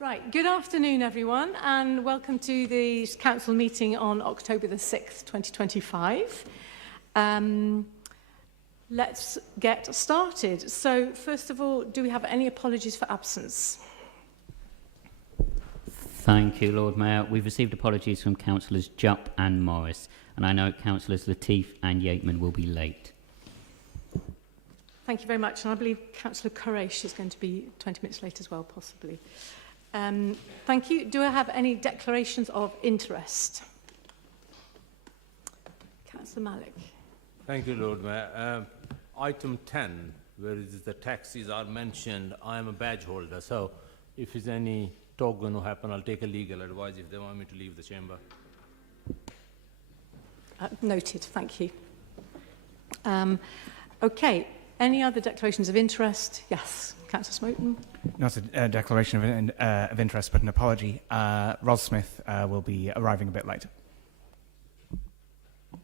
Right, good afternoon everyone and welcome to the Council meeting on October the 6th, 2025. Let's get started. So first of all, do we have any apologies for absence? Thank you, Lord Mayor. We've received apologies from councillors Jupp and Morris, and I know councillors Latif and Yateman will be late. Thank you very much, and I believe Councillor Qureshi is going to be 20 minutes late as well, possibly. Thank you. Do I have any declarations of interest? Councillor Malik. Thank you, Lord Mayor. Item 10, where the taxis are mentioned, I am a badge holder, so if there's any talk going to happen, I'll take a legal advice if they want me to leave the chamber. Noted, thank you. Okay, any other declarations of interest? Yes, Councillor Smoten. Not a declaration of interest, but an apology. Ros Smith will be arriving a bit late.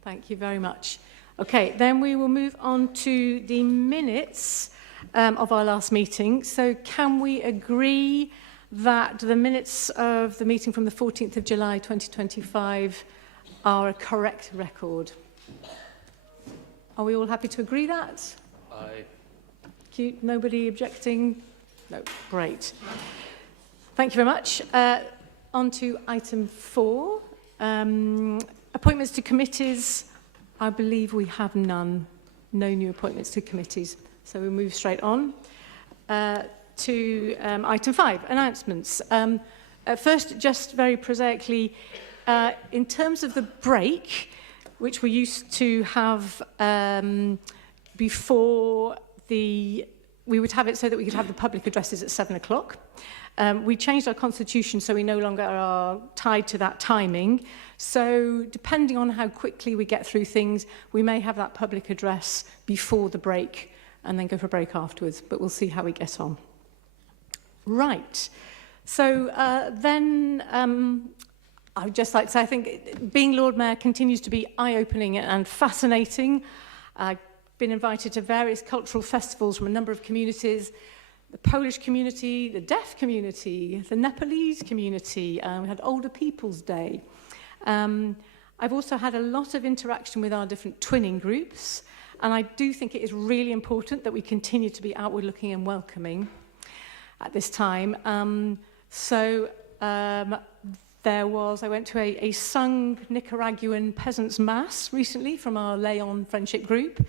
Thank you very much. Okay, then we will move on to the minutes of our last meeting. So can we agree that the minutes of the meeting from the 14th of July 2025 are a correct record? Are we all happy to agree that? Aye. Cute. Nobody objecting? No. Great. Thank you very much. On to item 4. Appointments to committees. I believe we have none. No new appointments to committees. So we'll move straight on to item 5, announcements. First, just very prosaically, in terms of the break, which we used to have before we would have it so that we could have the public addresses at 7 o'clock. We changed our constitution so we no longer are tied to that timing. So depending on how quickly we get through things, we may have that public address before the break and then go for a break afterwards, but we'll see how we get on. Right. So then I would just like to say I think being Lord Mayor continues to be eye-opening and fascinating. I've been invited to various cultural festivals from a number of communities, the Polish community, the deaf community, the Nepalese community. We had Older People's Day. I've also had a lot of interaction with our different twinning groups, and I do think it is really important that we continue to be outward-looking and welcoming at this time. I went to a sung Nicaraguan peasants' mass recently from our Leon friendship group.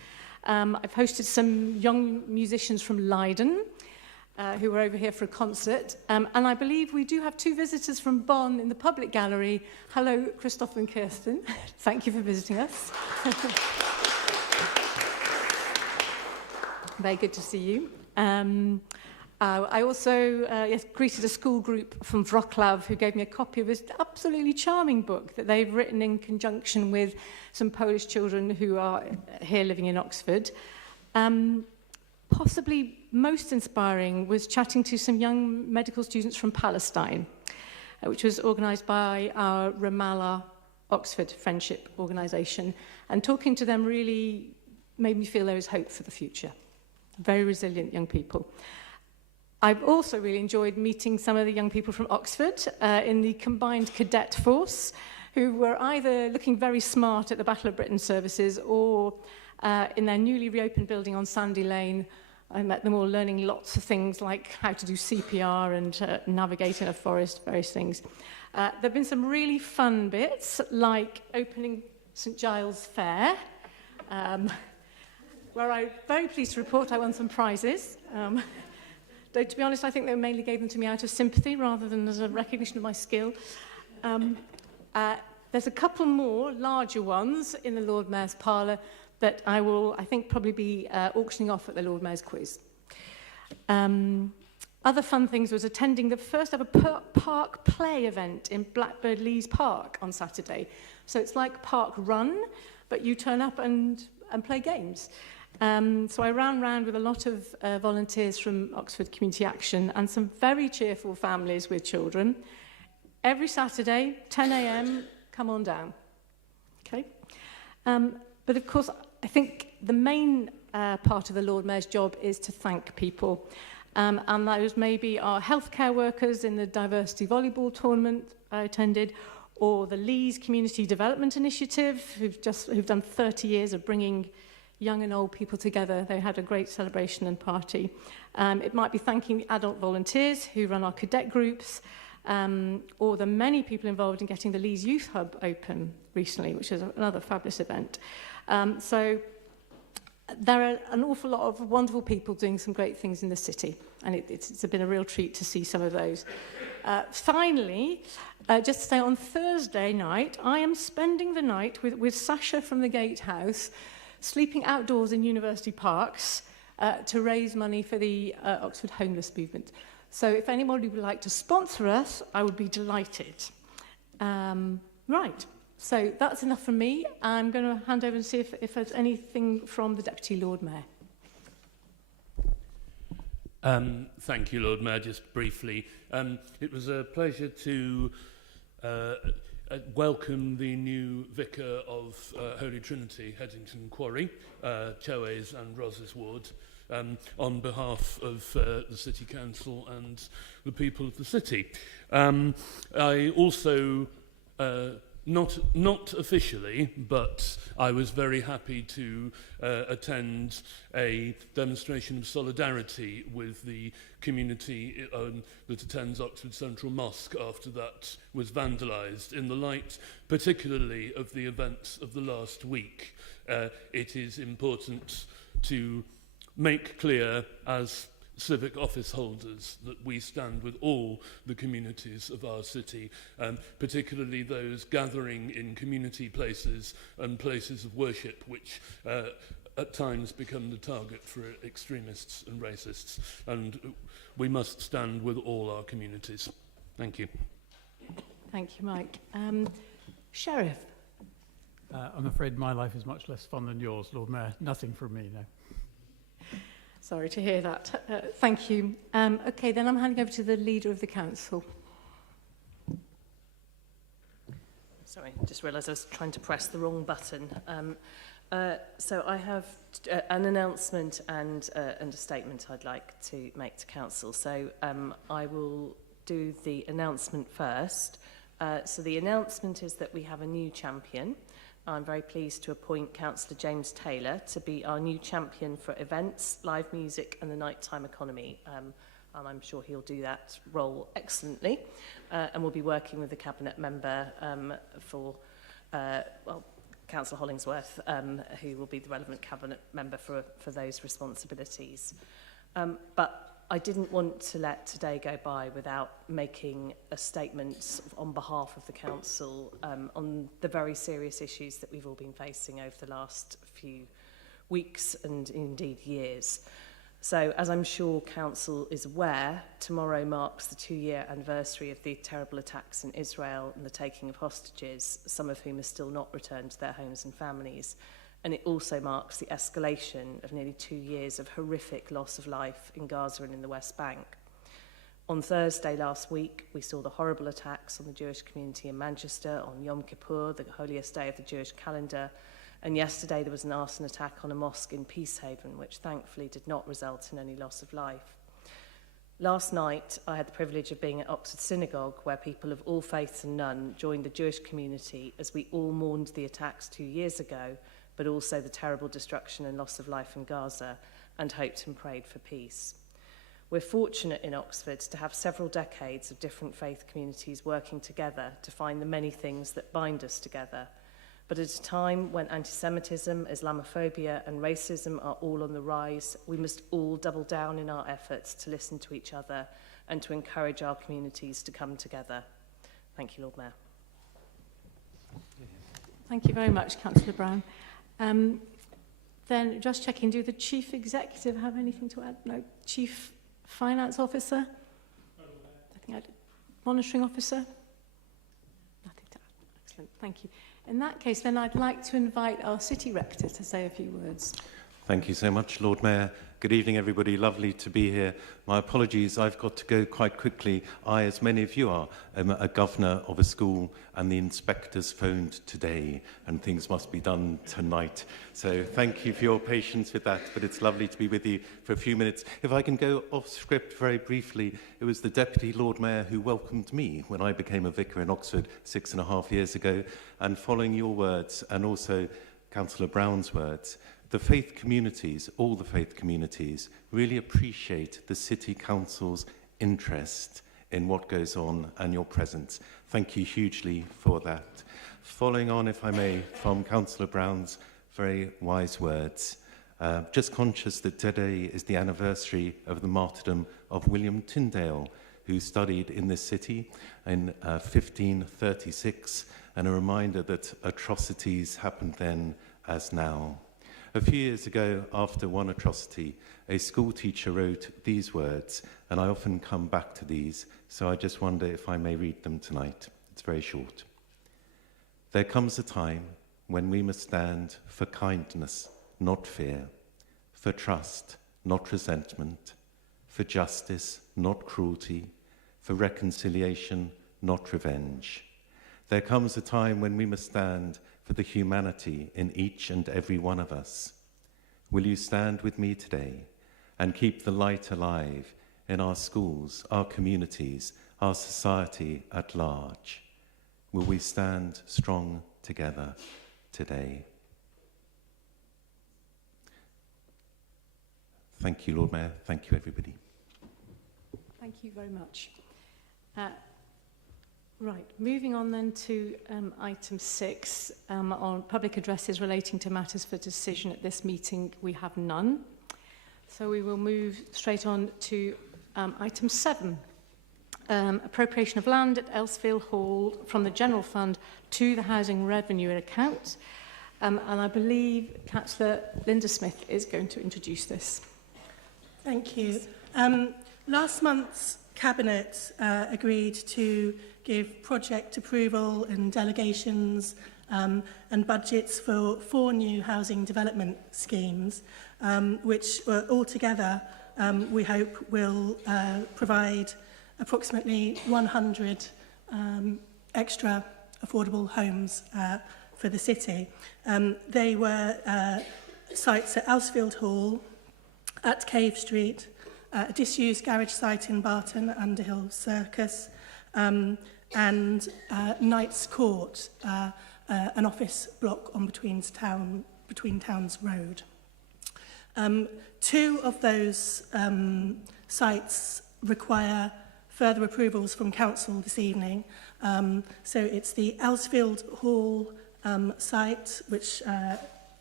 I've hosted some young musicians from Leiden who were over here for a concert. And I believe we do have 2 visitors from Bonn in the public gallery. Hello, Christoph and Kirsten. Thank you for visiting us. Very good to see you. I also greeted a school group from Wroclaw who gave me a copy of this absolutely charming book that they've written in conjunction with some Polish children who are here living in Oxford. Possibly most inspiring was chatting to some young medical students from Palestine, which was organised by our Ramallah Oxford Friendship Organisation. And talking to them really made me feel there is hope for the future. Very resilient young people. I've also really enjoyed meeting some of the young people from Oxford in the combined cadet force who were either looking very smart at the Battle of Britain services or in their newly reopened building on Sandy Lane. I met them all learning lots of things like how to do CPR and navigate in a forest, various things. There have been some really fun bits like opening St Giles Fair, where I'm very pleased to report I won some prizes. Though, to be honest, I think they mainly gave them to me out of sympathy rather than as a recognition of my skill. There's a couple more larger ones in the Lord Mayor's parlour that I will, I think, probably be auctioning off at the Lord Mayor's quiz. Other fun things was attending the first ever park play event in Blackbird Leys Park on Saturday. So it's like Park Run, but you turn up and play games. So I ran round with a lot of volunteers from Oxford Community Action and some very cheerful families with children. Every Saturday, 10 a.m, come on down. Okay? But of course, I think the main part of the Lord Mayor's job is to thank people. And those maybe are healthcare workers in the diversity volleyball tournament I attended, or the Lees Community Development Initiative, who've done 30 years of bringing young and old people together. They had a great celebration and party. It might be thanking the adult volunteers who run our cadet groups, or the many people involved in getting the Lees Youth Hub open recently, which is another fabulous event. So there are an awful lot of wonderful people doing some great things in the city, and it's been a real treat to see some of those. Finally, just to say, on Thursday night, I am spending the night with Sasha from the Gatehouse, sleeping outdoors in university parks to raise money for the Oxford homeless movement. So if anybody would like to sponsor us, I would be delighted. Right, so that's enough from me. I'm going to hand over and see if there's anything from the Deputy Lord Mayor. Thank you, Lord Mayor. Just briefly, it was a pleasure to welcome the new vicar of Holy Trinity, Headington Quarry, Choes and Roses Ward, on behalf of the City Council and the people of the city. I also, not officially, but I was very happy to attend a demonstration of solidarity with the community that attends Oxford Central Mosque after that was vandalised. In the light particularly of the events of the last week, it is important to make clear as civic office holders that we stand with all the communities of our city, particularly those gathering in community places and places of worship which at times become the target for extremists and racists, and we must stand with all our communities. Thank you. Thank you, Mike. Sheriff. I'm afraid my life is much less fun than yours, Lord Mayor. Nothing from me, no. Sorry to hear that. Thank you. Okay, then I'm handing over to the Leader of the Council. Sorry, I just realised I was trying to press the wrong button. So I have an announcement and a statement I'd like to make to Council. So I will do the announcement first. So the announcement is that we have a new champion. I'm very pleased to appoint Councillor James Taylor to be our new champion for events, live music and the nighttime economy. And I'm sure he'll do that role excellently. And we'll be working with the Cabinet member for, Councillor Hollingsworth, who will be the relevant Cabinet member for those responsibilities. But I didn't want to let today go by without making a statement on behalf of the Council on the very serious issues that we've all been facing over the last few weeks and indeed years. So, as I'm sure Council is aware, tomorrow marks the 2-year anniversary of the terrible attacks in Israel and the taking of hostages, some of whom are still not returned to their homes and families. And it also marks the escalation of nearly 2 years of horrific loss of life in Gaza and in the West Bank. On Thursday last week, we saw the horrible attacks on the Jewish community in Manchester on Yom Kippur, the holiest day of the Jewish calendar. And yesterday there was an arson attack on a mosque in Peacehaven, which thankfully did not result in any loss of life. Last night, I had the privilege of being at Oxford Synagogue, where people of all faiths and none joined the Jewish community as we all mourned the attacks 2 years ago, but also the terrible destruction and loss of life in Gaza, and hoped and prayed for peace. We're fortunate in Oxford to have several decades of different faith communities working together to find the many things that bind us together. But at a time when anti-Semitism, Islamophobia and racism are all on the rise, we must all double down in our efforts to listen to each other and to encourage our communities to come together. Thank you, Lord Mayor. Thank you very much, Councillor Brown. Then just checking, do the Chief Executive have anything to add? No. Chief Finance Officer? Nothing. Monitoring Officer? Nothing to add. Excellent, thank you. In that case, then I'd like to invite our City Rector to say a few words. Thank you so much, Lord Mayor. Good evening, everybody. Lovely to be here. My apologies, I've got to go quite quickly. I, as many of you are, am a governor of a school, and the inspectors phoned today, and things must be done tonight. So thank you for your patience with that, but it's lovely to be with you for a few minutes. If I can go off script very briefly, it was the Deputy Lord Mayor who welcomed me when I became a vicar in Oxford 6.5 years ago, and following your words, and also Councillor Brown's words, the faith communities, all the faith communities, really appreciate the City Council's interest in what goes on and your presence. Thank you hugely for that. Following on, if I may, from Councillor Brown's very wise words, just conscious that today is the anniversary of the martyrdom of William Tyndale, who studied in this city in 1536, and a reminder that atrocities happened then as now. A few years ago, after one atrocity, a school teacher wrote these words, and I often come back to these, so I just wonder if I may read them tonight. It's very short. There comes a time when we must stand for kindness, not fear, for trust, not resentment, for justice, not cruelty, for reconciliation, not revenge. There comes a time when we must stand for the humanity in each and every one of us. Will you stand with me today and keep the light alive in our schools, our communities, our society at large? Will we stand strong together today? Thank you, Lord Mayor. Thank you, everybody. Thank you very much. Right, moving on then to item 6 on public addresses relating to matters for decision at this meeting. We have none. So we will move straight on to item 7, appropriation of land at Elsfield Hall from the General Fund to the Housing Revenue Account. And I believe Councillor Linda Smith is going to introduce this. Thank you. Last month's Cabinet agreed to give project approval and delegations and budgets for 4 new housing development schemes, which altogether we hope will provide approximately 100 extra affordable homes for the city. They were sites at Elsfield Hall, at Cave Street, a disused garage site in Barton, Underhill Circus, and Knights Court, an office block on Between Towns Road. 2 of those sites require further approvals from Council this evening. So it's the Elsfield Hall site, which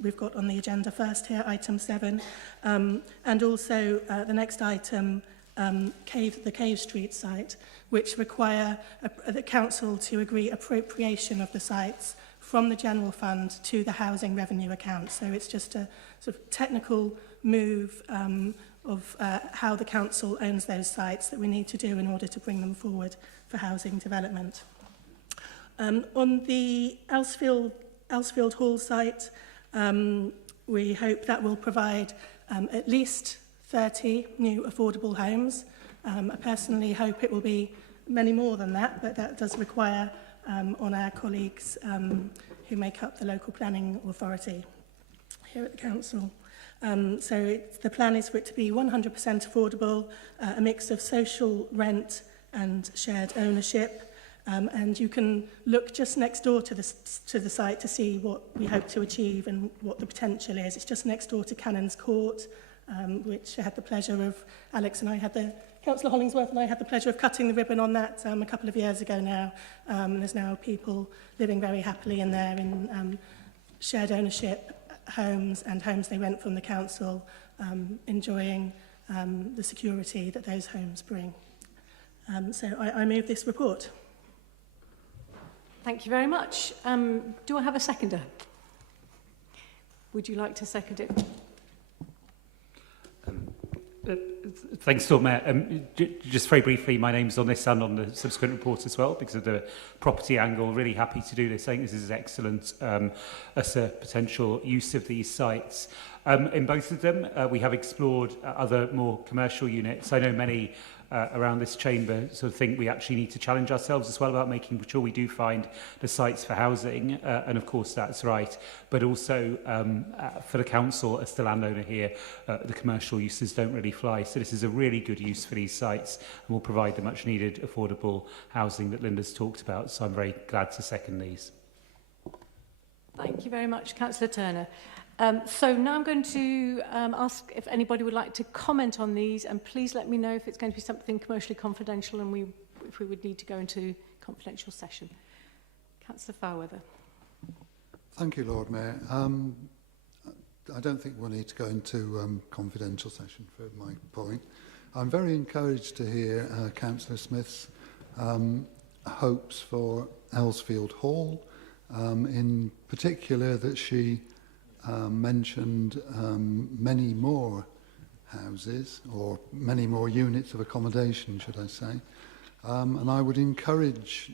we've got on the agenda first here, item 7, and also the next item, the Cave Street site, which require the Council to agree appropriation of the sites from the General Fund to the Housing Revenue Account. So it's just a sort of technical move of how the Council owns those sites that we need to do in order to bring them forward for housing development. On the Elsfield Hall site, we hope that will provide at least 30 new affordable homes. I personally hope it will be many more than that, but that does require on our colleagues who make up the local planning authority here at the council. So the plan is for it to be 100% affordable, a mix of social rent and shared ownership. And you can look just next door to the site to see what we hope to achieve and what the potential is. It's just next door to Cannon's Court, which I had the pleasure of, Councillor Hollingsworth and I had the pleasure of cutting the ribbon on that a couple of years ago now. And there's now people living very happily in there in shared ownership homes and homes they rent from the council, enjoying the security that those homes bring. So I move this report. Thank you very much. Do I have a seconder? Would you like to second it? Thanks, Lord Mayor. Just very briefly, my name's on this and on the subsequent report as well because of the property angle. Really happy to do this. I think this is excellent as a potential use of these sites. In both of them, we have explored other more commercial units. I know many around this chamber sort of think we actually need to challenge ourselves as well about making sure we do find the sites for housing, and of course that's right, but also for the council as the landowner here, the commercial uses don't really fly, so this is a really good use for these sites and will provide the much needed affordable housing that Linda's talked about, so I'm very glad to second these. Thank you very much, Councillor Turner. So now I'm going to ask if anybody would like to comment on these, and please let me know if it's going to be something commercially confidential and if we would need to go into confidential session. Councillor Fairweather. Thank you, Lord Mayor. I don't think we'll need to go into confidential session for my point. I'm very encouraged to hear Councillor Smith's hopes for Elsfield Hall, in particular that she mentioned many more houses or many more units of accommodation, should I say. And I would encourage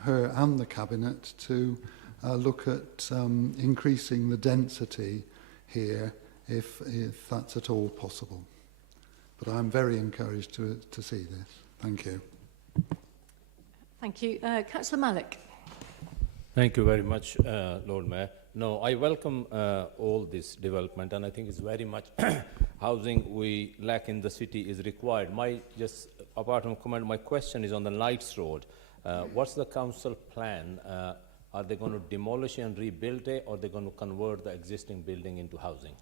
her and the Cabinet to look at increasing the density here if that's at all possible. But I'm very encouraged to see this. Thank you. Thank you. Councillor Malik. Thank you very much, Lord Mayor. No, I welcome all this development, and I think it's very much housing we lack in the city is required. Apart from comment, my question is on the Knights Road. What's the council plan? Are they going to demolish and rebuild it, or are they going to convert the existing building into housing?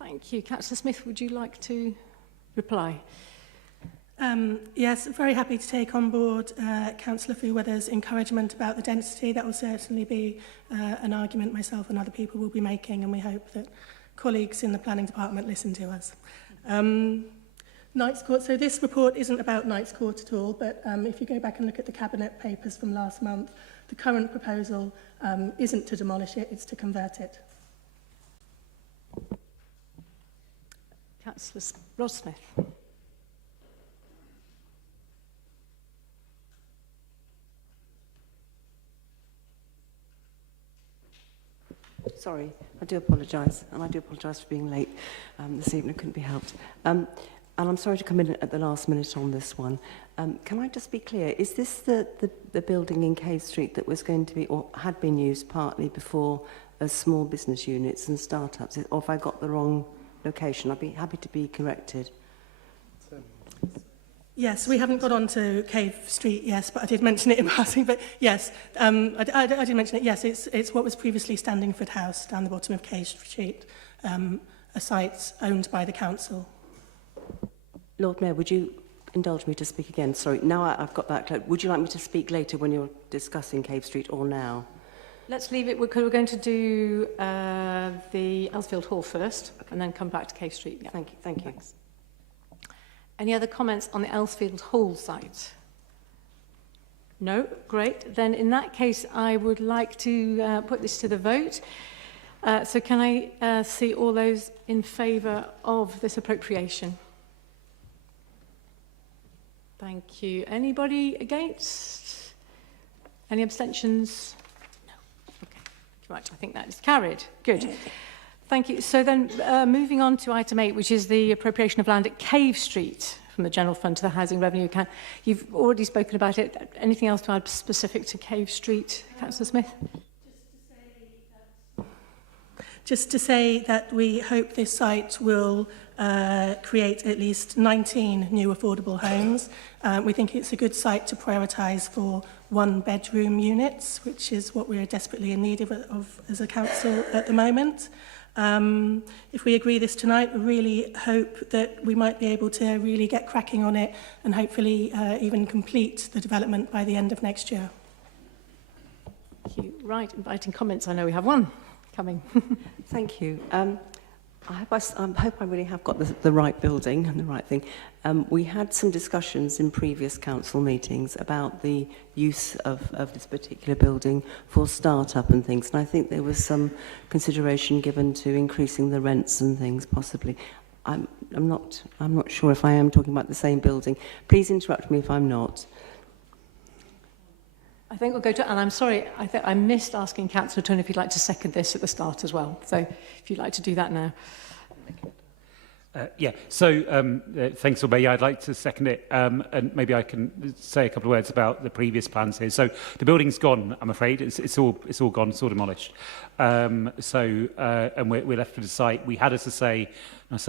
Thank you. Councillor Smith, would you like to reply? Yes, very happy to take on board Councillor Fairweather's encouragement about the density. That will certainly be an argument myself and other people will be making, and we hope that colleagues in the planning department listen to us. Knights Court. So this report isn't about Knights Court at all, but if you go back and look at the Cabinet papers from last month, the current proposal isn't to demolish it, it's to convert it. Councillor Ross-Smith. Sorry, I do apologise, and I do apologise for being late this evening. It couldn't be helped. And I'm sorry to come in at the last minute on this one. Can I just be clear? Is this the building in Cave Street that was going to be, or had been used partly before as small business units and start-ups? Or have I got the wrong location? I'd be happy to be corrected. Yes, we haven't got on to Cave Street, yes, but I did mention it in passing. But yes, I did mention it. Yes, it's what was previously Standingford House down the bottom of Cave Street, a site owned by the council. Lord Mayor, would you indulge me to speak again? Sorry, now I've got that clear. Would you like me to speak later when you're discussing Cave Street, or now? Let's leave it, because we're going to do the Elsfield Hall first, and then come back to Cave Street. Yeah. Thank you. Thank you. Thanks. Any other comments on the Elsfield Hall site? No? Great. Then in that case, I would like to put this to the vote. So can I see all those in favour of this appropriation? Thank you. Anybody against? Any abstentions? No. Okay. Right. I think that is carried. Good. Thank you. So then, moving on to item 8, which is the appropriation of land at Cave Street from the General Fund to the Housing Revenue Account. You've already spoken about it. Anything else to add specific to Cave Street, Councillor Smith? Just to say that we hope this site will create at least 19 new affordable homes. We think it's a good site to prioritise for one-bedroom units, which is what we're desperately in need of as a council at the moment. If we agree this tonight, we really hope that we might be able to really get cracking on it and hopefully even complete the development by the end of next year. Thank you. Right, inviting comments. I know we have one coming. Thank you. hope I really have got the right building and the right thing. We had some discussions in previous council meetings about the use of this particular building for start-up and things, and I think there was some consideration given to increasing the rents and things, possibly. I'm not sure if I am talking about the same building. Please interrupt me if I'm not. I think we'll go to, and I'm sorry, I missed asking Councillor Turner if you'd like to second this at the start as well. So if you'd like to do that now. Thanks, Lord Mayor. Yeah, I'd like to second it, and maybe I can say a couple of words about the previous plans here. So the building's gone, I'm afraid. It's all gone, it's all demolished. And we're left with the site. We had, as I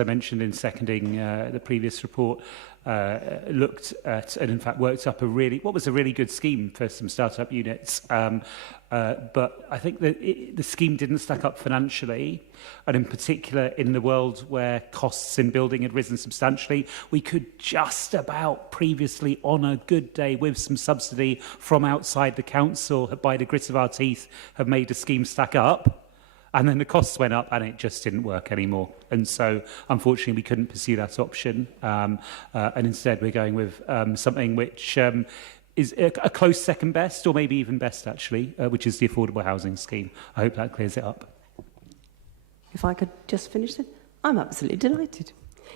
mentioned in seconding the previous report, looked at and in fact worked up what was a really good scheme for some startup units. But I think that the scheme didn't stack up financially, and in particular in the world where costs in building had risen substantially, we could just about previously, on a good day with some subsidy from outside the council, by the grit of our teeth, have made the scheme stack up. And then the costs went up and it just didn't work anymore. And so, unfortunately, we couldn't pursue that option. And instead, we're going with something which is a close second best, or maybe even best, actually, which is the affordable housing scheme. I hope that clears it up. If I could just finish it, I'm absolutely delighted.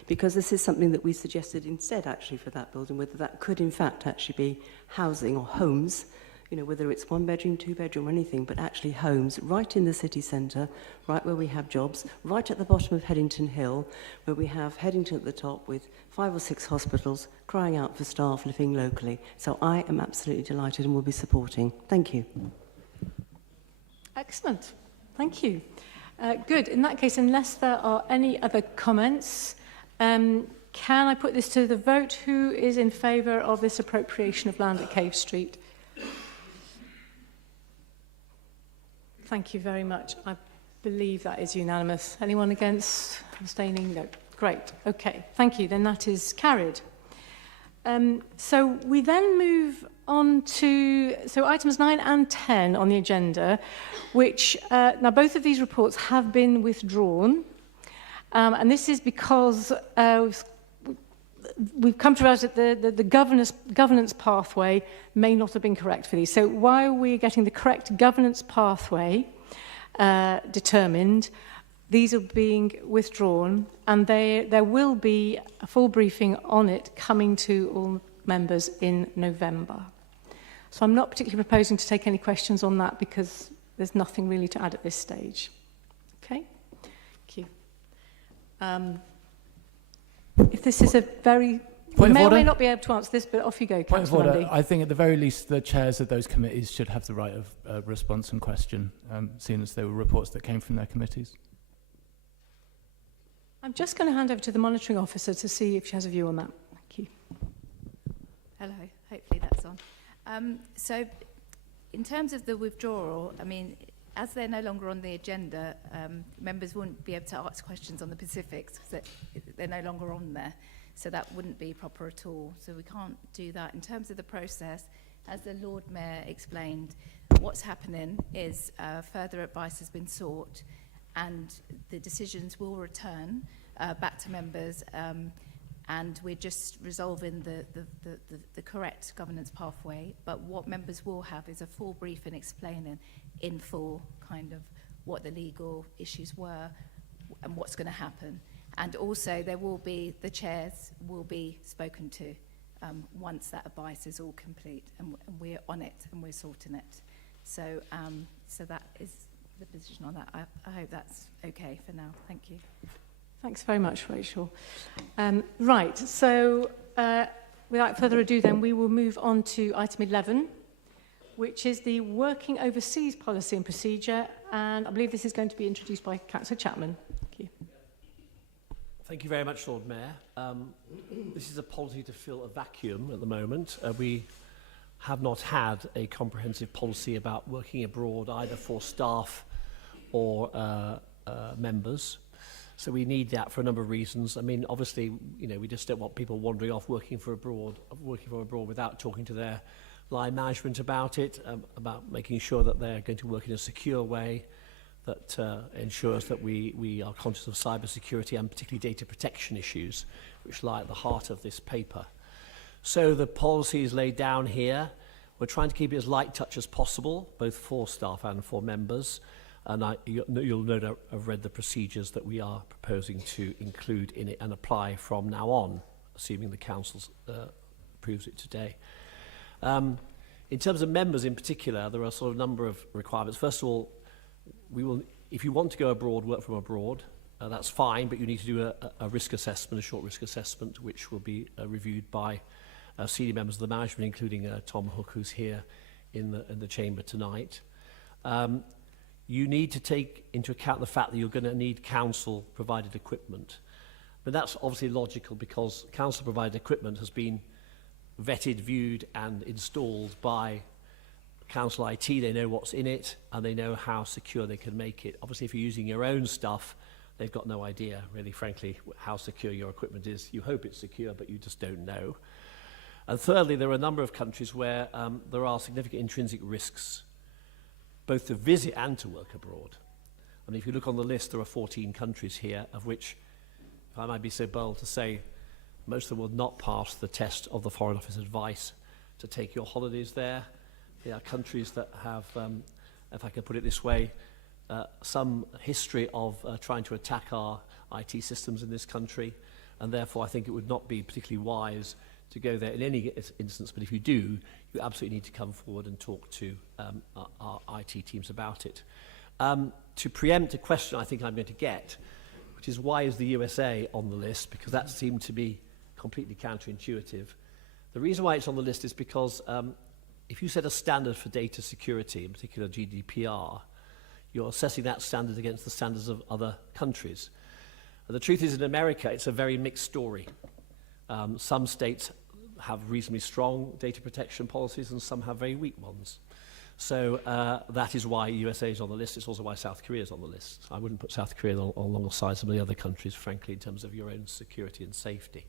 Because this is something that we suggested instead, actually, for that building, whether that could, in fact, actually be housing or homes, you know, whether it's 1 bedroom, 2 bedroom, or anything, but actually homes right in the city centre, right where we have jobs, right at the bottom of Headington Hill, where we have Headington at the top with 5 or 6 hospitals crying out for staff living locally. So I am absolutely delighted and will be supporting. Thank you. Excellent. Thank you. Good. In that case, unless there are any other comments, can I put this to the vote? Who is in favour of this appropriation of land at Cave Street? Thank you very much. I believe that is unanimous. Anyone against? Abstaining? No. Great. Okay. Thank you. Then that is carried. So we then move on to items 9 and 10 on the agenda, which now both of these reports have been withdrawn, and this is because we've come to realize that the governance pathway may not have been correct for these. So while we're getting the correct governance pathway determined, these are being withdrawn, and there will be a full briefing on it coming to all members in November. So I'm not particularly proposing to take any questions on that because there's nothing really to add at this stage. Okay? Thank you. If this is a very... You may or may not be able to answer this, but off you go, Councillor Mundy. I think at the very least the chairs of those committees should have the right of response and question, seeing as they were reports that came from their committees. I'm just going to hand over to the monitoring officer to see if she has a view on that. Thank you. Hello, hopefully that's on. So in terms of the withdrawal, I mean, as they're no longer on the agenda, members wouldn't be able to ask questions on the Pacifics because they're no longer on there. So that wouldn't be proper at all. So we can't do that. In terms of the process, as the Lord Mayor explained, what's happening is further advice has been sought and the decisions will return back to members, and we're just resolving the correct governance pathway. But what members will have is a full briefing explaining in full kind of what the legal issues were and what's going to happen. And also there will be, the chairs will be spoken to once that advice is all complete, and we're on it and we're sorting it. So so that is the position on that. I hope that's okay for now. Thank you. Thanks very much, Rachel. Right, so without further ado then, we will move on to item 11, which is the Working Overseas Policy and Procedure, and I believe this is going to be introduced by Councillor Chapman. Thank you. Thank you very much, Lord Mayor. This is a policy to fill a vacuum at the moment. We have not had a comprehensive policy about working abroad, either for staff or members. So we need that for a number of reasons. I mean, obviously, you know, we just don't want people wandering off working from abroad without talking to their line management about it, about making sure that they're going to work in a secure way, that ensures that we are conscious of cybersecurity and particularly data protection issues, which lie at the heart of this paper. So the policy is laid down here. We're trying to keep it as light touch as possible, both for staff and for members. And you'll no doubt have read the procedures that we are proposing to include in it and apply from now on, assuming the Council approves it today. In terms of members in particular, there are sort of a number of requirements. First of all, we will, if you want to go abroad, work from abroad, that's fine, but you need to do a risk assessment, a short risk assessment, which will be reviewed by senior members of the management, including Tom Hook, who's here in the chamber tonight. You need to take into account the fact that you're going to need council-provided equipment. But that's obviously logical because council-provided equipment has been vetted, viewed and installed by council IT. They know what's in it and they know how secure they can make it. Obviously, if you're using your own stuff, they've got no idea, really, frankly, how secure your equipment is. You hope it's secure, but you just don't know. And thirdly, there are a number of countries where there are significant intrinsic risks, both to visit and to work abroad. And if you look on the list, there are 14 countries here, of which, if I might be so bold to say, most of them will not pass the test of the Foreign Office advice to take your holidays there. They are countries that have, if I can put it this way, some history of trying to attack our IT systems in this country, and therefore I think it would not be particularly wise to go there in any instance, but if you do, you absolutely need to come forward and talk to our IT teams about it. To preempt a question I think I'm going to get, which is why is the USA on the list, because that seemed to be completely counterintuitive. The reason why it's on the list is because if you set a standard for data security, in particular GDPR, you're assessing that standard against the standards of other countries. And the truth is, in America, it's a very mixed story. Some states have reasonably strong data protection policies and some have very weak ones. So that is why USA is on the list. It's also why South Korea is on the list. I wouldn't put South Korea alongside some of the other countries, frankly, in terms of your own security and safety.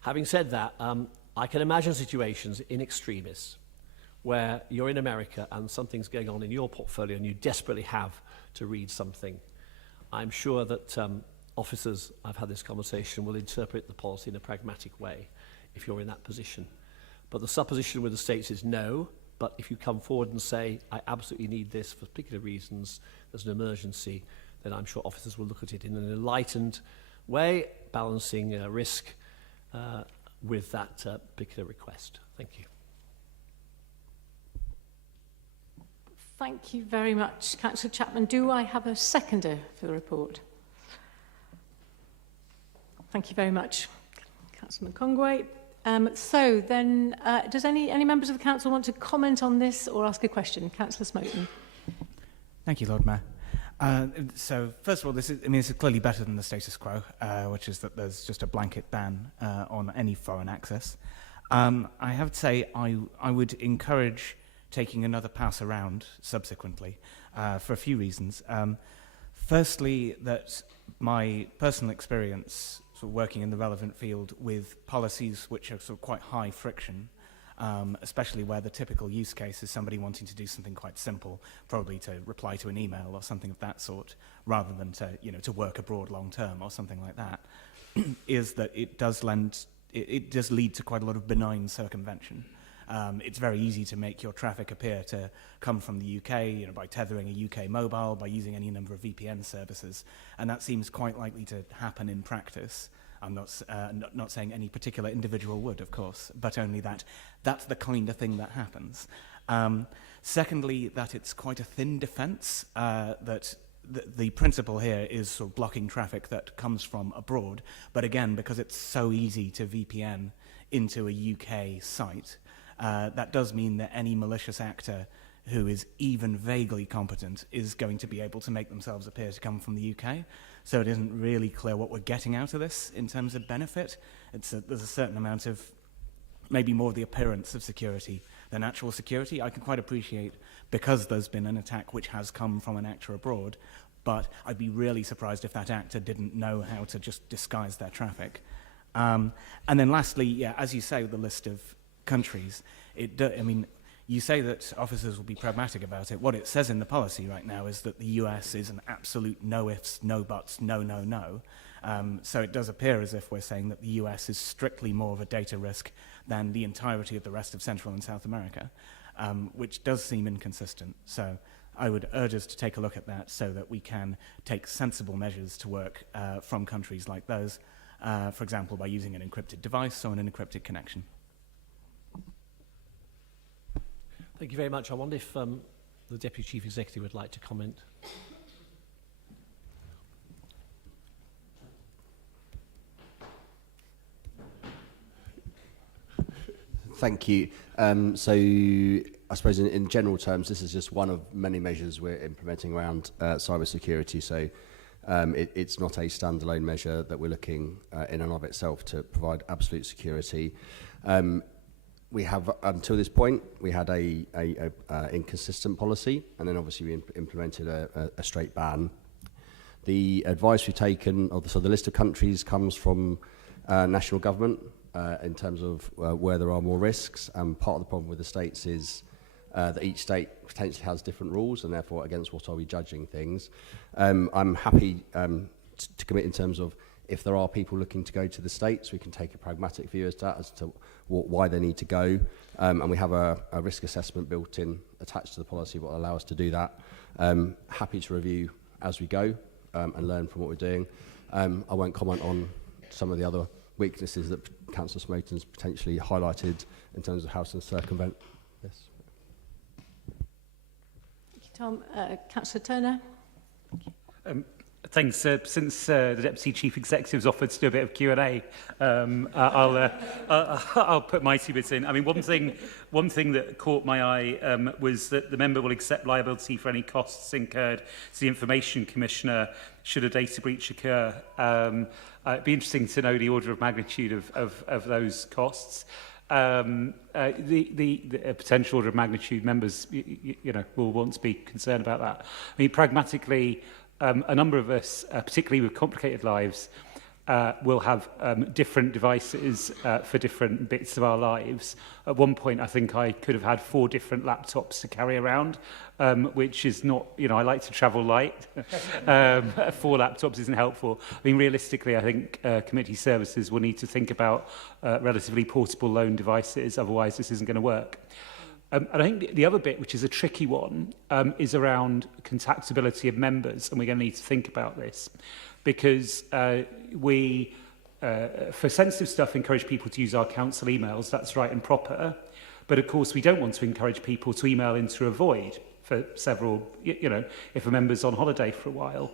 Having said that, I can imagine situations in extremis where you're in America and something's going on in your portfolio and you desperately have to read something. I'm sure that officers, I've had this conversation, will interpret the policy in a pragmatic way if you're in that position. But the supposition with the states is no, but if you come forward and say, I absolutely need this for particular reasons, there's an emergency, then I'm sure officers will look at it in an enlightened way, balancing risk with that particular request. Thank you. Thank you very much, Councillor Chapman. Do I have a seconder for the report? Thank you very much, Councillor Conway. So then, does any members of the council want to comment on this or ask a question? Councillor Smoten. Thank you, Lord Mayor. So first of all, this is clearly better than the status quo, which is that there's just a blanket ban on any foreign access. I have to say I would encourage taking another pass around subsequently for a few reasons. Firstly, that my personal experience sort of working in the relevant field with policies which are sort of quite high friction, especially where the typical use case is somebody wanting to do something quite simple, probably to reply to an email or something of that sort, rather than to work abroad long term or something like that, is that it does lead to quite a lot of benign circumvention. It's very easy to make your traffic appear to come from the UK, by tethering a UK mobile, by using any number of VPN services, and that seems quite likely to happen in practice. I'm not saying any particular individual would, of course, but only that that's the kind of thing that happens. Secondly, that it's quite a thin defence, that the principle here is sort of blocking traffic that comes from abroad, but again, because it's so easy to VPN into a UK site, that does mean that any malicious actor who is even vaguely competent is going to be able to make themselves appear to come from the UK. So it isn't really clear what we're getting out of this in terms of benefit. There's a certain amount of, maybe more of the appearance of security than actual security. I can quite appreciate, because there's been an attack which has come from an actor abroad, but I'd be really surprised if that actor didn't know how to just disguise their traffic. And then lastly, yeah, as you say, the list of countries, You say that officers will be pragmatic about it. What it says in the policy right now is that the US is an absolute no ifs, no buts, no, no, no. So it does appear as if we're saying that the US is strictly more of a data risk than the entirety of the rest of Central and South America, which does seem inconsistent. So I would urge us to take a look at that so that we can take sensible measures to work from countries like those, for example, by using an encrypted device or an encrypted connection. Thank you very much. I wonder if the Deputy Chief Executive would like to comment. Thank you. So I suppose in general terms, this is just one of many measures we're implementing around cyber security. So it's not a standalone measure that we're looking in and of itself to provide absolute security. We have, until this point, we had a inconsistent policy, and then obviously we implemented a straight ban. The advice we've taken, so the list of countries comes from national government in terms of where there are more risks, and part of the problem with the states is that each state potentially has different rules, and therefore against what are we judging things. I'm happy to commit in terms of if there are people looking to go to the States, we can take a pragmatic view as to why they need to go. And we have a risk assessment built in, attached to the policy, what will allow us to do that. Happy to review as we go and learn from what we're doing. I won't comment on some of the other weaknesses that Councillor Smoton's potentially highlighted in terms of how to circumvent this. Thank you, Tom. Councillor Turner. Thanks. Since the Deputy Chief Executive's offered to do a bit of Q&A, I'll put my 2 bits in. I mean, one thing that caught my eye was that the member will accept liability for any costs incurred to the Information Commissioner should a data breach occur. It'd be interesting to know the order of magnitude of those costs. The potential order of magnitude, members will want to be concerned about that. I mean, pragmatically, a number of us, particularly with complicated lives, will have different devices for different bits of our lives. At one point, I think I could have had 4 different laptops to carry around, which is not, I like to travel light. 4 laptops isn't helpful. I mean, realistically, I think committee services will need to think about relatively portable loan devices, otherwise this isn't going to work. And I think the other bit, which is a tricky one, is around contactability of members, and we're going to need to think about this, because we, for sensitive stuff, encourage people to use our council emails. That's right and proper. But of course, we don't want to encourage people to email into a void for several, if a member's on holiday for a while.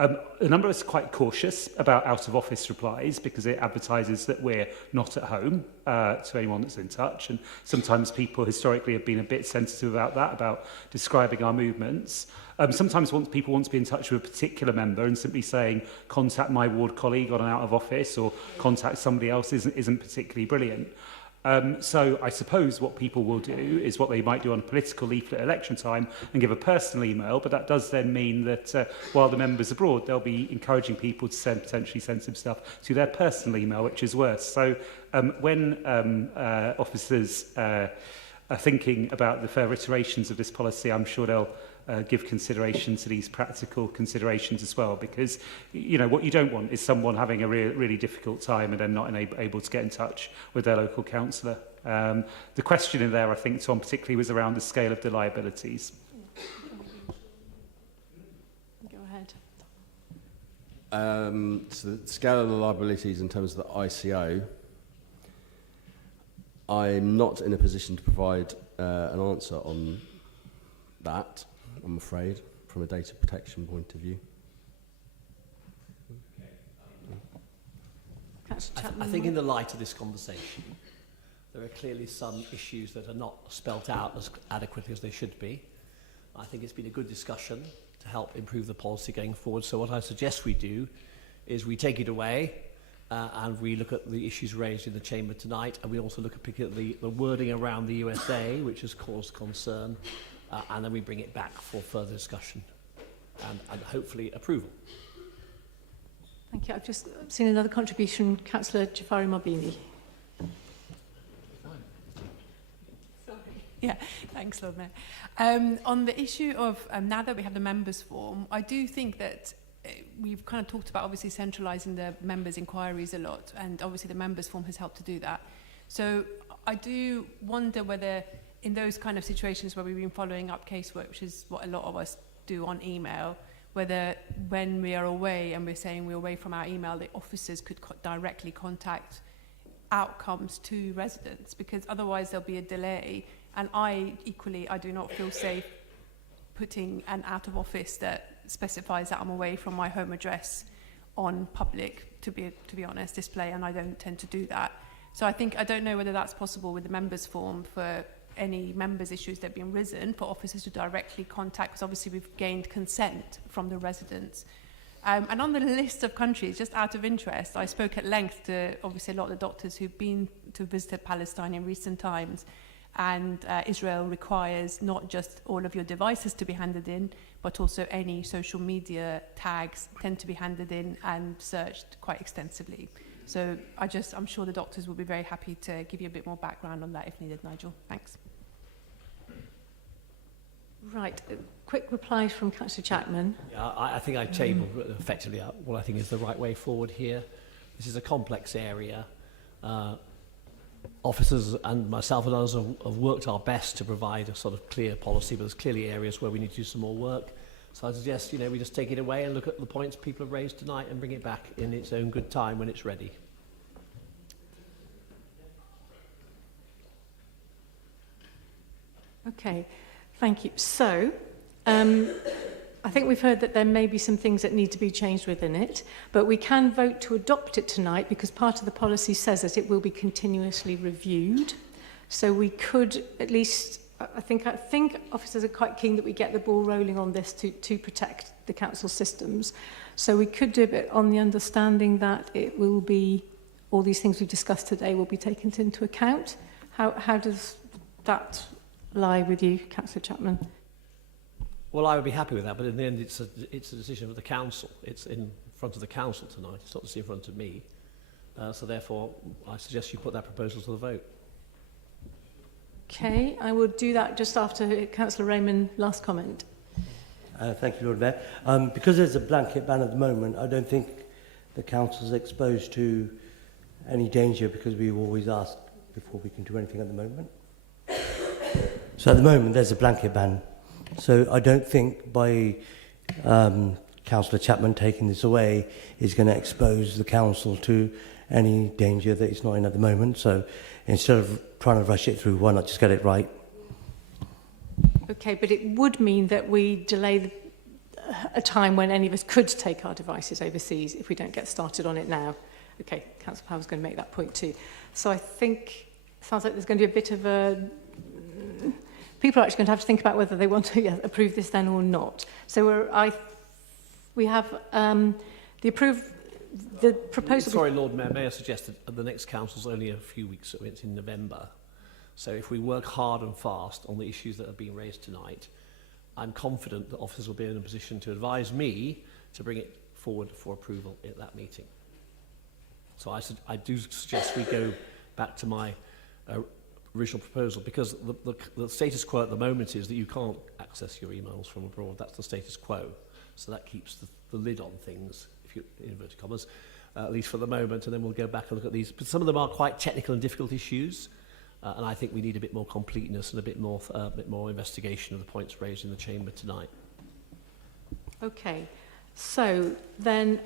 A number of us are quite cautious about out-of-office replies because it advertises that we're not at home to anyone that's in touch. And sometimes people historically have been a bit sensitive about that, about describing our movements. Sometimes people want to be in touch with a particular member and simply saying, contact my ward colleague on an out-of-office or contact somebody else isn't particularly brilliant. So I suppose what people will do is what they might do on a political leaflet election time and give a personal email, but that does then mean that while the member's abroad, they'll be encouraging people to send potentially sensitive stuff to their personal email, which is worse. So when officers are thinking about the further iterations of this policy, I'm sure they'll give consideration to these practical considerations as well, because what you don't want is someone having a really difficult time and then not able to get in touch with their local councillor. The question in there, I think, Tom, particularly was around the scale of the liabilities. Go ahead. So the scale of the liabilities in terms of the ICO, I'm not in a position to provide an answer on that, I'm afraid, from a data protection point of view. I think in the light of this conversation, there are clearly some issues that are not spelt out as adequately as they should be. I think it's been a good discussion to help improve the policy going forward. So what I suggest we do is we take it away and we look at the issues raised in the chamber tonight, and we also look at particularly the wording around the USA, which has caused concern. And then we bring it back for further discussion and hopefully approval. Thank you. I've just seen another contribution, Councillor Jafari Mabini. Yeah, thanks, Lord Mayor. On the issue of now that we have the members form, I do think that we've kind of talked about obviously centralising the members' inquiries a lot, and obviously the members form has helped to do that. So I do wonder whether in those kind of situations where we've been following up casework, which is what a lot of us do on email, whether when we are away and we're saying we're away from our email, the officers could directly contact outcomes to residents, because otherwise there'll be a delay. And I do not feel safe putting an out of office that specifies that I'm away from my home address on public, to be honest, display, and I don't tend to do that. So I don't know whether that's possible with the members form for any members issues that have been risen for officers to directly contact, because obviously we've gained consent from the residents. And on the list of countries, just out of interest, I spoke at length to obviously a lot of the doctors who've been to visit Palestine in recent times, and Israel requires not just all of your devices to be handed in, but also any social media tags tend to be handed in and searched quite extensively. So I'm sure the doctors will be very happy to give you a bit more background on that if needed, Nigel. Thanks. Right, a quick reply from Councillor Chapman. Yeah, I think I tabled effectively what I think is the right way forward here. This is a complex area. Officers and myself and others have worked our best to provide a sort of clear policy, but there's clearly areas where we need to do some more work. So I suggest, we just take it away and look at the points people have raised tonight and bring it back in its own good time when it's ready. Okay, thank you. So, I think we've heard that there may be some things that need to be changed within it, but we can vote to adopt it tonight because part of the policy says that it will be continuously reviewed. So we could at least, I think officers are quite keen that we get the ball rolling on this to protect the council systems. So we could do it on the understanding that it will be, all these things we've discussed today will be taken into account. How does that lie with you, Councillor Chapman? Well, I would be happy with that, but in the end, it's a decision of the council. It's in front of the council tonight. It's not just in front of me. So therefore, I suggest you put that proposal to the vote. Okay, I will do that just after Councillor Raymond last comment. Thank you, Lord Mayor. Because there's a blanket ban at the moment, I don't think the council is exposed to any danger because we always ask before we can do anything at the moment. So at the moment, there's a blanket ban. So I don't think by Councillor Chapman taking this away is going to expose the council to any danger that it's not in at the moment. So instead of trying to rush it through, why not just get it right? Okay, but it would mean that we delay a time when any of us could take our devices overseas if we don't get started on it now. Okay, Councillor Power's going to make that point too. So I think it sounds like there's going to be a bit of a... People are actually going to have to think about whether they want to approve this then or not. So we have the proposal... Sorry, Lord Mayor, may I suggest that the next council's only a few weeks, so it's in November. So if we work hard and fast on the issues that have been raised tonight, I'm confident that officers will be in a position to advise me to bring it forward for approval at that meeting. So I do suggest we go back to my original proposal, because the status quo at the moment is that you can't access your emails from abroad. That's the status quo. So that keeps the lid on things, if you in inverted commas, at least for the moment, and then we'll go back and look at these. But some of them are quite technical and difficult issues, and I think we need a bit more completeness and a bit more investigation of the points raised in the chamber tonight. Okay, so then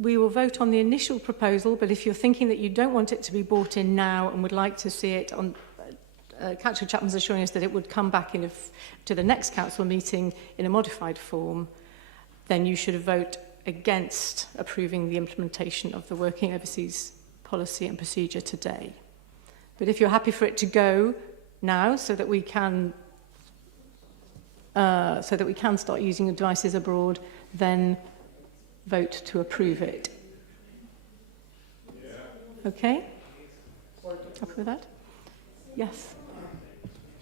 we will vote on the initial proposal, but if you're thinking that you don't want it to be brought in now and would like to see it on, Councillor Chapman's assuring us that it would come back to the next council meeting in a modified form, then you should vote against approving the implementation of the working overseas policy and procedure today. But if you're happy for it to go now so that we can start using the devices abroad, then vote to approve it. Okay? Happy with that? Yes.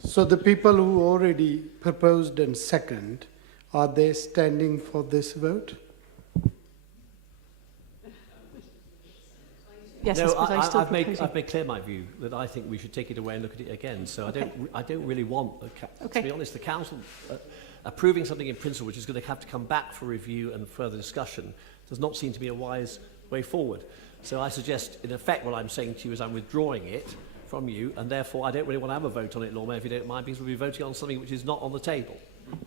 So the people who already proposed and second, are they standing for this vote? Yes, no, I suppose I still I've proposing. made clear my view that I think we should take it away and look at it again. So I don't really want, to be honest, the council approving something in principle which is going to have to come back for review and further discussion does not seem to be a wise way forward. So I suggest, in effect, what I'm saying to you is I'm withdrawing it from you, and therefore I don't really want to have a vote on it, Lord Mayor, if you don't mind, because we'll be voting on something which is not on the table.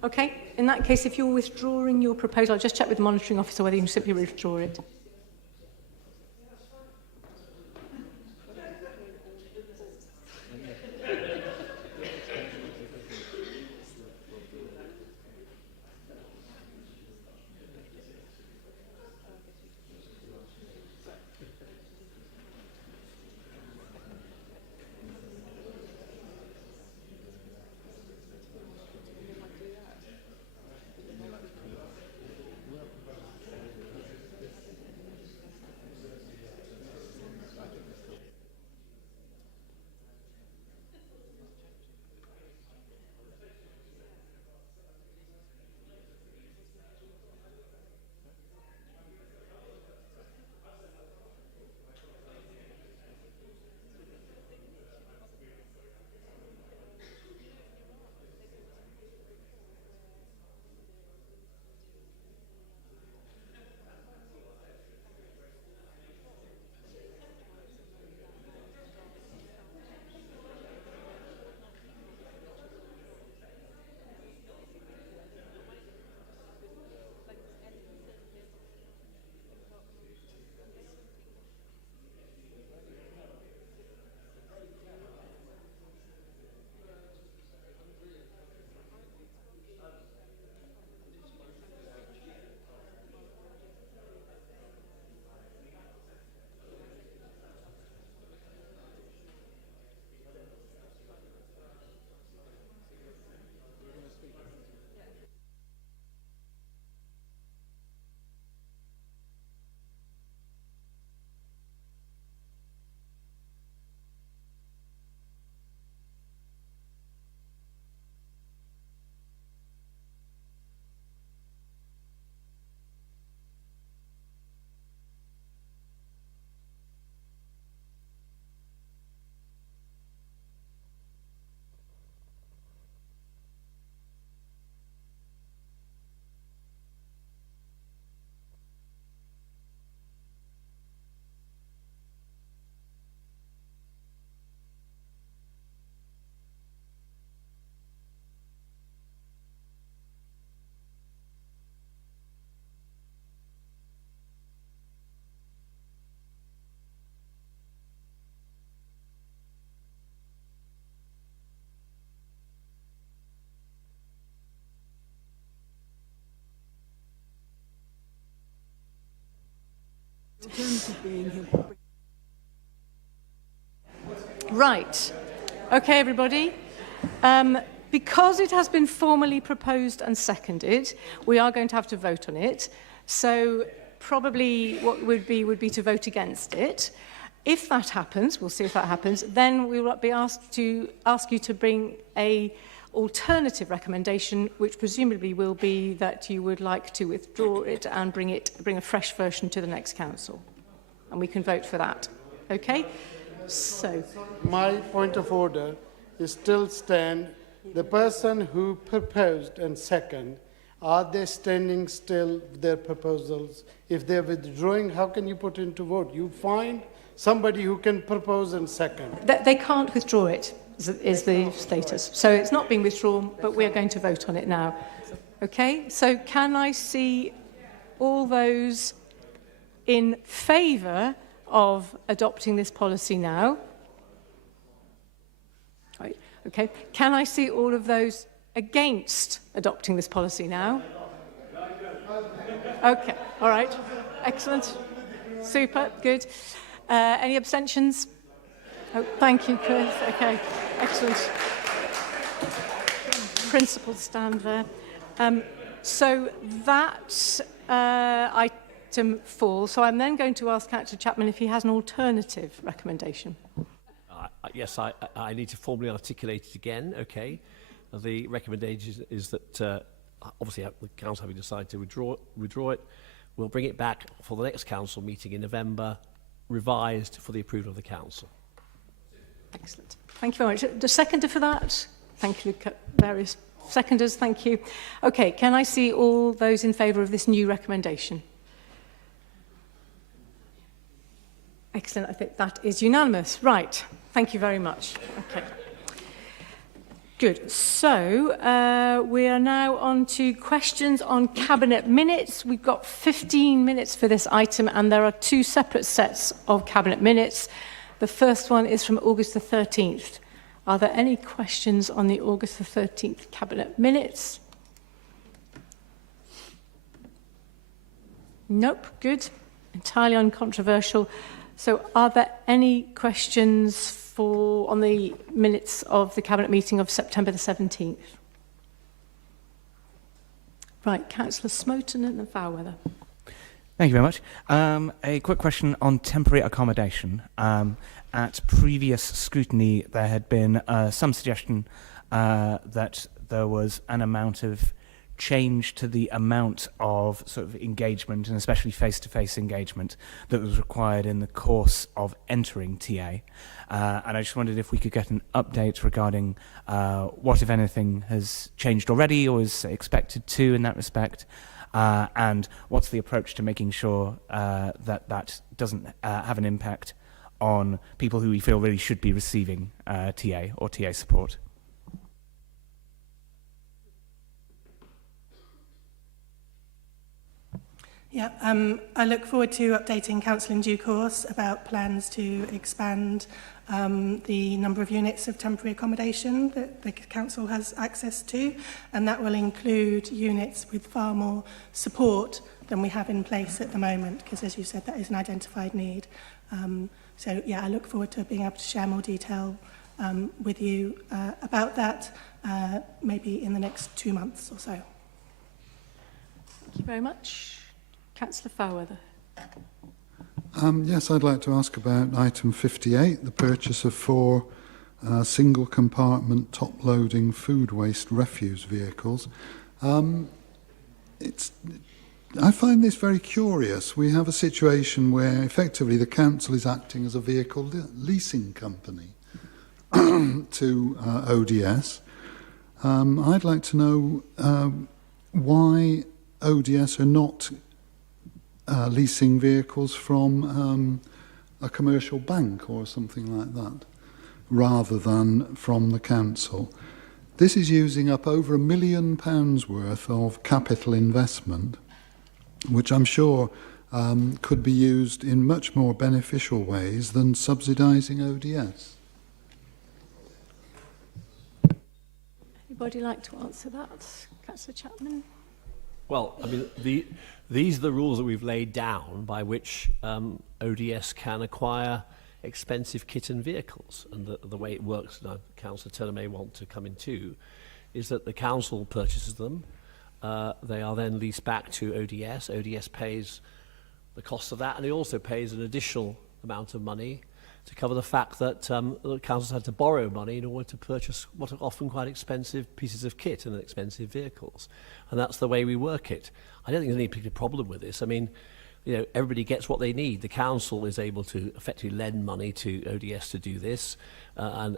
Okay, in that case, if you're withdrawing your proposal, I'll just check with the monitoring officer whether you can simply withdraw it. Right. Okay, everybody. Because it has been formally proposed and seconded, we are going to have to vote on it. So probably what would be to vote against it. If that happens, we'll see if that happens, then we will be asked to ask you to bring a alternative recommendation, which presumably will be that you would like to withdraw it and bring a fresh version to the next council. And we can vote for that. Okay? So my point of order is still stand. The person who proposed and second, are they standing still with their proposals? If they're withdrawing, how can you put into vote? You find somebody who can propose and second. They can't withdraw it, is the status. So it's not being withdrawn, but we are going to vote on it now. Okay? So can I see all those in favour of adopting this policy now? Right. Okay. Can I see all of those against adopting this policy now? Okay. All right. Excellent. Super. Good. Any abstentions? Oh, thank you, Chris. Okay. Excellent. Principled stand there. So that item falls. So I'm then going to ask Councillor Chapman if he has an alternative recommendation. Yes, I need to formally articulate it again, okay. The recommendation is that, obviously, the council having decided to withdraw it, we'll bring it back for the next council meeting in November revised for the approval of the council. Excellent. Thank you very much. The seconder for that? Thank you. Various seconders, thank you. Okay, can I see all those in favour of this new recommendation? Excellent. I think that is unanimous. Right. Thank you very much. Okay. Good. So we are now on to questions on Cabinet minutes. We've got 15 minutes for this item, and there are two separate sets of Cabinet minutes. The first one is from August the 13th. Are there any questions on the August the 13th Cabinet minutes? Nope. Good. Entirely uncontroversial. So are there any questions on the minutes of the Cabinet meeting of September the 17th? Right, Councillor Smoten and then Fairweather. Thank you very much. A quick question on temporary accommodation. At previous scrutiny, there had been some suggestion that there was an amount of change to the amount of sort of engagement, and especially face-to-face engagement, that was required in the course of entering TA. And I just wondered if we could get an update regarding what, if anything, has changed already or is expected to in that respect, and what's the approach to making sure that that doesn't have an impact on people who we feel really should be receiving TA or TA support. Yeah, I look forward to updating Council in due course about plans to expand the number of units of temporary accommodation that the Council has access to, and that will include units with far more support than we have in place at the moment, because as you said, that is an identified need. So yeah, I look forward to being able to share more detail with you about that, maybe in the next 2 months or so. Thank you very much. Councillor Fairweather. Yes, I'd like to ask about item 58, the purchase of 4 single compartment top-loading food waste refuse vehicles. I find this very curious. We have a situation where effectively the council is acting as a vehicle leasing company to ODS. I'd like to know why ODS are not leasing vehicles from a commercial bank or something like that, rather than from the council. This is using up over £1 million worth of capital investment, which I'm sure could be used in much more beneficial ways than subsidising ODS. Anybody like to answer that? Councillor Chapman? Well, I mean, these are the rules that we've laid down by which ODS can acquire expensive kit and vehicles. And the way it works, now Councillor Turner may want to come in too, is that the council purchases them. They are then leased back to ODS. ODS pays the cost of that, and it also pays an additional amount of money to cover the fact that the councils had to borrow money in order to purchase what are often quite expensive pieces of kit and expensive vehicles. And that's the way we work it. I don't think there's any particular problem with this. I mean, you know, everybody gets what they need. The council is able to effectively lend money to ODS to do this and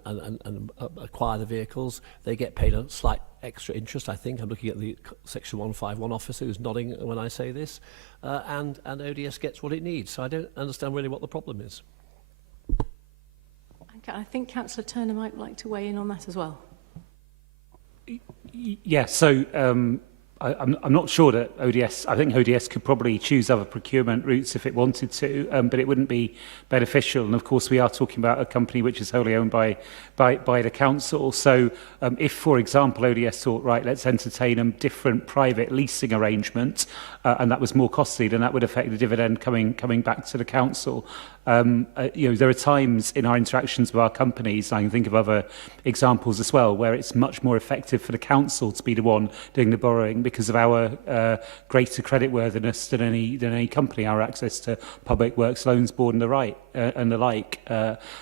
acquire the vehicles. They get paid a slight extra interest, I think. I'm looking at the Section 151 officer who's nodding when I say this. And ODS gets what it needs. So I don't understand really what the problem is. I think Councillor Turner might like to weigh in on that as well. Yeah, so I'm not sure that ODS, I think ODS could probably choose other procurement routes if it wanted to, but it wouldn't be beneficial. And of course, we are talking about a company which is wholly owned by the council. So if, for example, ODS thought, right, let's entertain a different private leasing arrangement, and that was more costly, then that would affect the dividend coming back to the council. You know, there are times in our interactions with our companies, I can think of other examples as well, where it's much more effective for the council to be the one doing the borrowing because of our greater creditworthiness than any company, our access to Public Works Loans Board and the like.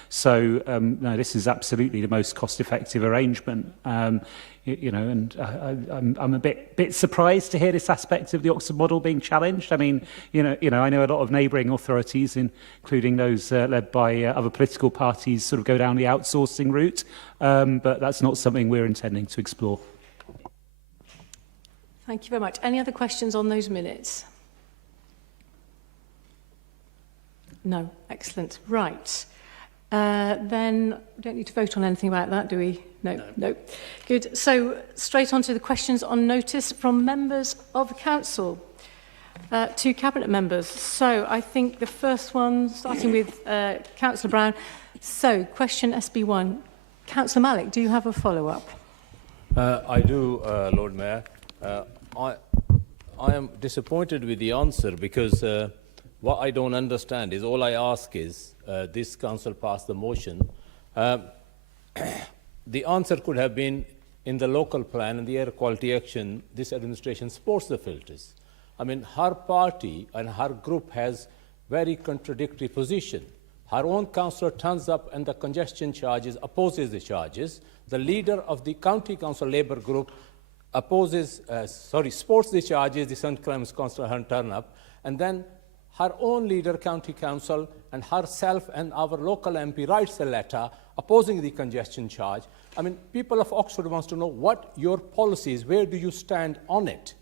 So no, this is absolutely the most cost-effective arrangement. you know, and I'm a bit surprised to hear this aspect of the Oxford model being challenged. I mean, you know, I know a lot of neighbouring authorities, including those led by other political parties, sort of go down the outsourcing route, but that's not something we're intending to explore. Thank you very much. Any other questions on those minutes? No. Excellent. Right. Then we don't need to vote on anything about that, do we? No. Good. So straight on to the questions on notice from members of the council to cabinet members. So I think the first one, starting with Councillor Brown. So question SB1. Councillor Malik, do you have a follow-up? I do, Lord Mayor. I am disappointed with the answer because what I don't understand is, all I ask is, this council passed the motion. The answer could have been in the local plan and the air quality action, this administration supports the filters. I mean, her party and her group has very contradictory position. Her own councillor turns up and the congestion charges, opposes the charges. The leader of the county council labour group supports the charges, the St. Clements councillor turn up, and then her own leader, county council, and herself and our local MP writes a letter opposing the congestion charge. I mean, people of Oxford wants to know what your policy is. Where do you stand on it?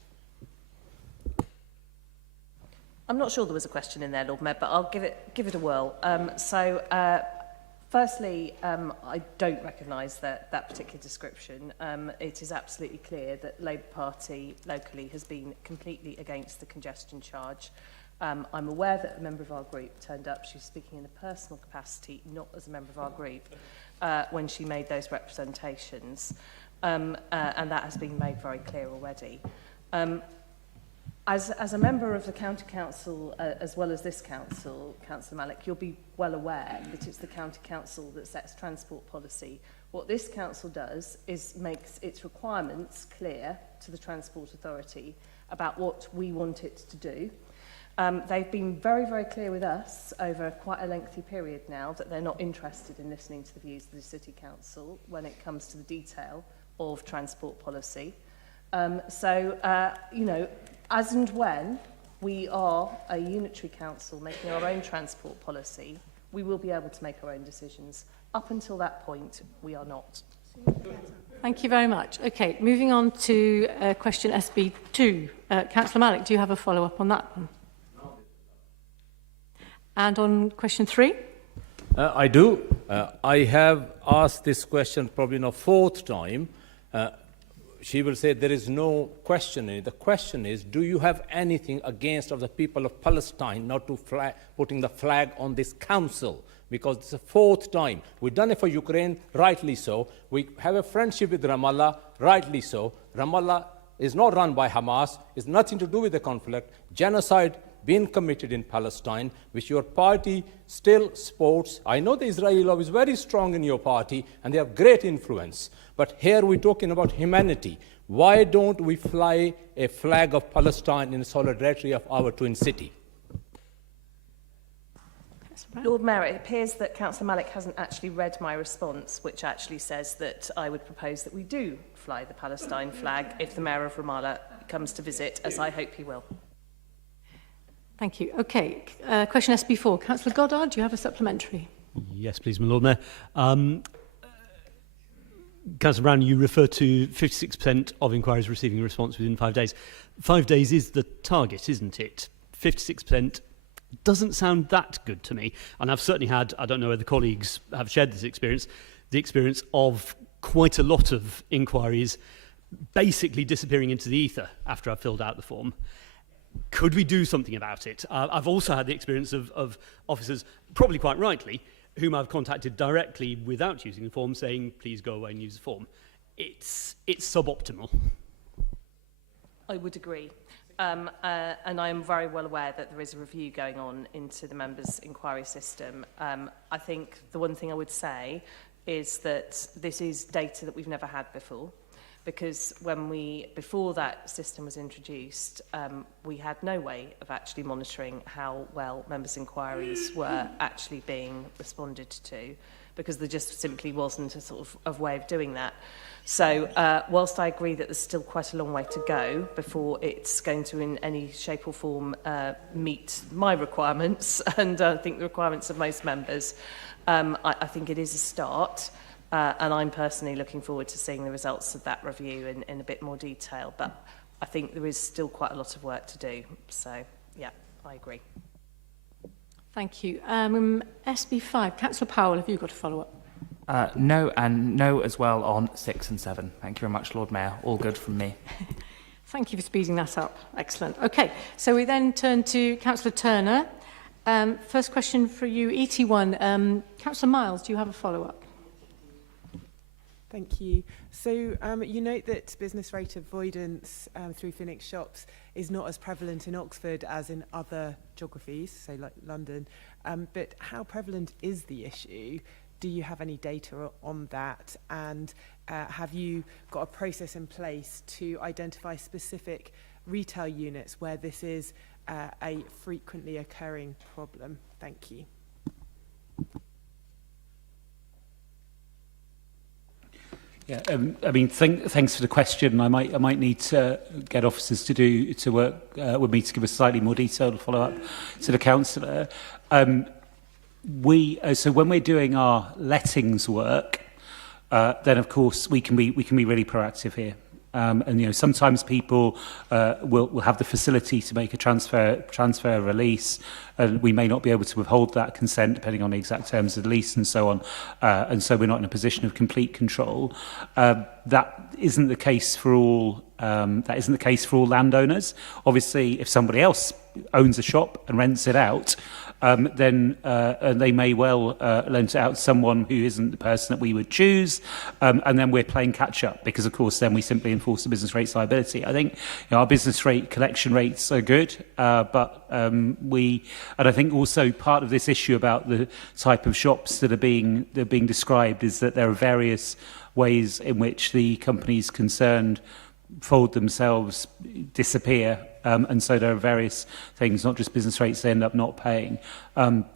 I'm not sure there was a question in there, Lord Mayor, but I'll give it a whirl. Firstly, I don't recognise that particular description. It is absolutely clear that Labour Party locally has been completely against the congestion charge. I'm aware that a member of our group turned up. She was speaking in a personal capacity, not as a member of our group, when she made those representations. And that has been made very clear already. As a member of the County Council, as well as this council, Councillor Malik, you'll be well aware that it's the County Council that sets transport policy. What this council does is makes its requirements clear to the Transport Authority about what we want it to do. They've been very, very clear with us over quite a lengthy period now that they're not interested in listening to the views of the City Council when it comes to the detail of transport policy. You know, as and when we are a unitary council making our own transport policy, we will be able to make our own decisions. Up until that point, we are not. Thank you very much. Okay, moving on to question SB2. Councillor Malik, do you have a follow-up on that one? And on question 3? I do. I have asked this question probably a fourth time. She will say there is no question in it. The question is, do you have anything against of the people of Palestine not to putting the flag on this council? Because it's the fourth time. We've done it for Ukraine, rightly so. We have a friendship with Ramallah, rightly so. Ramallah is not run by Hamas. It's nothing to do with the conflict. Genocide being committed in Palestine, which your party still supports. I know the Israeli lobby is very strong in your party, and they have great influence. But here we're talking about humanity. Why don't we fly a flag of Palestine in solidarity of our twin city? Lord Mayor, it appears that Councillor Malik hasn't actually read my response, which actually says that I would propose that we do fly the Palestine flag if the Mayor of Ramallah comes to visit, as I hope he will. Thank you. Okay, question SB4. Councillor Goddard, do you have a supplementary? Yes, please, my Lord Mayor. Councillor Brown, you refer to 56% of inquiries receiving a response within 5 days. 5 days is the target, isn't it? 56% doesn't sound that good to me. And I've certainly had, I don't know whether colleagues have shared this experience, the experience of quite a lot of inquiries basically disappearing into the ether after I've filled out the form. Could we do something about it? I've also had the experience of officers, probably quite rightly, whom I've contacted directly without using the form, saying, please go away and use the form. It's suboptimal. I would agree. And I am very well aware that there is a review going on into the members' inquiry system. I think the one thing I would say is that this is data that we've never had before. Because before that system was introduced, we had no way of actually monitoring how well members' inquiries were actually being responded to, because there just simply wasn't a sort of way of doing that. So whilst I agree that there's still quite a long way to go before it's going to in any shape or form meet my requirements and I think the requirements of most members, I think it is a start. And I'm personally looking forward to seeing the results of that review in a bit more detail. But I think there is still quite a lot of work to do. So, yeah, I agree. Thank you. SB5, Councillor Powell, have you got a follow-up? No, and no as well on 6 and 7. Thank you very much, Lord Mayor. All good from me. Thank you for speeding that up. Excellent. Okay, so we then turn to Councillor Turner. First question for you, ET1. Councillor Miles, do you have a follow-up? Thank you. So you note that business rate avoidance through Phoenix shops is not as prevalent in Oxford as in other geographies, say like London. But how prevalent is the issue? Do you have any data on that? And have you got a process in place to identify specific retail units where this is a frequently occurring problem? Thank you. Yeah, I mean, thanks for the question. I might need to get officers to work with me to give a slightly more detailed follow-up to the councillor. So when we're doing our lettings work, then of course we can be really proactive here. And you know, sometimes people will have the facility to make a transfer release, and we may not be able to withhold that consent depending on the exact terms of the lease and so on. And so we're not in a position of complete control. That isn't the case for all. That isn't the case for all landowners. Obviously, if somebody else owns a shop and rents it out, then they may well lend it out to someone who isn't the person that we would choose, and then we're playing catch up because, of course, then we simply enforce the business rates liability. I think our business rate collection rates are good, but and I think also part of this issue about the type of shops that are being described is that there are various ways in which the companies concerned fold themselves, disappear, and so there are various things, not just business rates they end up not paying.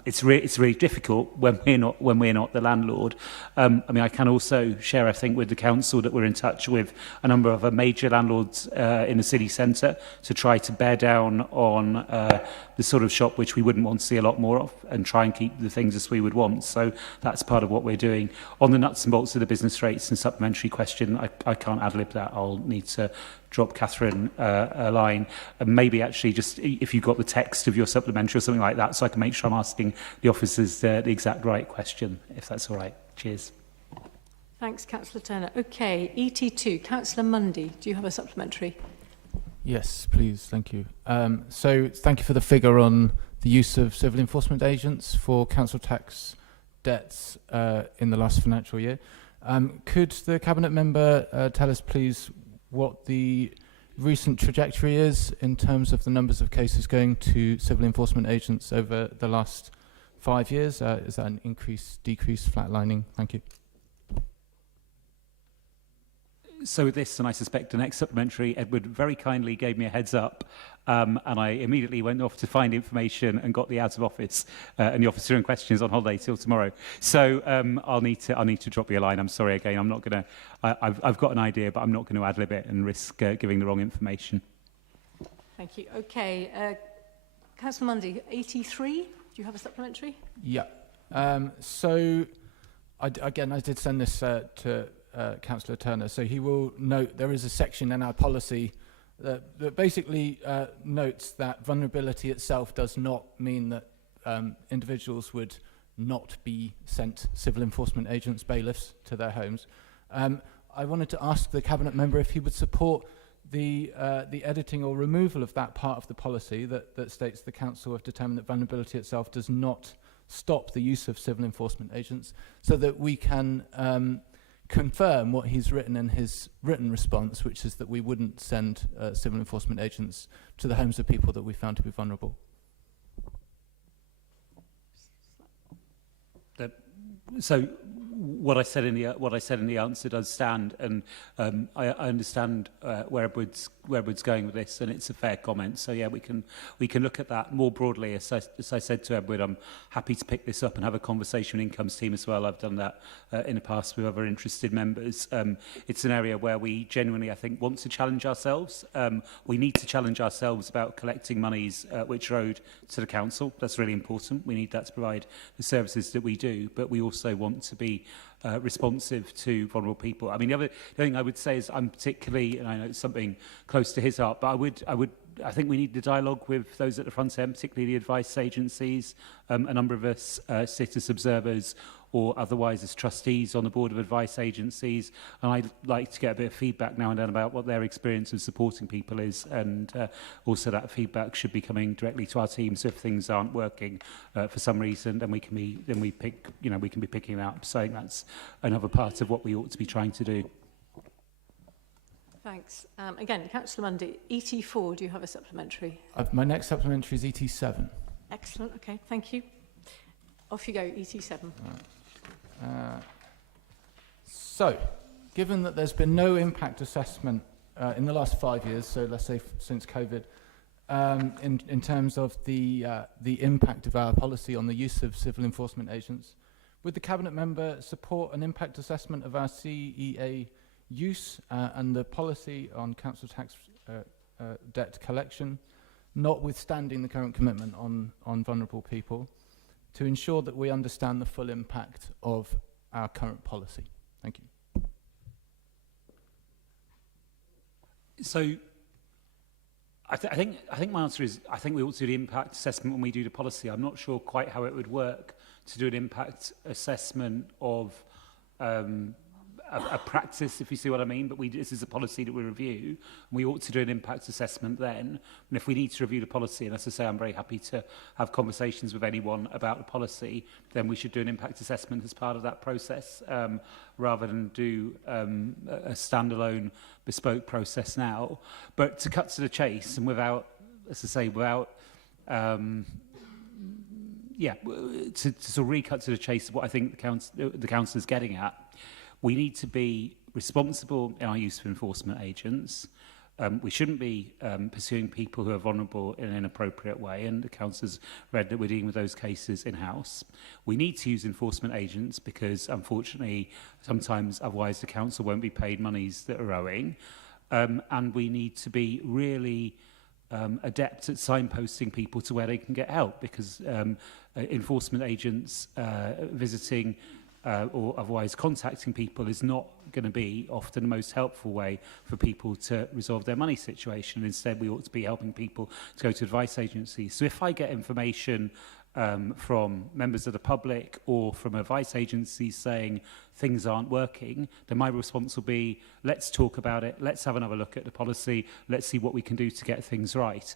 It's really difficult when we're not the landlord. I mean, I can also share, I think, with the council that we're in touch with a number of major landlords in the city centre to try to bear down on the sort of shop which we wouldn't want to see a lot more of and try and keep the things as we would want. So that's part of what we're doing. On the nuts and bolts of the business rates and supplementary question, I can't ad-lib that. I'll need to drop Catherine a line, and maybe actually just if you've got the text of your supplementary or something like that, so I can make sure I'm asking the officers the exact right question, if that's all right. Cheers. Thanks, Councillor Turner. Okay, ET2, Councillor Mundy, do you have a supplementary? Yes, please. Thank you. So thank you for the figure on the use of civil enforcement agents for council tax debts in the last financial year. Could the Cabinet member tell us, please, what the recent trajectory is in terms of the numbers of cases going to civil enforcement agents over the last 5 years? Is that an increase, decrease, flatlining? Thank you. So with this, and I suspect the next supplementary, Edward very kindly gave me a heads up, and I immediately went off to find information and got the out of office, and the officer in question is on holiday till tomorrow. So I'll need to drop you a line. I'm sorry again. I'm not going to. I've got an idea, but I'm not going to ad-lib it and risk giving the wrong information. Thank you. Okay, Councillor Mundy, 83. Do you have a supplementary? Yeah. So I did send this to Councillor Turner, so he will note there is a section in our policy that basically notes that vulnerability itself does not mean that individuals would not be sent civil enforcement agents, bailiffs, to their homes. I wanted to ask the Cabinet member if he would support the editing or removal of that part of the policy that states the Council have determined that vulnerability itself does not stop the use of civil enforcement agents, so that we can confirm what he's written in his written response, which is that we wouldn't send civil enforcement agents to the homes of people that we found to be vulnerable. So what I said in the answer does stand, and I understand where Edward's where Edward's going with this, and it's a fair comment. So yeah, we can look at that more broadly. As I said to Edward, I'm happy to pick this up and have a conversation with Income's team as well. I've done that in the past with other interested members. It's an area where we genuinely, I think, want to challenge ourselves. We need to challenge ourselves about collecting monies which are owed to the council. That's really important. We need that to provide the services that we do, but we also want to be responsive to vulnerable people. I mean, the other thing I would say is I'm particularly, and I know it's something close to his heart, but I think we need the dialogue with those at the front end, particularly the advice agencies. A number of us sit as observers or otherwise as trustees on the board of advice agencies, and I'd like to get a bit of feedback now and then about what their experience of supporting people is, and also that feedback should be coming directly to our teams if things aren't working for some reason, then we can be picking it up. So that's another part of what we ought to be trying to do. Thanks. Again, Councillor Mundy, ET4, do you have a supplementary? My next supplementary is ET7. Excellent, okay, thank you. Off you go, ET7. So, given that there's been no impact assessment in the last 5 years, so let's say since COVID, in terms of the impact of our policy on the use of civil enforcement agents, would the Cabinet member support an impact assessment of our CEA use and the policy on council tax debt collection, notwithstanding the current commitment on vulnerable people, to ensure that we understand the full impact of our current policy? Thank you. So, I think my answer is I think we ought to do the impact assessment when we do the policy. I'm not sure quite how it would work to do an impact assessment of a practice, if you see what I mean, but this is a policy that we review, and we ought to do an impact assessment then. And if we need to review the policy, and as I say, I'm very happy to have conversations with anyone about the policy, then we should do an impact assessment as part of that process, rather than do a standalone bespoke process now. But to cut to the chase, and without, as I say, to sort of re-cut to the chase of what I think the council is getting at, we need to be responsible in our use of enforcement agents. We shouldn't be pursuing people who are vulnerable in an inappropriate way, and the council's read that we're dealing with those cases in-house. We need to use enforcement agents because, unfortunately, sometimes otherwise the council won't be paid monies that are owing. And we need to be really adept at signposting people to where they can get help, because enforcement agents visiting or otherwise contacting people is not going to be often the most helpful way for people to resolve their money situation. Instead, we ought to be helping people to go to advice agencies. So if I get information from members of the public or from advice agencies saying things aren't working, then my response will be, let's talk about it, let's have another look at the policy, let's see what we can do to get things right.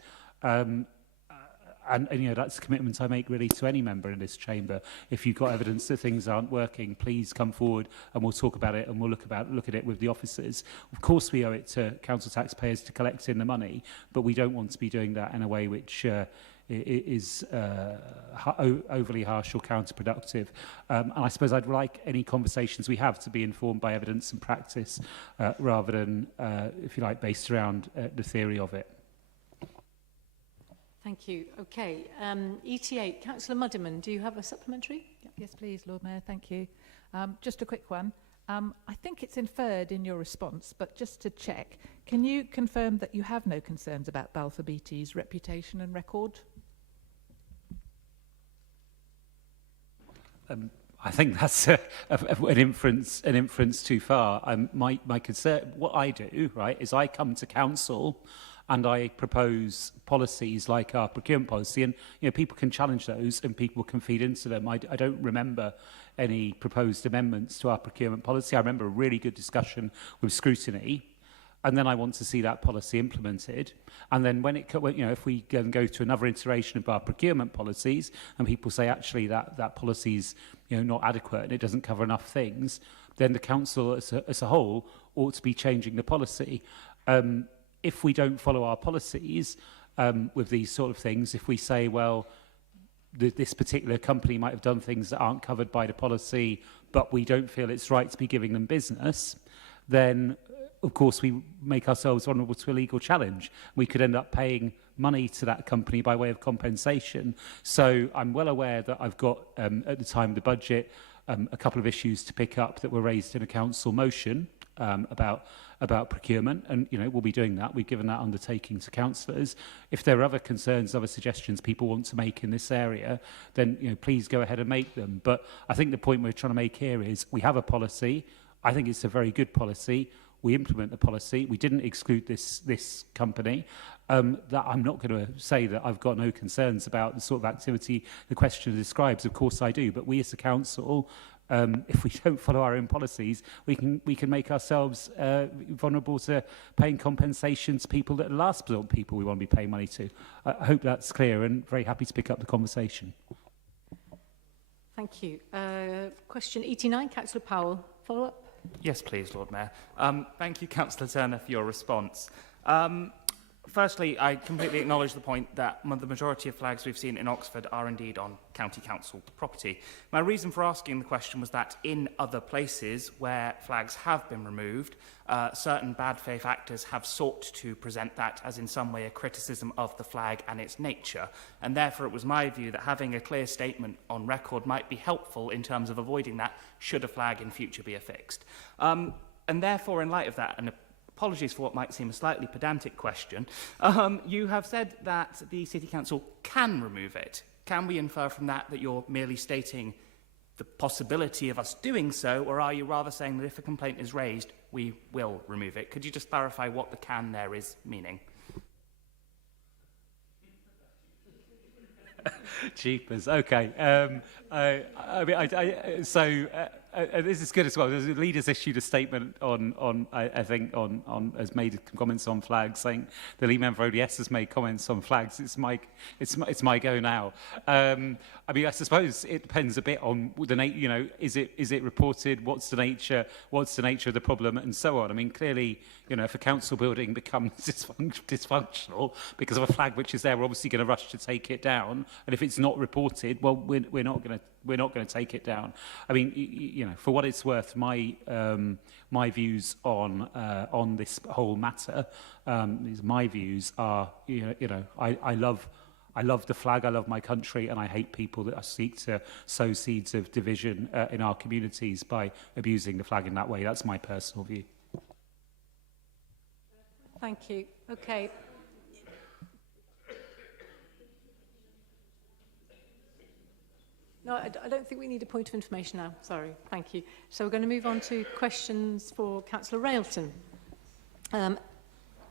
And you know, that's a commitment I make really to any member in this chamber. If you've got evidence that things aren't working, please come forward and we'll talk about it, and we'll look at it with the officers. Of course, we owe it to council taxpayers to collect in the money, but we don't want to be doing that in a way which is overly harsh or counterproductive. And I suppose I'd like any conversations we have to be informed by evidence and practice, rather than, if you like, based around the theory of it. Thank you. Okay. ET8, Councillor Muddiman, do you have a supplementary? Yes, please, Lord Mayor. Thank you. Just a quick one. I think it's inferred in your response, but just to check, can you confirm that you have no concerns about Balfour Beatty's reputation and record? I think that's an inference too far. My concern, what I do, right, is I come to council and I propose policies like our procurement policy, and you know, people can challenge those and people can feed into them. I don't remember any proposed amendments to our procurement policy. I remember a really good discussion with scrutiny, and then I want to see that policy implemented. And then when if we go to another iteration of our procurement policies, and people say actually that policy's not adequate and it doesn't cover enough things, then the council as a whole ought to be changing the policy. If we don't follow our policies with these sort of things, if we say, well, this particular company might have done things that aren't covered by the policy, but we don't feel it's right to be giving them business, then of course, we make ourselves vulnerable to a legal challenge. We could end up paying money to that company by way of compensation. So I'm well aware that I've got, at the time of the budget, a couple of issues to pick up that were raised in a council motion about procurement, and we'll be doing that. We've given that undertaking to councillors. If there are other concerns, other suggestions people want to make in this area, then please go ahead and make them. But I think the point we're trying to make here is we have a policy. I think it's a very good policy. We implement the policy. We didn't exclude this company. That I'm not going to say that I've got no concerns about the sort of activity the question describes. Of course I do. But we as a council, if we don't follow our own policies, we can make ourselves vulnerable to paying compensation to people that are the last resort people we want to be paying money to. I hope that's clear, and very happy to pick up the conversation. Thank you. Question 89, Councillor Powell. Follow up? Yes, please, Lord Mayor. Thank you, Councillor Turner, for your response. Firstly, I completely acknowledge the point that the majority of flags we've seen in Oxford are indeed on county council property. My reason for asking the question was that in other places where flags have been removed, certain bad faith actors have sought to present that as in some way a criticism of the flag and its nature, and therefore it was my view that having a clear statement on record might be helpful in terms of avoiding that should a flag in future be affixed. And therefore, in light of that, and apologies for what might seem a slightly pedantic question, you have said that the City Council can remove it. Can we infer from that that you're merely stating the possibility of us doing so, or are you rather saying that if a complaint is raised, we will remove it? Could you just clarify what the can there is meaning? Jeepers. Okay. This is good as well. The leaders issued a statement has made comments on flags, saying the lead member ODS has made comments on flags. It's my go now. I suppose it depends a bit on the nature. Is it reported? What's the nature of the problem, and so on. I mean, clearly, if a council building becomes dysfunctional because of a flag which is there, we're obviously going to rush to take it down. And if it's not reported, well, we're not going to take it down. I mean, for what it's worth, my views on this whole matter, my views are, I love the flag, I love my country, and I hate people that seek to sow seeds of division in our communities by abusing the flag in that way. That's my personal view. Thank you. Okay. No, I don't think we need a point of information now. Sorry. Thank you. So we're going to move on to questions for Councillor Railton.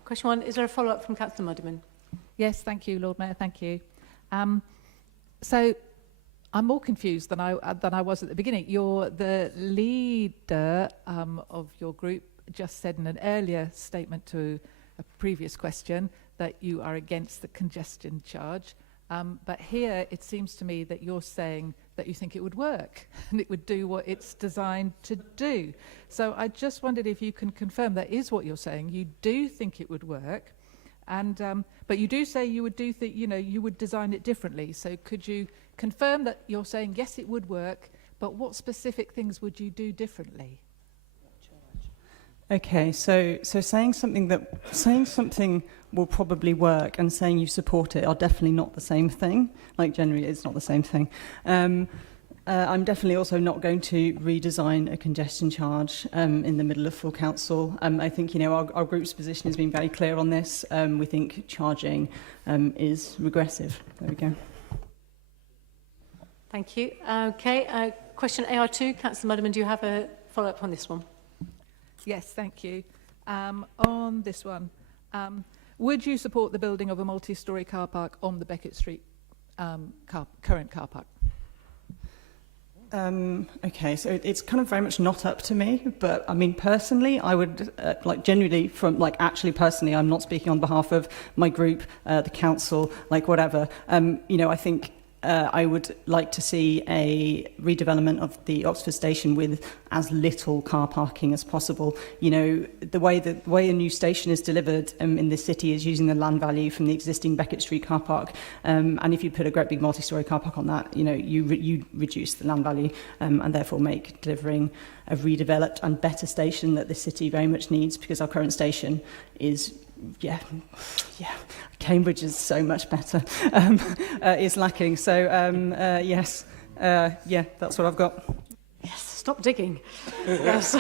Question 1, is there a follow-up from Councillor Muddiman? Yes, thank you, Lord Mayor. Thank you. So I'm more confused than I was at the beginning. The leader of your group just said in an earlier statement to a previous question that you are against the congestion charge. But here it seems to me that you're saying that you think it would work and it would do what it's designed to do. So I just wondered if you can confirm that is what you're saying. You do think it would work, and but you do say you would you would design it differently. So could you confirm that you're saying yes, it would work, but what specific things would you do differently? Okay, so saying something will probably work and saying you support it are definitely not the same thing. Like, generally, it's not the same thing. I'm definitely also not going to redesign a congestion charge in the middle of full council. I think our group's position has been very clear on this. We think charging is regressive. There we go. Thank you. Okay, question AR2, Councillor Muddiman, do you have a follow-up on this one? Yes, thank you. On this one, would you support the building of a multi-storey car park on the Beckett Street current car park? Okay, so it's kind of very much not up to me, but I mean, personally, I would, actually personally, I'm not speaking on behalf of my group, the council, whatever. I think I would like to see a redevelopment of the Oxford station with as little car parking as possible. You know, the way a new station is delivered in this city is using the land value from the existing Beckett Street car park. And if you put a great big multi-storey car park on that, you know, you reduce the land value and therefore make delivering a redeveloped and better station that the city very much needs, because our current station is Cambridge is so much better, is lacking. So, yes, that's what I've got. Yes, stop digging. Yes.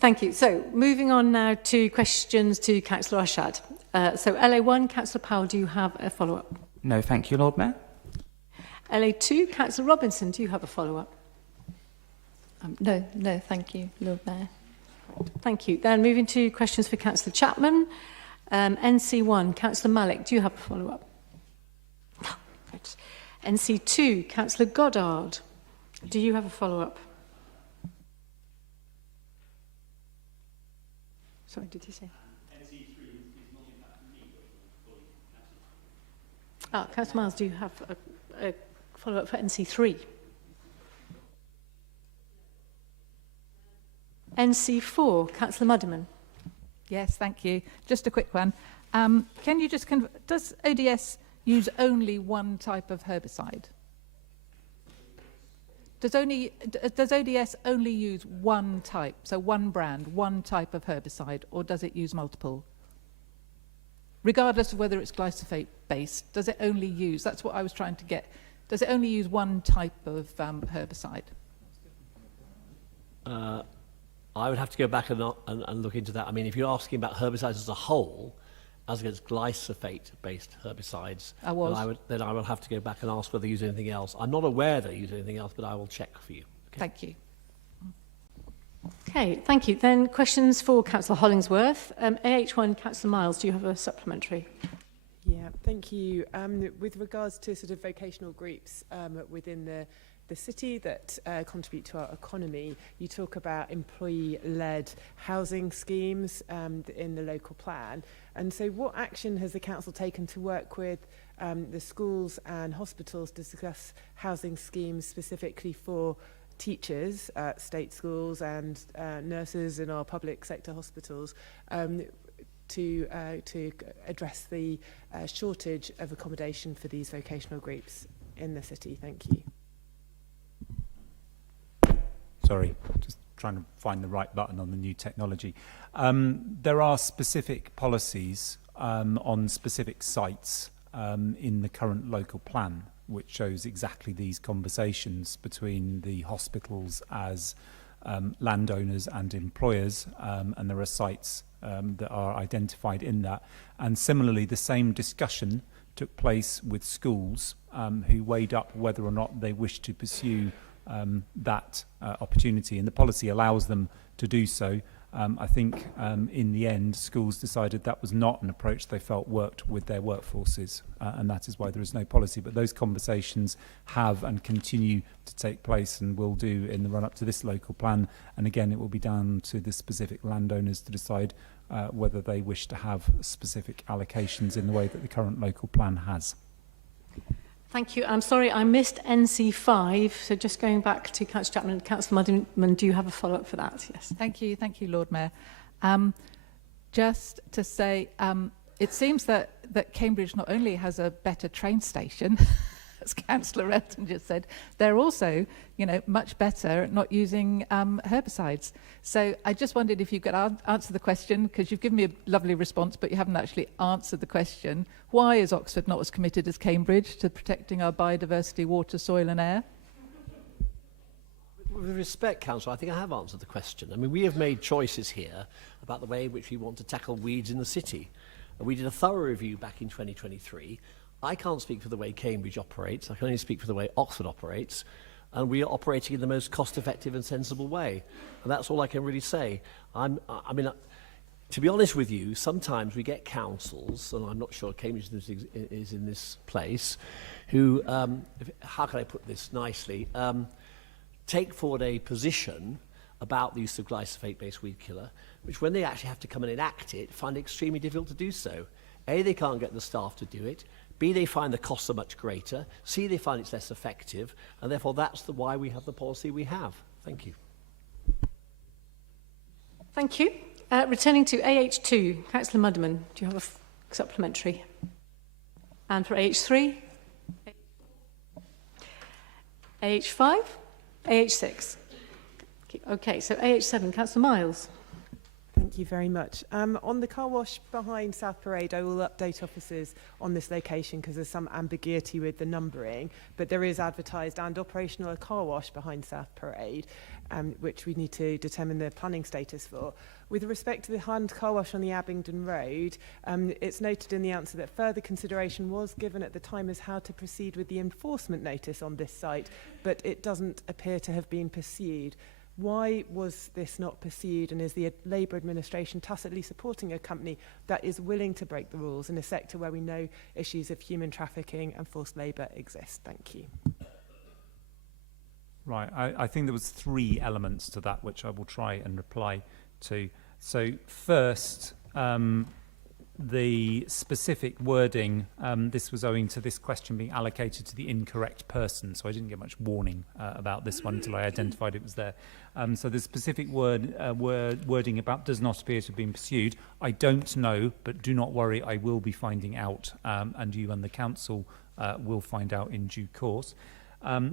Thank you. So, moving on now to questions to Councillor Ashad. So, LA1, Councillor Powell, do you have a follow-up? No, thank you, Lord Mayor. LA2, Councillor Robinson, do you have a follow-up? No, thank you, Lord Mayor. Thank you. Then moving to questions for Councillor Chapman. NC1, Councillor Malik, do you have a follow-up? No. Right. NC2, Councillor Goddard, do you have a follow-up? Sorry, did you say? Councillor Miles, do you have a follow-up for NC3? NC4, Councillor Mudderman. Yes, thank you. Just a quick one. Can you just does ODS use only one type of herbicide? Does ODS only use one type, so one brand, one type of herbicide, or does it use multiple? Regardless of whether it's glyphosate based, does it only use, that's what I was trying to get, does it only use one type of herbicide? I would have to go back and look into that. I mean, if you're asking about herbicides as a whole, as against glyphosate-based herbicides, then I will have to go back and ask whether they use anything else. I'm not aware they use anything else, but I will check for you. Okay? Thank you. Okay, thank you. Then questions for Councillor Hollingsworth. AH1, Councillor Miles, do you have a supplementary? Yeah, thank you. With regards to sort of vocational groups within the city that contribute to our economy, you talk about employee-led housing schemes in the local plan. And so what action has the council taken to work with the schools and hospitals to discuss housing schemes specifically for teachers at state schools and nurses in our public sector hospitals to address the shortage of accommodation for these vocational groups in the city? Thank you. Sorry, just trying to find the right button on the new technology. There are specific policies on specific sites in the current local plan, which shows exactly these conversations between the hospitals as landowners and employers, and there are sites that are identified in that. And similarly, the same discussion took place with schools who weighed up whether or not they wish to pursue that opportunity, and the policy allows them to do so. I think in the end schools decided that was not an approach they felt worked with their workforces, and that is why there is no policy. But those conversations have and continue to take place and will do in the run up to this local plan, and again it will be down to the specific landowners to decide whether they wish to have specific allocations in the way that the current local plan has. Thank you. I'm sorry, I missed NC5, so just going back to Councillor Chapman and Councillor Mudderman, do you have a follow-up for that? Yes. Thank you, Lord Mayor. Just to say, it seems that Cambridge not only has a better train station, as Councillor Renton just said, they're also, much better at not using herbicides. So I just wondered if you could answer the question, because you've given me a lovely response, but you haven't actually answered the question. Why is Oxford not as committed as Cambridge to protecting our biodiversity, water, soil and air? With respect, Councillor, I think I have answered the question. I mean, we have made choices here about the way in which we want to tackle weeds in the city. We did a thorough review back in 2023. I can't speak for the way Cambridge operates. I can only speak for the way Oxford operates. And we are operating in the most cost-effective and sensible way. And that's all I can really say. To be honest with you, sometimes we get councils, and I'm not sure Cambridge is in this place, who, how can I put this nicely, take forward a position about the use of glyphosate-based weed killer, which when they actually have to come and enact it, find it extremely difficult to do so. A, they can't get the staff to do it. B, they find the costs are much greater. C, they find it's less effective. And therefore, that's why we have the policy we have. Thank you. Thank you. Returning to AH2, Councillor Mudderman, do you have a supplementary? And for AH3? AH5? AH6? Okay, so AH7, Councillor Miles. Thank you very much. On the car wash behind South Parade, I will update officers on this location because there's some ambiguity with the numbering, but there is advertised and operational a car wash behind South Parade, which we need to determine the planning status for. With respect to the hand car wash on the Abingdon Road, it's noted in the answer that further consideration was given at the time as how to proceed with the enforcement notice on this site, but it doesn't appear to have been pursued. Why was this not pursued, and is the Labour administration tacitly supporting a company that is willing to break the rules in a sector where we know issues of human trafficking and forced labour exist? Thank you. Right, I think there was 3 elements to that which I will try and reply to. So first, the specific wording, this was owing to this question being allocated to the incorrect person, so I didn't get much warning about this one until I identified it was there. So the specific wording about does not appear to have been pursued. I don't know, but do not worry, I will be finding out, and you and the council will find out in due course.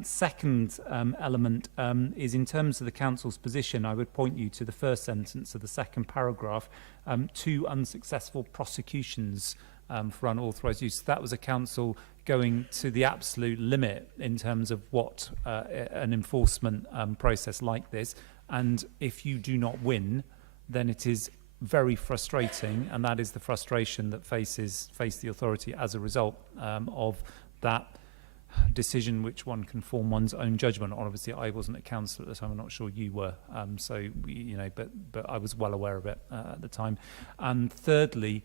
Second element is in terms of the council's position, I would point you to the first sentence of the second paragraph, 2 unsuccessful prosecutions for unauthorised use. That was a council going to the absolute limit in terms of what an enforcement process like this, and if you do not win, then it is very frustrating, and that is the frustration that face the authority as a result of that decision, which one can form one's own judgment on. Obviously, I wasn't a councillor at the time. I'm not sure you were. So but I was well aware of it at the time. And thirdly,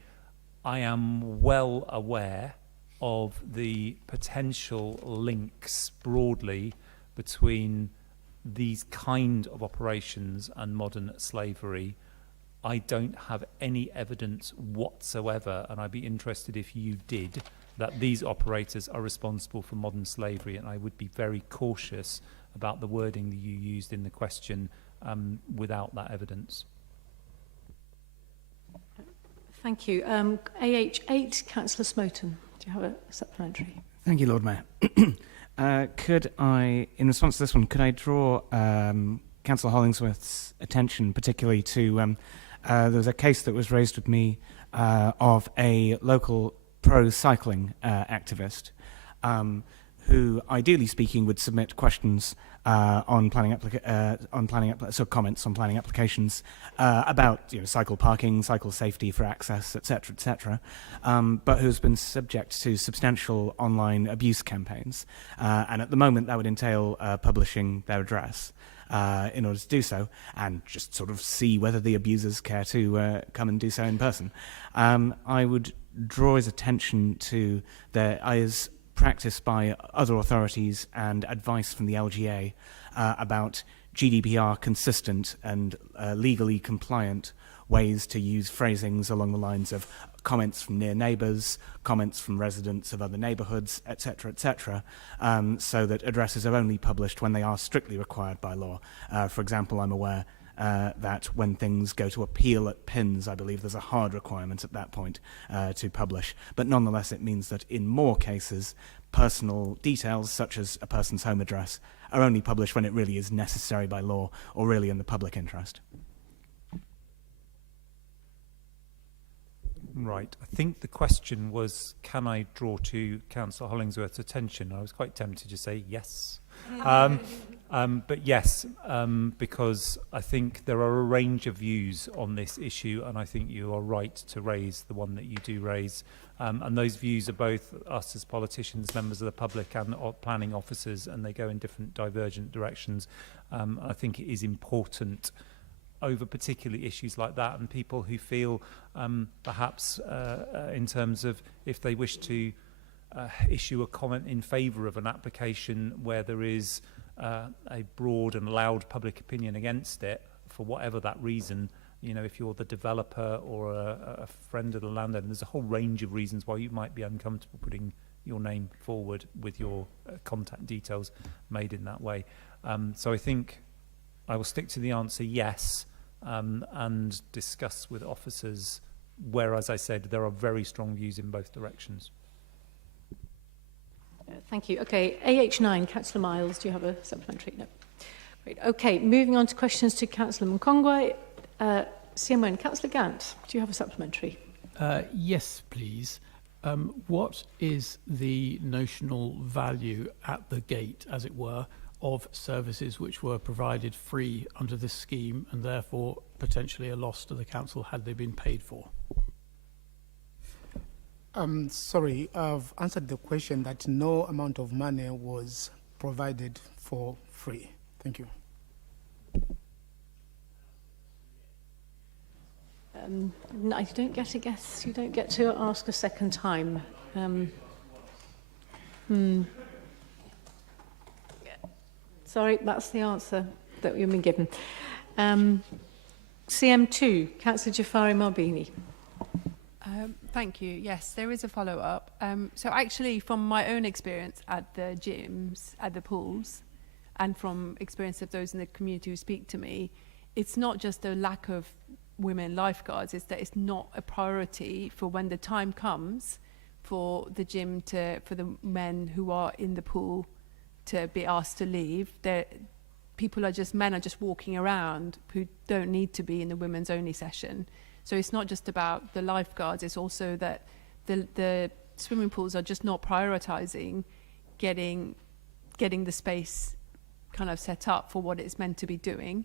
I am well aware of the potential links broadly between these kind of operations and modern slavery. I don't have any evidence whatsoever, and I'd be interested if you did, that these operators are responsible for modern slavery, and I would be very cautious about the wording that you used in the question without that evidence. Thank you. AH8, Councillor Smoten, do you have a supplementary? Thank you, Lord Mayor. Could I, in response to this one, could I draw Councillor Hollingsworth's attention particularly to, there was a case that was raised with me of a local pro-cycling activist who, ideally speaking, would submit questions on planning comments on planning applications about cycle parking, cycle safety for access, etc., but who's been subject to substantial online abuse campaigns, and at the moment that would entail publishing their address in order to do so, and just sort of see whether the abusers care to come and do so in person. I would draw his attention to there is practice by other authorities and advice from the LGA about GDPR consistent and legally compliant ways to use phrasings along the lines of comments from near neighbours, comments from residents of other neighbourhoods, etc., so that addresses are only published when they are strictly required by law. For example, I'm aware that when things go to appeal at PINs, I believe there's a hard requirement at that point to publish. But nonetheless, it means that in more cases, personal details, such as a person's home address, are only published when it really is necessary by law or really in the public interest. Right. I think the question was, can I draw to Councillor Hollingsworth's attention? I was quite tempted to say yes. But yes, because I think there are a range of views on this issue, and I think you are right to raise the one that you do raise. And those views are both us as politicians, members of the public, and planning officers, and they go in different divergent directions. I think it is important over particularly issues like that, and people who feel perhaps in terms of if they wish to issue a comment in favour of an application where there is a broad and loud public opinion against it, for whatever that reason, You know, if you're the developer or a friend of the landowner, there's a whole range of reasons why you might be uncomfortable putting your name forward with your contact details made in that way. So I think I will stick to the answer yes, and discuss with officers where, as I said, there are very strong views in both directions. Thank you. Okay, AH9, Councillor Miles, do you have a supplementary? No. Great. Okay, moving on to questions to Councillor Mkongwe. CM1, Councillor Gant, do you have a supplementary? Yes, please. What is the notional value at the gate, as it were, of services which were provided free under this scheme and therefore potentially a loss to the council had they been paid for? Sorry, I've answered the question that no amount of money was provided for free. Thank you. No, you don't get a guess. You don't get to ask a second time. Sorry, that's the answer that you've been given. CM2, Councillor Jafari Marbini. Thank you. Yes, there is a follow-up. So actually, from my own experience at the gyms, at the pools, and from experience of those in the community who speak to me, it's not just a lack of women lifeguards, it's that it's not a priority for when the time comes for the gym to, for the men who are in the pool to be asked to leave. Men are just walking around who don't need to be in the women's only session. So it's not just about the lifeguards, it's also that the swimming pools are just not prioritizing getting the space kind of set up for what it's meant to be doing.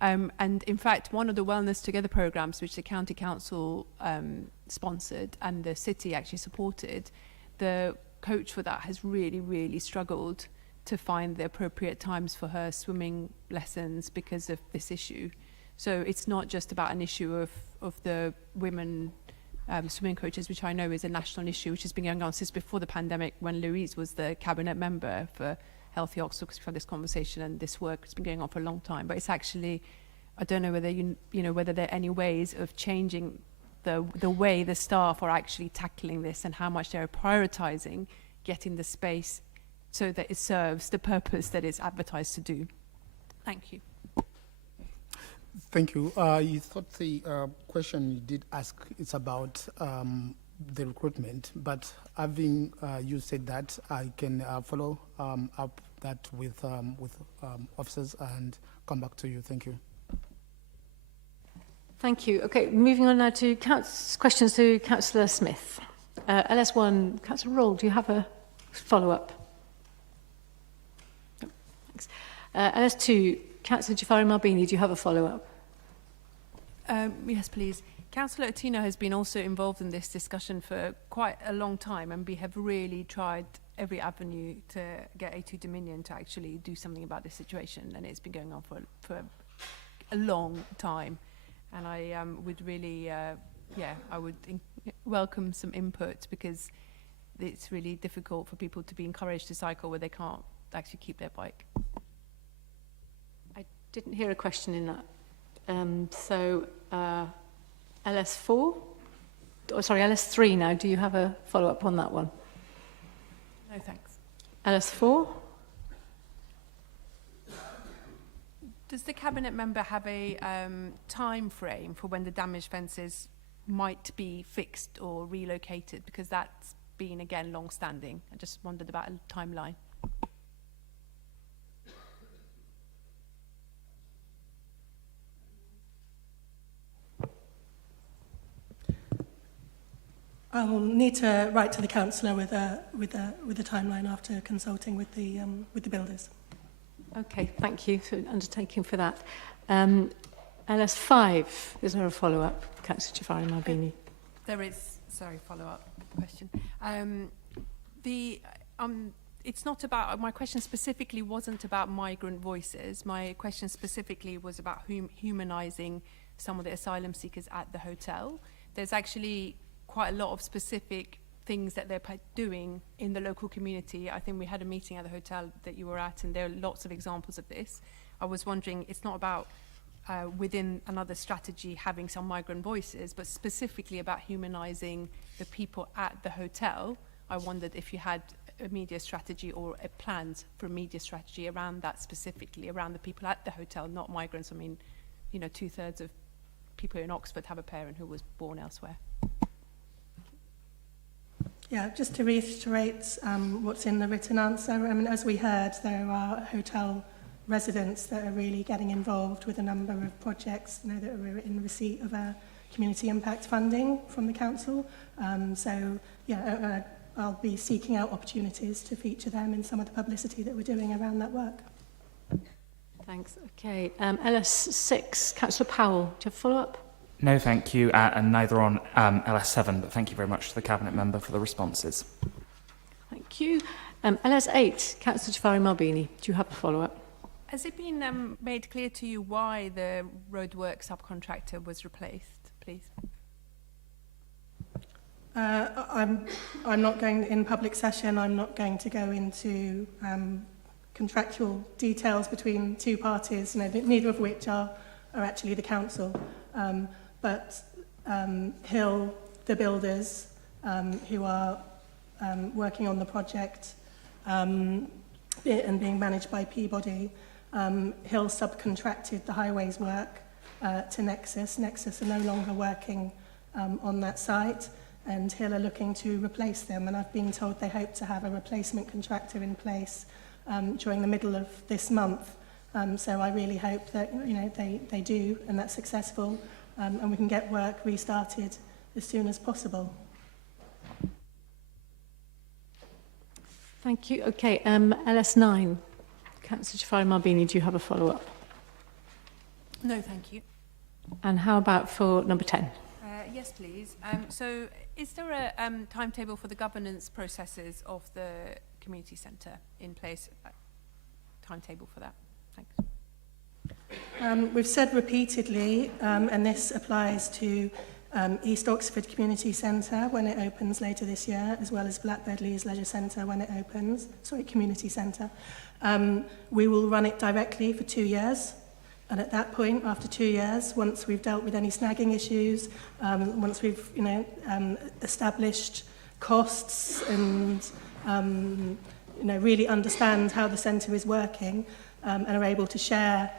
And in fact, one of the Wellness Together programs, which the County Council sponsored and the city actually supported, the coach for that has really, really struggled to find the appropriate times for her swimming lessons because of this issue. So it's not just about an issue of the women swimming coaches, which I know is a national issue, which has been going on since before the pandemic when Louise was the cabinet member for Healthy Oxford, because we've had this conversation and this work has been going on for a long time. But it's actually, I don't know whether whether there are any ways of changing the way the staff are actually tackling this and how much they're prioritizing getting the space so that it serves the purpose that it's advertised to do. Thank you. Thank you. You thought the question you did ask is about the recruitment, but having you said that, I can follow up that with officers and come back to you. Thank you. Thank you. Okay, moving on now to questions to Councillor Smith. LS1, Councillor Roll, do you have a follow-up? No, thanks. LS2, Councillor Jafari Marbini, do you have a follow-up? Yes, please. Councillor Otina has been also involved in this discussion for quite a long time, and we have really tried every avenue to get A2 Dominion to actually do something about this situation, and it's been going on for a long time. And I would really, I would welcome some input, because it's really difficult for people to be encouraged to cycle where they can't actually keep their bike. I didn't hear a question in that. LS4, LS3 now, do you have a follow-up on that one? No, thanks. LS4? Does the cabinet member have a time frame for when the damaged fences might be fixed or relocated? Because that's been, again, long-standing. I just wondered about a timeline. I will need to write to the councillor with a timeline after consulting with the builders. Okay, thank you for undertaking for that. LS5, is there a follow-up, Councillor Jafari Marbini? There is, sorry, follow-up question. It's not about, my question specifically wasn't about migrant voices. My question specifically was about humanising some of the asylum seekers at the hotel. There's actually quite a lot of specific things that they're doing in the local community. I think we had a meeting at the hotel that you were at, and there are lots of examples of this. I was wondering, it's not about within another strategy having some migrant voices, but specifically about humanising the people at the hotel. I wondered if you had a media strategy or a plans for a media strategy around that, specifically around the people at the hotel, not migrants. I mean, you know, 2/3 of people in Oxford have a parent who was born elsewhere. Yeah, just to reiterate what's in the written answer, I mean, as we heard, there are hotel residents that are really getting involved with a number of projects, you know, that are in receipt of community impact funding from the council. So, yeah, I'll be seeking out opportunities to feature them in some of the publicity that we're doing around that work. Thanks. Okay. LS6, Councillor Powell, do you have a follow-up? No, thank you, and neither on LS7, but thank you very much to the Cabinet Member for the responses. Thank you. LS8, Councillor Jafari Marbini, do you have a follow-up? Has it been made clear to you why the roadwork subcontractor was replaced, please? I'm not going in public session. I'm not going to go into contractual details between two parties, you know, neither of which are actually the council. But Hill, the builders who are working on the project and being managed by Peabody, Hill subcontracted the highways work to Nexus. Nexus are no longer working on that site, and Hill are looking to replace them. And I've been told they hope to have a replacement contractor in place during the middle of this month. So I really hope that, you know, they do, and that's successful, and we can get work restarted as soon as possible. Thank you. Okay, LS9, Councillor Jafari Marbini, do you have a follow-up? No, thank you. And how about for number 10? Yes, please. So is there a timetable for the governance processes of the community centre in place? Timetable for that? Thanks. We've said repeatedly, and this applies to East Oxford Community Centre when it opens later this year, as well as Blackbird Leys Leisure Centre when it opens, Community Centre. We will run it directly for 2 years. And at that point, after 2 years, once we've dealt with any snagging issues, once we've, you know, established costs and, you know, really understand how the centre is working, and are able to share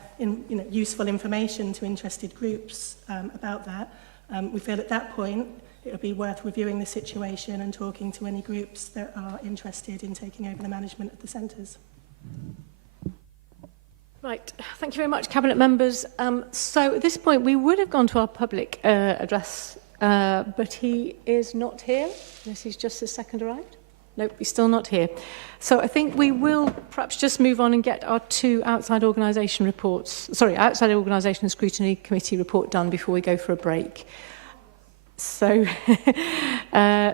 useful information to interested groups about that, we feel at that point it would be worth reviewing the situation and talking to any groups that are interested in taking over the management of the centres. Right, thank you very much, Cabinet members. So at this point, we would have gone to our public address, but he is not here, unless he's just a second arrived. Nope, he's still not here. So I think we will perhaps just move on and get our two outside organisation reports, outside organisation and scrutiny committee report done before we go for a break. So,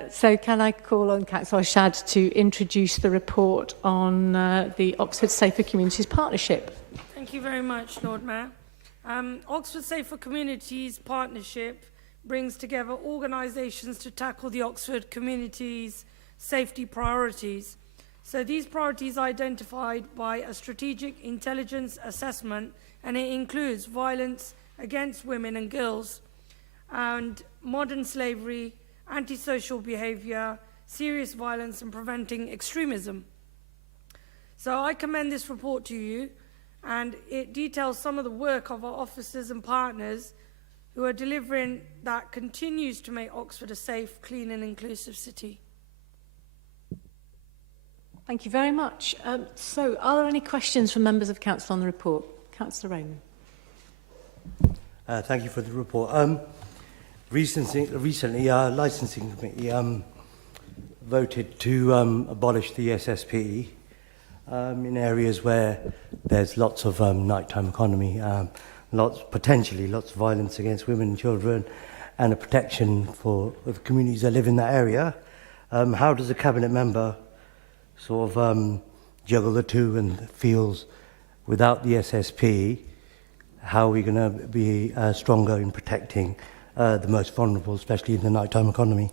so can I call on Councillor Shad to introduce the report on the Oxford Safer Communities Partnership? Thank you very much, Lord Mayor. Oxford Safer Communities Partnership brings together organisations to tackle the Oxford community's safety priorities. So these priorities are identified by a strategic intelligence assessment, and it includes violence against women and girls, and modern slavery, antisocial behaviour, serious violence, and preventing extremism. So I commend this report to you, and it details some of the work of our officers and partners who are delivering that continues to make Oxford a safe, clean and inclusive city. Thank you very much. So are there any questions from members of council on the report? Councillor Raymond. Thank you for the report. Recently, our licensing committee voted to abolish the SSP in areas where there's lots of nighttime economy, potentially lots of violence against women and children, and a protection for the communities that live in that area. How does a cabinet member sort of juggle the two and feels without the SSP, how are we going to be stronger in protecting the most vulnerable, especially in the nighttime economy?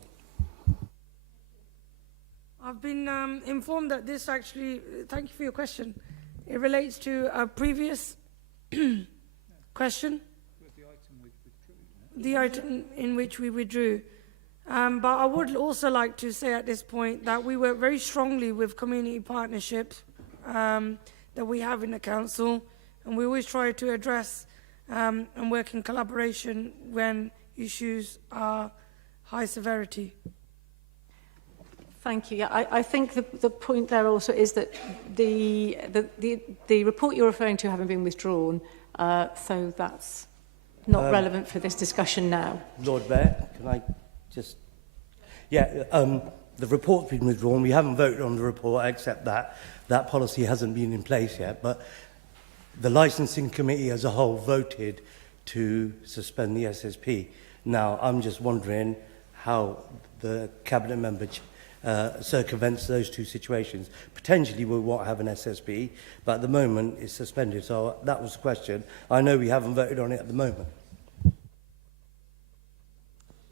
I've been informed that this actually, thank you for your question, it relates to a previous question. the item in which we withdrew. But I would also like to say at this point that we work very strongly with community partnerships that we have in the council, and we always try to address and work in collaboration when issues are high severity. Thank you. Yeah, I think the point there also is that the report you're referring to having been withdrawn, so that's not relevant for this discussion now. Lord Mayor, can I just... Yeah, the report's been withdrawn. We haven't voted on the report, except that that policy hasn't been in place yet. But the licensing committee as a whole voted to suspend the SSP. Now, I'm just wondering how the cabinet member circumvents those two situations. Potentially we won't have an SSP, but at the moment it's suspended. So that was the question. I know we haven't voted on it at the moment.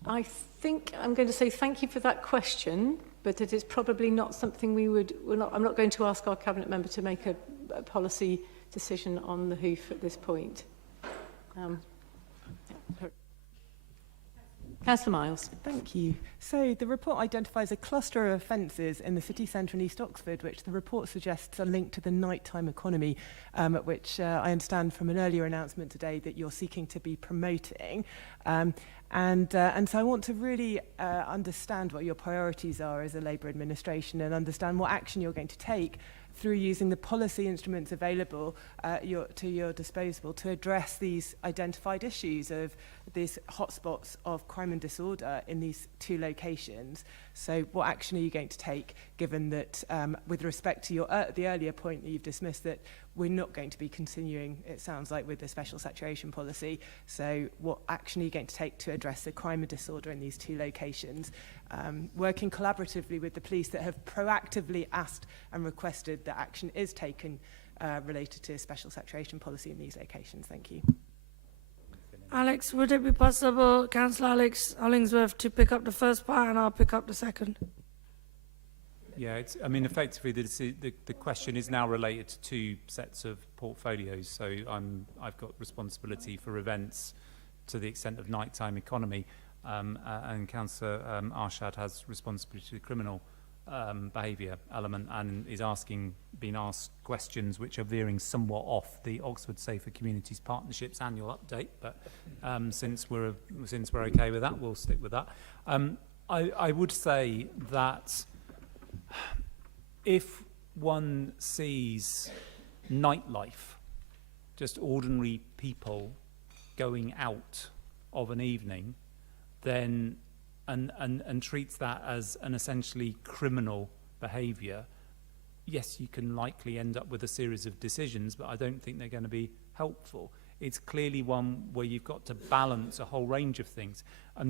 I think I'm going to say thank you for that question, but it is probably not something I'm not going to ask our cabinet member to make a policy decision on the hoof at this point. Councillor Miles. Thank you. So the report identifies a cluster of offences in the city centre in East Oxford, which the report suggests are linked to the nighttime economy, which I understand from an earlier announcement today that you're seeking to be promoting. And so I want to really understand what your priorities are as a Labour administration and understand what action you're going to take through using the policy instruments available to your disposal to address these identified issues of these hotspots of crime and disorder in these two locations. So what action are you going to take, given that with respect to your the earlier point that you've dismissed, that we're not going to be continuing, it sounds like, with the special saturation policy. So what action are you going to take to address the crime and disorder in these two locations? Working collaboratively with the police that have proactively asked and requested that action is taken related to special saturation policy in these locations. Thank you. Alex, would it be possible, Councillor Alex Hollingsworth, to pick up the first part and I'll pick up the second? Yeah, I mean, effectively, the question is now related to two sets of portfolios. So I've got responsibility for events to the extent of nighttime economy, and Councillor Arshad has responsibility to the criminal behaviour element and is being asked questions which are veering somewhat off the Oxford Safer Communities Partnerships annual update. But since we're okay with that, we'll stick with that. I would say that if one sees nightlife, just ordinary people going out of an evening, then and treats that as an essentially criminal behaviour, yes, you can likely end up with a series of decisions, but I don't think they're going to be helpful. It's clearly one where you've got to balance a whole range of things. I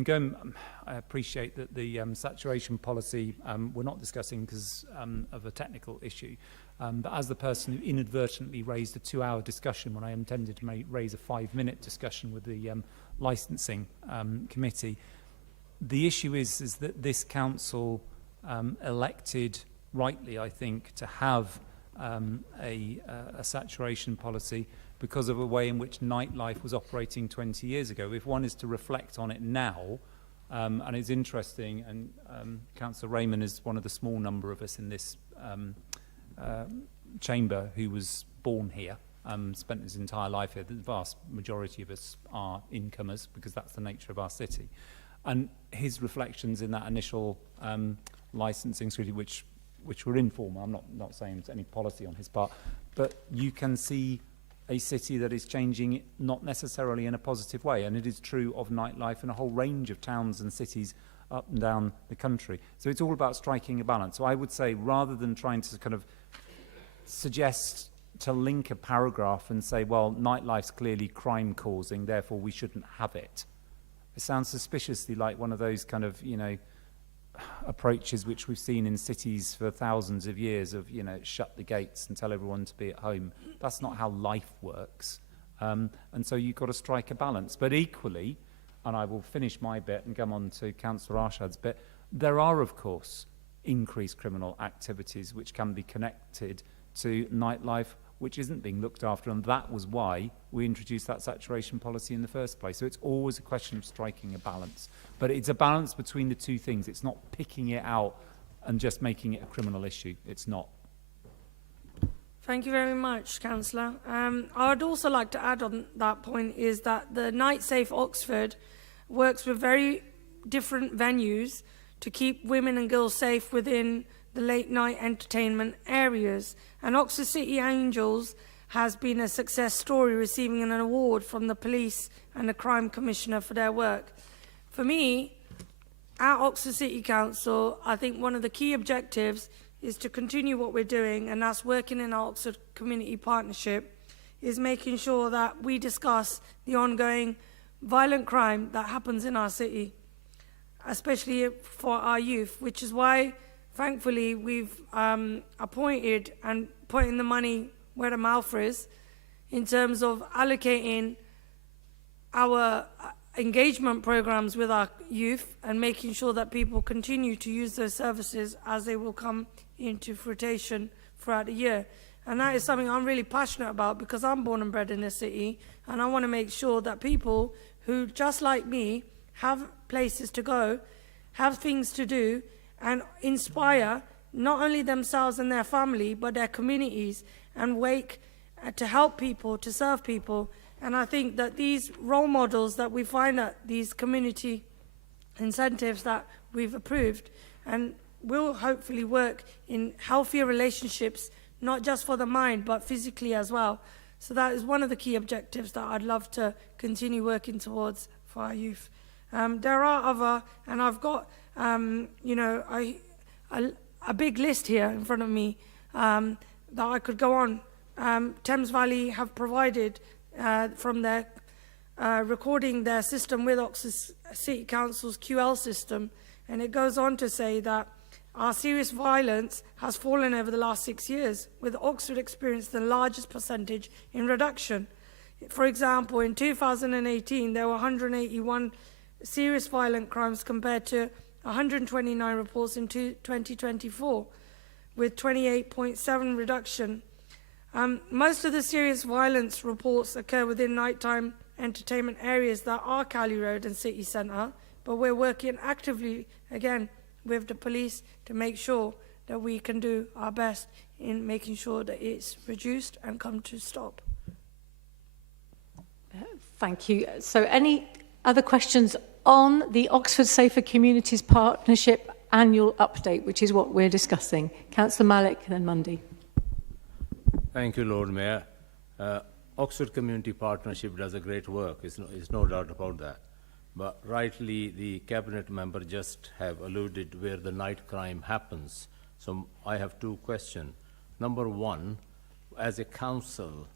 appreciate that the saturation policy we're not discussing because of a technical issue, but as the person who inadvertently raised a 2-hour discussion when I intended to raise a 5-minute discussion with the licensing committee, the issue is that this council elected rightly, I think, to have a saturation policy because of a way in which nightlife was operating 20 years ago. If one is to reflect on it now, and it's interesting, and Councillor Raymond is one of the small number of us in this chamber who was born here, spent his entire life here. The vast majority of us are incomers because that's the nature of our city. And his reflections in that initial licensing scrutiny, which were informal, I'm not saying it's any policy on his part, but you can see a city that is changing, not necessarily in a positive way, and it is true of nightlife in a whole range of towns and cities up and down the country. So it's all about striking a balance. So I would say, rather than trying to kind of suggest to link a paragraph and say, well, nightlife's clearly crime causing, therefore we shouldn't have it. It sounds suspiciously like one of those kind of, approaches which we've seen in cities for thousands of years of, shut the gates and tell everyone to be at home. That's not how life works. And so you've got to strike a balance. But equally, and I will finish my bit and come on to Councillor Arshad's bit, there are, of course, increased criminal activities which can be connected to nightlife which isn't being looked after, and that was why we introduced that saturation policy in the first place. So it's always a question of striking a balance. But it's a balance between the two things. It's not picking it out and just making it a criminal issue. It's not. Thank you very much, Councillor. I would also like to add on that point is that the Night Safe Oxford works with very different venues to keep women and girls safe within the late night entertainment areas. And Oxford City Angels has been a success story, receiving an award from the police and the crime commissioner for their work. For me, at Oxford City Council, I think one of the key objectives is to continue what we're doing, and that's working in our Oxford Community Partnership, is making sure that we discuss the ongoing violent crime that happens in our city, especially for our youth, which is why, thankfully, we've appointed and putting the money where the mouth is in terms of allocating our engagement programs with our youth and making sure that people continue to use those services as they will come into fruition throughout the year. And that is something I'm really passionate about because I'm born and bred in this city, and I want to make sure that people who, just like me, have places to go, have things to do, and inspire not only themselves and their family, but their communities, and wake to help people, to serve people. And I think that these role models that we find at these community incentives that we've approved and will hopefully work in healthier relationships, not just for the mind, but physically as well. So that is one of the key objectives that I'd love to continue working towards for our youth. There are other, and I've got, you know, a big list here in front of me that I could go on. Thames Valley have provided from their recording their system with Oxford City Council's QL system, and it goes on to say that our serious violence has fallen over the last 6 years, with Oxford experiencing the largest percentage in reduction. For example, in 2018, there were 181 serious violent crimes compared to 129 reports in 2024, with 28.7 reduction. Most of the serious violence reports occur within nighttime entertainment areas that are Cali Road and City Centre, but we're working actively, again, with the police to make sure that we can do our best in making sure that it's reduced and come to stop. Thank you. So any other questions on the Oxford Safer Communities Partnership annual update, which is what we're discussing? Councillor Malik and then Mundy. Thank you, Lord Mayor. Oxford Community Partnership does a great work, there's no doubt about that. But rightly, the cabinet member just have alluded where the night crime happens. So I have two questions. Number one, as a council,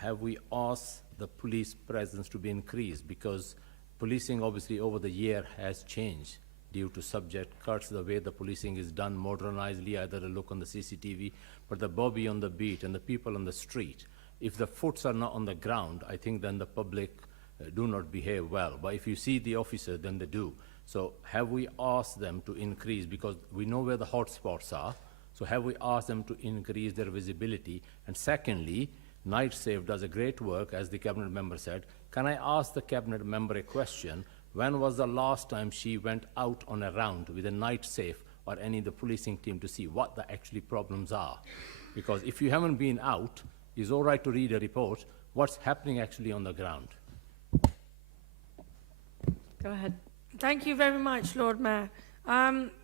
have we asked the police presence to be increased? Because policing obviously over the year has changed due to subject cuts, the way the policing is done modernizedly, either a look on the CCTV, but the bobby on the beat and the people on the street, if the foots are not on the ground, I think then the public do not behave well. But if you see the officer, then they do. So have we asked them to increase, because we know where the hotspots are, so have we asked them to increase their visibility? And secondly, Night Safe does a great work, as the cabinet member said. Can I ask the cabinet member a question? When was the last time she went out on a round with a Night Safe or any of the policing team to see what the actually problems are? Because if you haven't been out, it's all right to read a report. What's happening actually on the ground? Go ahead. Thank you very much, Lord Mayor.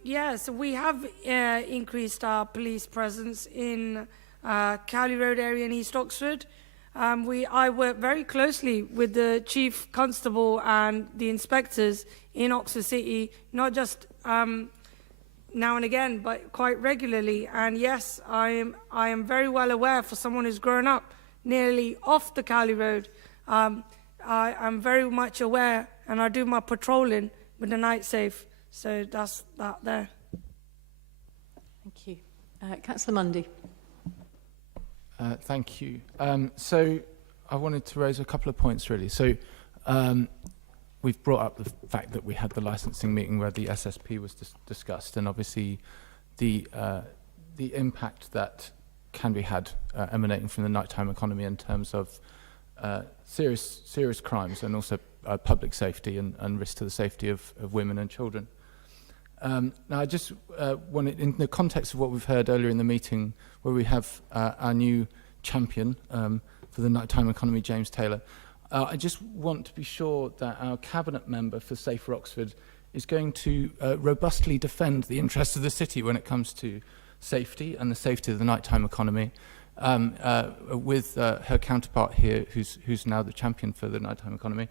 Yes, we have increased our police presence in Cowley Road area in East Oxford. I work very closely with the Chief Constable and the inspectors in Oxford City, not just now and again, but quite regularly. And yes, I am very well aware, for someone who's grown up nearly off the Cowley Road, I'm very much aware, and I do my patrolling with the Night Safe. So that's that there. Thank you. Councillor Mundy. Thank you. So I wanted to raise a couple of points, really. So we've brought up the fact that we had the licensing meeting where the SSP was discussed, and obviously the impact that can be had emanating from the nighttime economy in terms of serious crimes and also public safety and risk to the safety of women and children. Now, I just wanted, in the context of what we've heard earlier in the meeting, where we have our new champion for the nighttime economy, James Taylor, I just want to be sure that our cabinet member for Safer Oxford is going to robustly defend the interests of the city when it comes to safety and the safety of the nighttime economy, with her counterpart here, who's now the champion for the nighttime economy,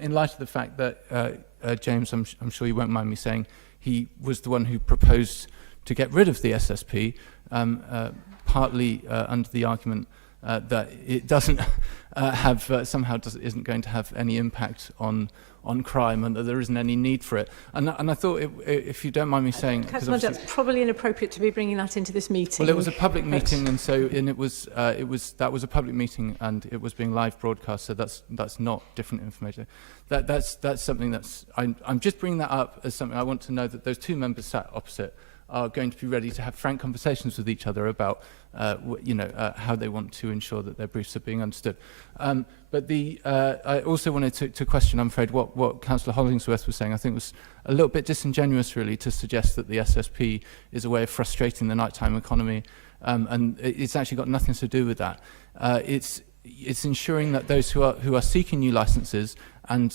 in light of the fact that James, I'm sure you won't mind me saying, he was the one who proposed to get rid of the SSP, partly under the argument that it doesn't isn't going to have any impact on crime and that there isn't any need for it. And I thought, if you don't mind me saying, Councillor, that's probably inappropriate to be bringing that into this meeting. Well, it was a public meeting, and so that was a public meeting, and it was being live broadcast. So that's not different information. That's something that's I'm just bringing that up as something I want to know, that those two members sat opposite are going to be ready to have frank conversations with each other about how they want to ensure that their briefs are being understood. But I also wanted to question, I'm afraid, what Councillor Hollingsworth was saying. I think it was a little bit disingenuous, really, to suggest that the SSP is a way of frustrating the nighttime economy, and it's actually got nothing to do with that. It's ensuring that those who are seeking new licences and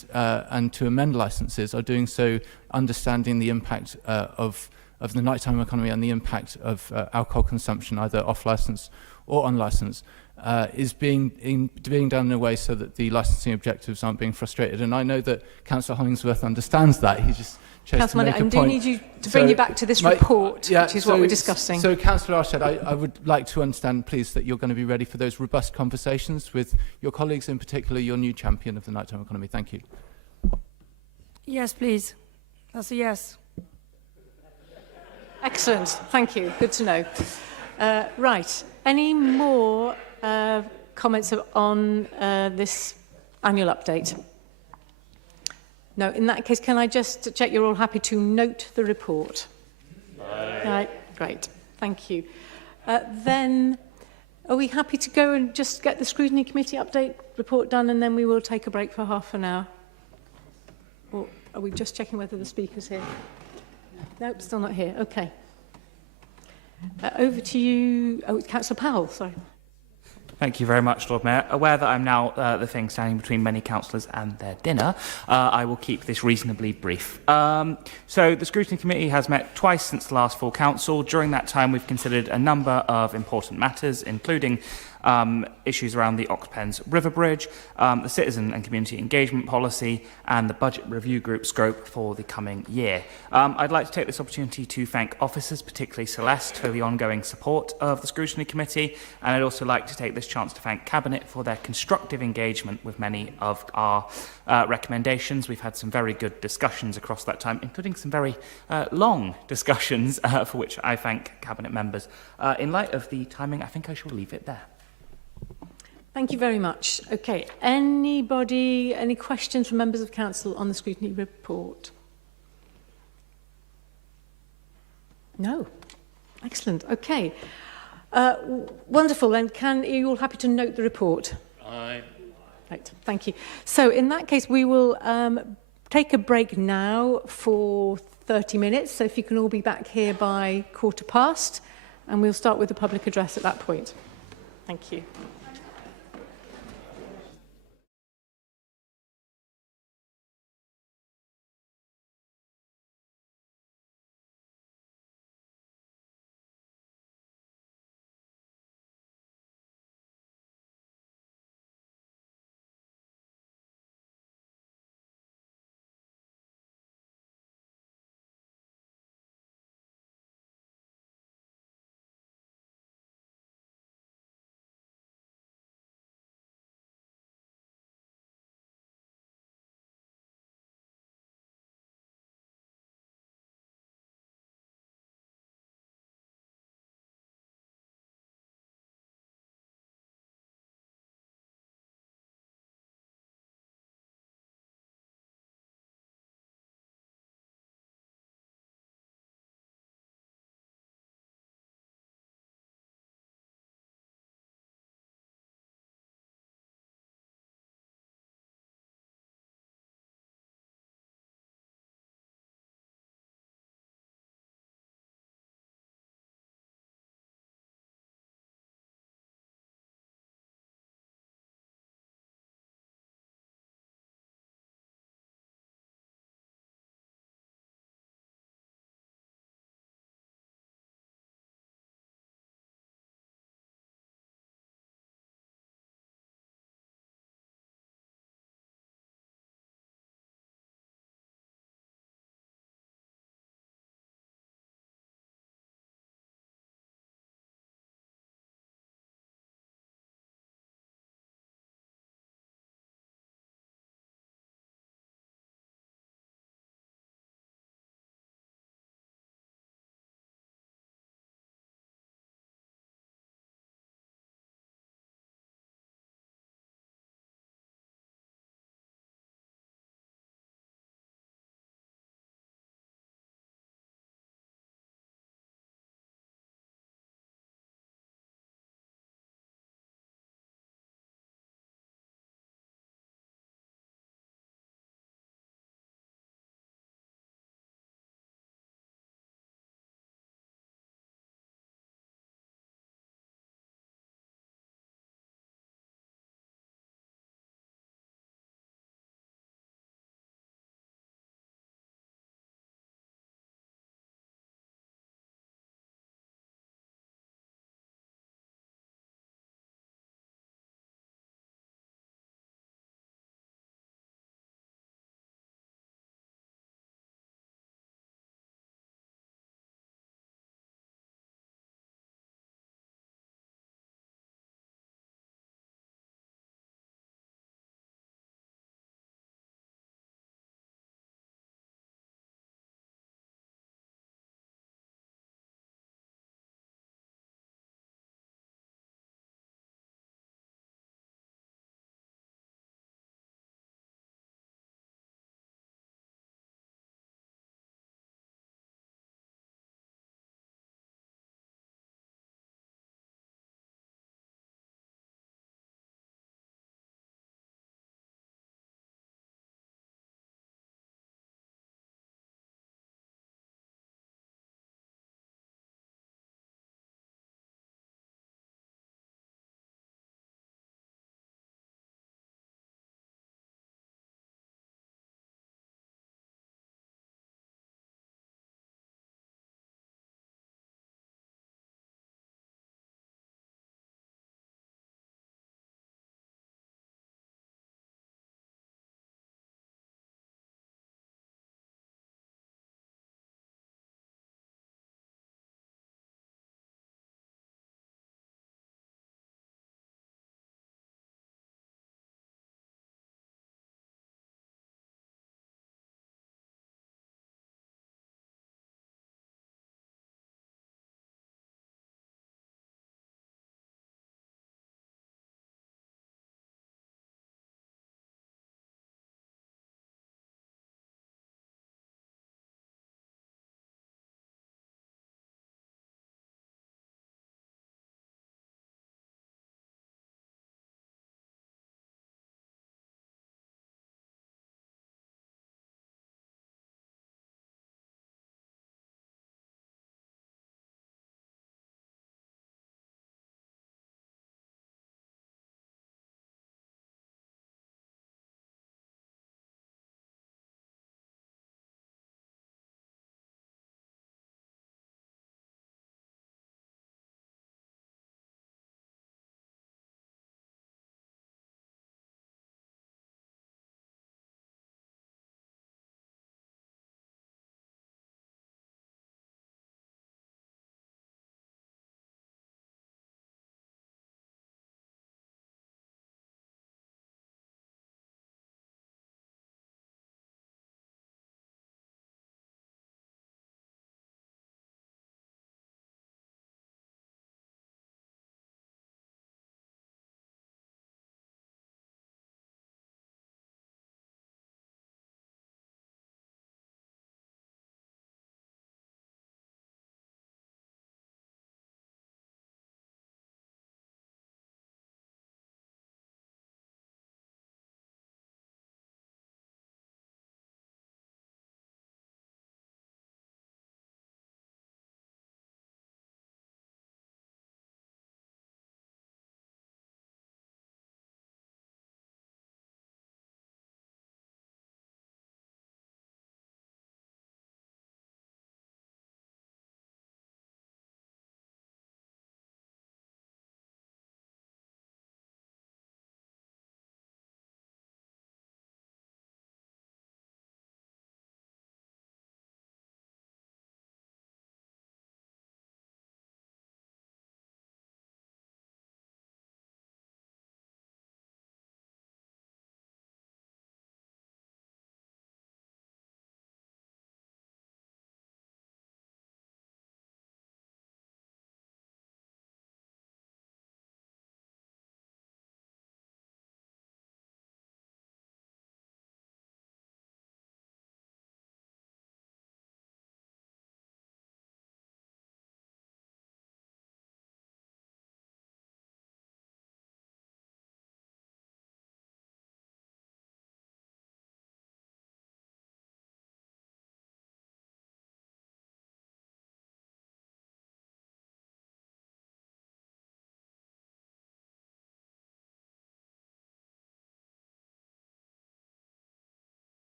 to amend licences are doing so understanding the impact of the nighttime economy and the impact of alcohol consumption, either off licence or on licence, is being done in a way so that the licensing objectives aren't being frustrated. And I know that Councillor Hollingsworth understands that. He just chose to make a point. I do need you to bring you back to this report, which is what we're discussing. So, Councillor Arshad, I would like to understand, please, that you're going to be ready for those robust conversations with your colleagues, in particular your new champion of the nighttime economy. Thank you. Yes, please. That's a yes. Excellent. Thank you. Good to know. Right. Any more comments on this annual update? No. In that case, can I just check you're all happy to note the report? Right. Great. Thank you. Then, are we happy to go and just get the Scrutiny Committee update report done, and then we will take a break for half an hour? Or are we just checking whether the speaker's here? Nope, still not here. Okay. Over to you, Councillor Powell, sorry. Thank you very much, Lord Mayor. Aware that I'm now the thing standing between many councillors and their dinner, I will keep this reasonably brief. So the Scrutiny Committee has met twice since the last full council. During that time, we've considered a number of important matters, including issues around the Oxpens River Bridge, the citizen and community engagement policy, and the budget review group scope for the coming year. I'd like to take this opportunity to thank officers, particularly Celeste, for the ongoing support of the Scrutiny Committee, and I'd also like to take this chance to thank Cabinet for their constructive engagement with many of our recommendations. We've had some very good discussions across that time, including some very long discussions, for which I thank Cabinet members. In light of the timing, I think I shall leave it there. Thank you very much. Okay, anybody, any questions from members of council on the scrutiny report? No. Excellent. Okay. Wonderful. Then, are you all happy to note the report? Aye. Right. Thank you. So, in that case, we will take a break now for 30 minutes. So, if you can all be back here by 15:15, and we'll start with the public address at that point. Thank you.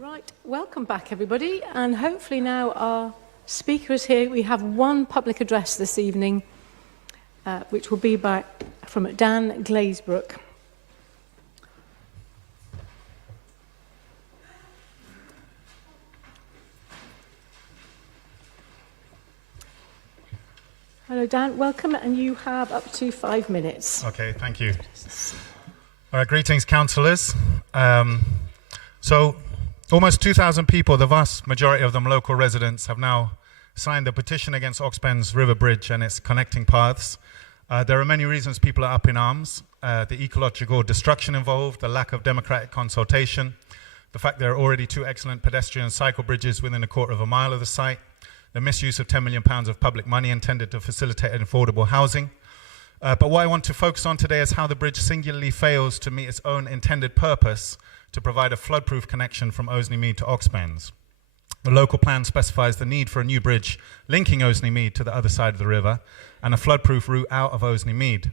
Right, welcome back everybody, and hopefully now our speaker is here. We have one public address this evening, which will be from Dan Glazebrook. Hello Dan, welcome, and you have up to 5 minutes. Okay, thank you. All right, greetings councillors. So almost 2,000 people, the vast majority of them local residents, have now signed the petition against Oxpen's River Bridge and its connecting paths. There are many reasons people are up in arms. The ecological destruction involved, the lack of democratic consultation, the fact there are already 2 excellent pedestrian and cycle bridges within a quarter of a mile of the site, the misuse of £10 million of public money intended to facilitate affordable housing. But what I want to focus on today is how the bridge singularly fails to meet its own intended purpose to provide a flood-proof connection from Oseney Mead to Oxpens. The local plan specifies the need for a new bridge linking Oseney Mead to the other side of the river and a flood-proof route out of Oseney Mead.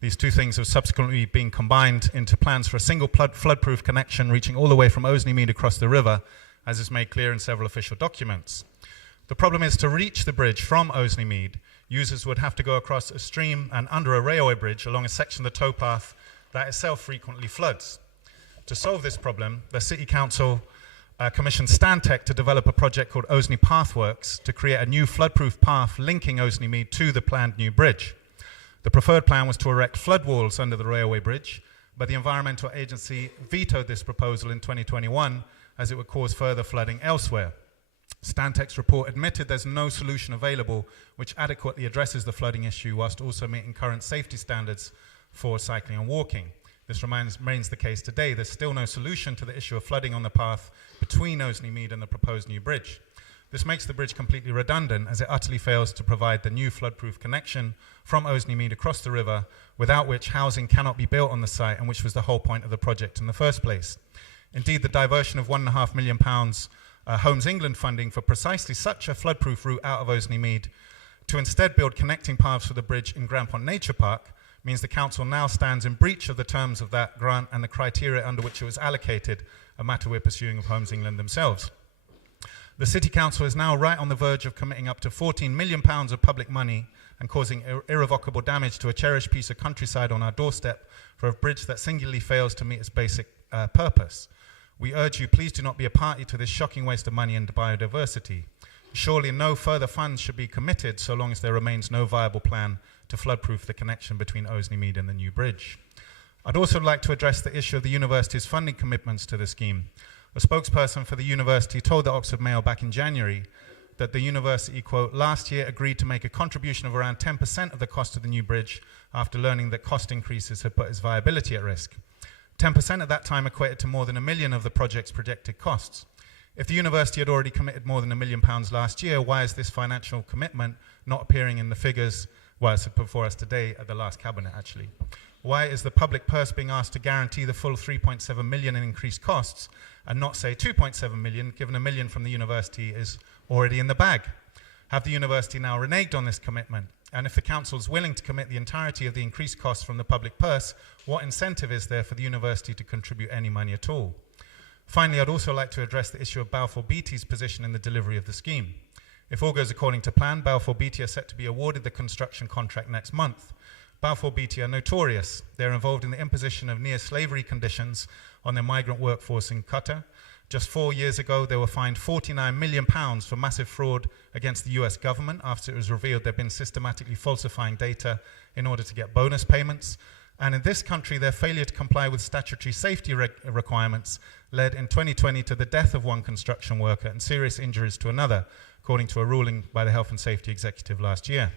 These 2 things have subsequently been combined into plans for a single flood-proof connection reaching all the way from Oseney Mead across the river, as is made clear in several official documents. The problem is, to reach the bridge from Oseney Mead, users would have to go across a stream and under a railway bridge along a section of the towpath that itself frequently floods. To solve this problem, the City Council commissioned Stantec to develop a project called Oseney Pathworks to create a new floodproof path linking Oseney Mead to the planned new bridge. The preferred plan was to erect flood walls under the railway bridge, but the Environmental Agency vetoed this proposal in 2021 as it would cause further flooding elsewhere. Stantec's report admitted there's no solution available which adequately addresses the flooding issue whilst also meeting current safety standards for cycling and walking. This remains the case today. There's still no solution to the issue of flooding on the path between Oseney Mead and the proposed new bridge. This makes the bridge completely redundant as it utterly fails to provide the new flood-proof connection from Oseney Mead across the river, without which housing cannot be built on the site and which was the whole point of the project in the first place. Indeed, the diversion of £1.5 million Homes England funding for precisely such a flood-proof route out of Oseney Mead to instead build connecting paths for the bridge in Grampont Nature Park means the council now stands in breach of the terms of that grant and the criteria under which it was allocated, a matter we're pursuing of Homes England themselves. The City Council is now right on the verge of committing up to £14 million of public money and causing irrevocable damage to a cherished piece of countryside on our doorstep for a bridge that singularly fails to meet its basic purpose. We urge you, please do not be a party to this shocking waste of money and biodiversity. Surely no further funds should be committed so long as there remains no viable plan to flood-proof the connection between Oseney Mead and the new bridge. I'd also like to address the issue of the university's funding commitments to the scheme. A spokesperson for the university told the Oxford Mail back in January that the university, quote, last year agreed to make a contribution of around 10% of the cost of the new bridge after learning that cost increases had put its viability at risk. 10% at that time equated to more than £1 million of the project's projected costs. If the university had already committed more than £1 million last year, why is this financial commitment not appearing in the figures, well, it's before us today at the last cabinet actually? Why is the public purse being asked to guarantee the full 3.7 million in increased costs and not say 2.7 million, given £1 million from the university is already in the bag? Have the university now reneged on this commitment? And if the council is willing to commit the entirety of the increased costs from the public purse, what incentive is there for the university to contribute any money at all? Finally, I'd also like to address the issue of Balfour Beatty's position in the delivery of the scheme. If all goes according to plan, Balfour Beatty are set to be awarded the construction contract next month. Balfour Beatty are notorious. They're involved in the imposition of near-slavery conditions on their migrant workforce in Qatar. Just 4 years ago, they were fined £49 million for massive fraud against the US government after it was revealed they've been systematically falsifying data in order to get bonus payments. And in this country, their failure to comply with statutory safety requirements led in 2020 to the death of one construction worker and serious injuries to another, according to a ruling by the Health and Safety Executive last year.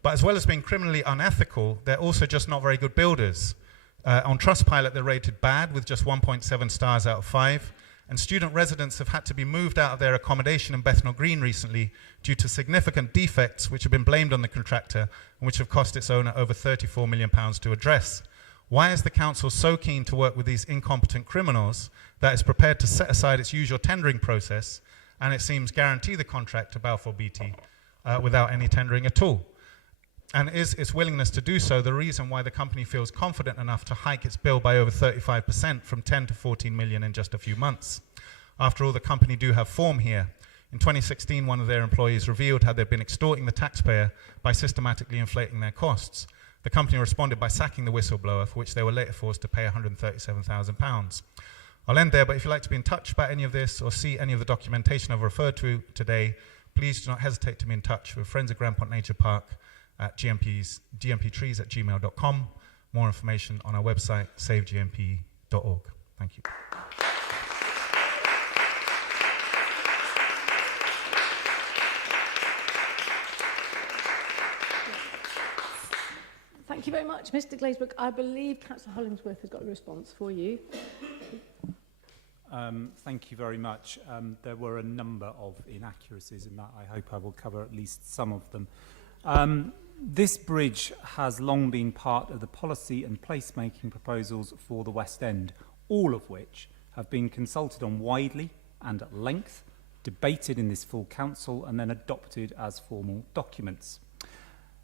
But as well as being criminally unethical, they're also just not very good builders. On Trustpilot, they're rated bad with just 1.7 stars out of 5. And student residents have had to be moved out of their accommodation in Bethnal Green recently due to significant defects which have been blamed on the contractor and which have cost its owner over £34 million to address. Why is the council so keen to work with these incompetent criminals that it's prepared to set aside its usual tendering process and it seems guarantee the contract to Balfour Beatty without any tendering at all? And is its willingness to do so the reason why the company feels confident enough to hike its bill by over 35% from 10 to 14 million in just a few months? After all, the company do have form here. In 2016, one of their employees revealed how they'd been extorting the taxpayer by systematically inflating their costs. The company responded by sacking the whistleblower, for which they were later forced to pay £137,000. I'll end there, but if you'd like to be in touch about any of this or see any of the documentation I've referred to today, please do not hesitate to be in touch with Friends of Grand Pont Nature Park at gmptrees@gmail.com. More information on our website, savegmp.org. Thank you. Thank you very much, Mr. Glazebrook. I believe Councillor Hollingsworth has got a response for you. Thank you very much. There were a number of inaccuracies in that. I hope I will cover at least some of them. This bridge has long been part of the policy and placemaking proposals for the West End, all of which have been consulted on widely and at length, debated in this full council and then adopted as formal documents.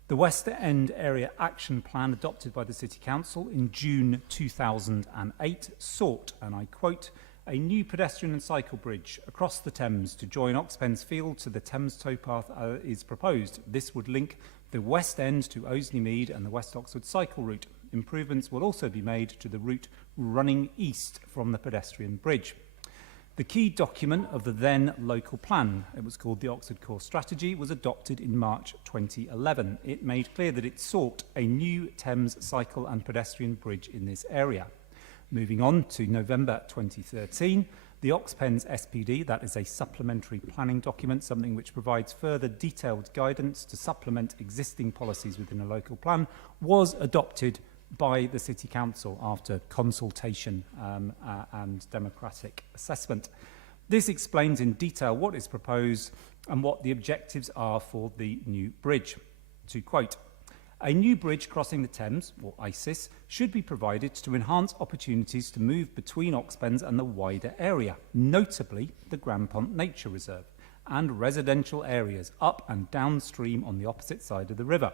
The West End Area Action Plan adopted by the City Council in June 2008 sought, and I quote, a new pedestrian and cycle bridge across the Thames to join Oxpens Field to the Thames towpath is proposed. This would link the West End to Oseley Mead and the West Oxford cycle route. Improvements will also be made to the route running east from the pedestrian bridge. The key document of the then local plan, it was called the Oxford Core Strategy, was adopted in March 2011. It made clear that it sought a new Thames cycle and pedestrian bridge in this area. Moving on to November 2013, the Oxpens SPD, that is a supplementary planning document, something which provides further detailed guidance to supplement existing policies within a local plan, was adopted by the City Council after consultation and democratic assessment. This explains in detail what is proposed and what the objectives are for the new bridge. To quote, a new bridge crossing the Thames, or ISIS, should be provided to enhance opportunities to move between Oxpens and the wider area, notably the Grand Pont Nature Reserve, and residential areas up and downstream on the opposite side of the river.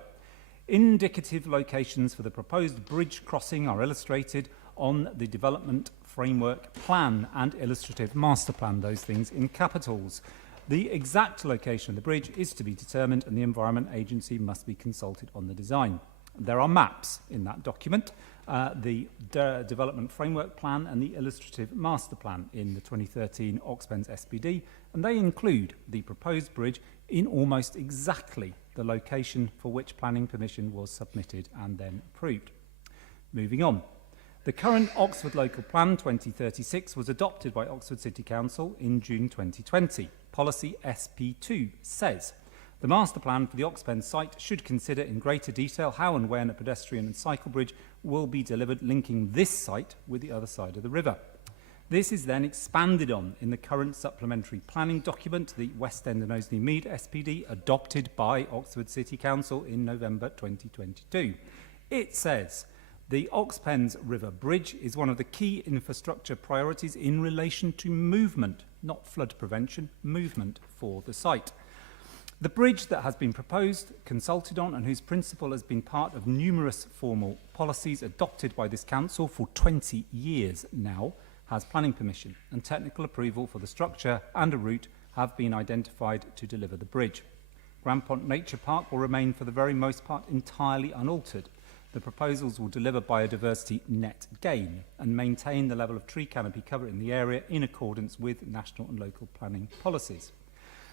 Indicative locations for the proposed bridge crossing are illustrated on the development framework plan and illustrative master plan, those things in capitals. The exact location of the bridge is to be determined and the Environment Agency must be consulted on the design. There are maps in that document, the development framework plan and the illustrative master plan in the 2013 Oxpens SPD, and they include the proposed bridge in almost exactly the location for which planning permission was submitted and then approved. Moving on. The current Oxford Local Plan 2036 was adopted by Oxford City Council in June 2020. Policy SP2 says, the master plan for the Oxpens site should consider in greater detail how and when a pedestrian and cycle bridge will be delivered linking this site with the other side of the river. This is then expanded on in the current supplementary planning document, the West End and Oseley Mead SPD, adopted by Oxford City Council in November 2022. It says, the Oxpens River Bridge is one of the key infrastructure priorities in relation to movement, not flood prevention, movement for the site. The bridge that has been proposed, consulted on, and whose principle has been part of numerous formal policies adopted by this council for 20 years now, has planning permission and technical approval for the structure and a route have been identified to deliver the bridge. Grand Pont Nature Park will remain for the very most part entirely unaltered. The proposals will deliver biodiversity net gain and maintain the level of tree canopy cover in the area in accordance with national and local planning policies.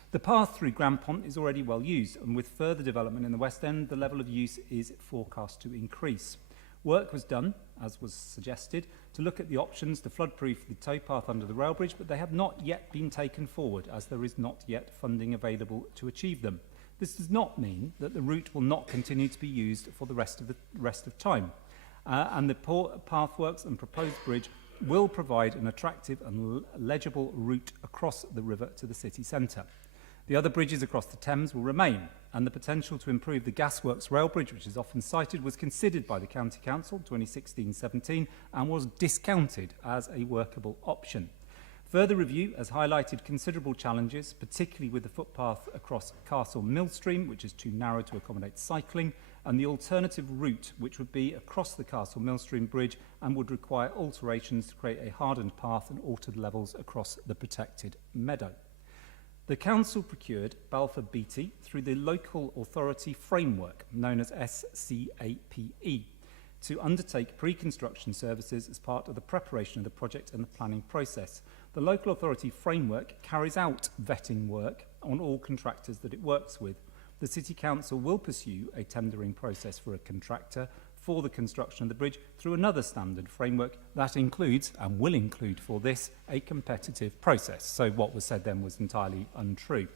The path through Grand Pont is already well used, and with further development in the West End, the level of use is forecast to increase. Work was done, as was suggested, to look at the options to flood-proof the towpath under the rail bridge, but they have not yet been taken forward, as there is not yet funding available to achieve them. This does not mean that the route will not continue to be used for the rest of time, and the pathworks and proposed bridge will provide an attractive and legible route across the river to the city centre. The other bridges across the Thames will remain, and the potential to improve the Gasworks rail bridge, which is often cited, was considered by the County Council 2016-17 and was discounted as a workable option. Further review has highlighted considerable challenges, particularly with the footpath across Castle Millstream, which is too narrow to accommodate cycling, and the alternative route, which would be across the Castle Millstream Bridge and would require alterations to create a hardened path and altered levels across the protected meadow. The Council procured Balfour Beatty through the Local Authority Framework, known as SCAPE, to undertake pre-construction services as part of the preparation of the project and the planning process. The Local Authority Framework carries out vetting work on all contractors that it works with. The City Council will pursue a tendering process for a contractor for the construction of the bridge through another standard framework that includes, and will include for this, a competitive process. So what was said then was entirely untrue.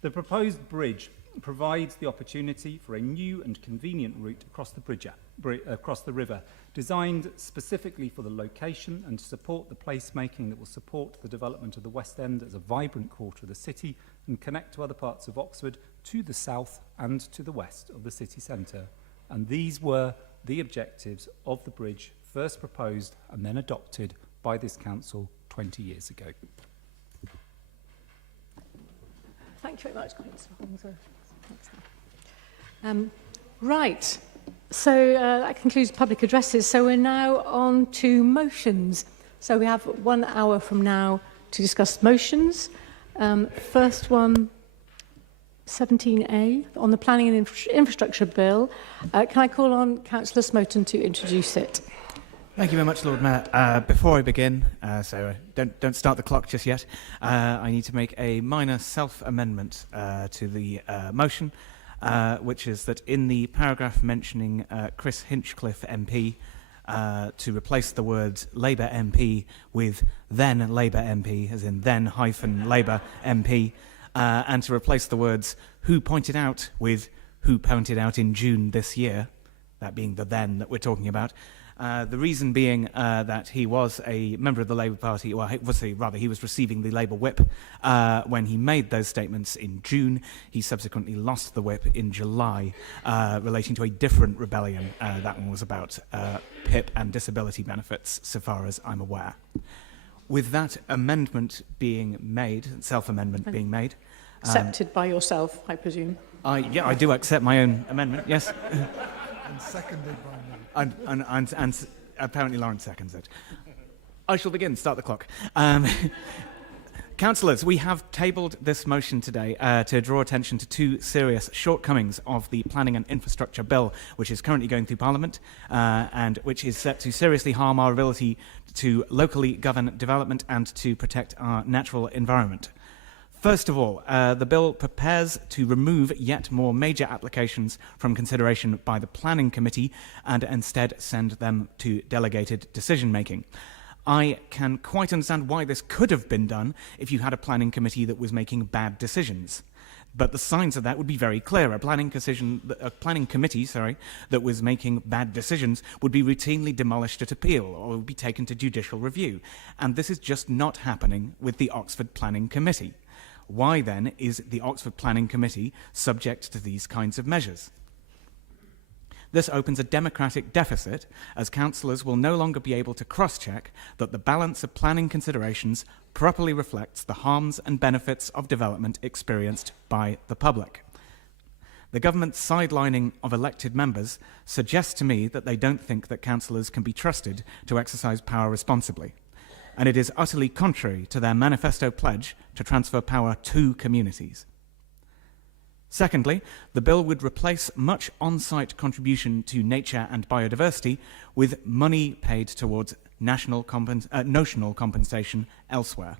The proposed bridge provides the opportunity for a new and convenient route across the river, designed specifically for the location and to support the placemaking that will support the development of the West End as a vibrant quarter of the city and connect to other parts of Oxford to the south and to the west of the city centre. And these were the objectives of the bridge first proposed and then adopted by this council 20 years ago. Thank you very much, Councillor. Right, so that concludes public addresses. So we're now on to motions. So we have 1 hour from now to discuss motions. First one, 17A, on the Planning and Infrastructure Bill. Can I call on Councillor Smoten to introduce it? Thank you very much, Lord Mayor. Before I begin, don't start the clock just yet, I need to make a minor self-amendment to the motion, which is that in the paragraph mentioning Chris Hinchcliffe MP, to replace the words Labour MP with then Labour MP, as in then hyphen Labour MP, and to replace the words who pointed out with who pointed out in June this year, that being the then that we're talking about. The reason being that he was a member of the Labour Party, well, he was receiving the Labour whip when he made those statements in June. He subsequently lost the whip in July relating to a different rebellion. That one was about PIP and disability benefits, so far as I'm aware. With that amendment being made, self-amendment being made... Accepted by yourself, I presume. Yeah, I do accept my own amendment, yes. And seconded by me. And apparently Lawrence seconds it. I shall begin. Start the clock. Councillors, we have tabled this motion today to draw attention to two serious shortcomings of the Planning and Infrastructure Bill, which is currently going through Parliament and which is set to seriously harm our ability to locally govern development and to protect our natural environment. First of all, the bill prepares to remove yet more major applications from consideration by the Planning Committee and instead send them to delegated decision-making. I can quite understand why this could have been done if you had a Planning Committee that was making bad decisions. But the signs of that would be very clear. A planning committee that was making bad decisions would be routinely demolished at appeal or would be taken to judicial review. And this is just not happening with the Oxford Planning Committee. Why, then, is the Oxford Planning Committee subject to these kinds of measures? This opens a democratic deficit, as councillors will no longer be able to cross-check that the balance of planning considerations properly reflects the harms and benefits of development experienced by the public. The government's sidelining of elected members suggests to me that they don't think that councillors can be trusted to exercise power responsibly. And it is utterly contrary to their manifesto pledge to transfer power to communities. Secondly, the bill would replace much on-site contribution to nature and biodiversity with money paid towards notional compensation elsewhere.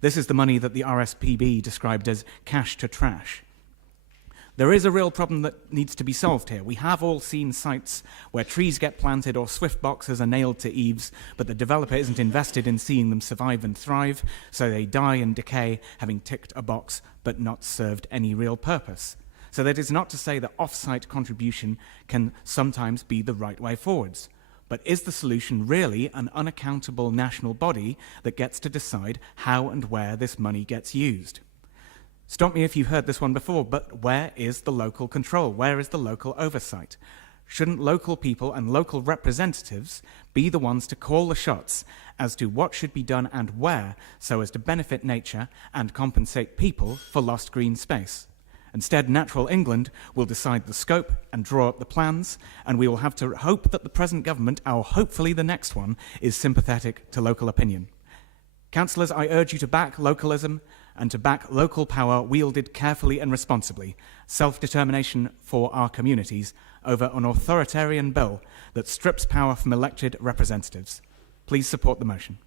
This is the money that the RSPB described as cash to trash. There is a real problem that needs to be solved here. We have all seen sites where trees get planted or swift boxes are nailed to eaves, but the developer isn't invested in seeing them survive and thrive, so they die and decay, having ticked a box but not served any real purpose. So that is not to say that off-site contribution can sometimes be the right way forwards. But is the solution really an unaccountable national body that gets to decide how and where this money gets used? Stop me if you've heard this one before, but where is the local control? Where is the local oversight? Shouldn't local people and local representatives be the ones to call the shots as to what should be done and where so as to benefit nature and compensate people for lost green space? Instead, Natural England will decide the scope and draw up the plans, and we will have to hope that the present government, or hopefully the next one, is sympathetic to local opinion. Councillors, I urge you to back localism and to back local power wielded carefully and responsibly, self-determination for our communities, over an authoritarian bill that strips power from elected representatives. Please support the motion.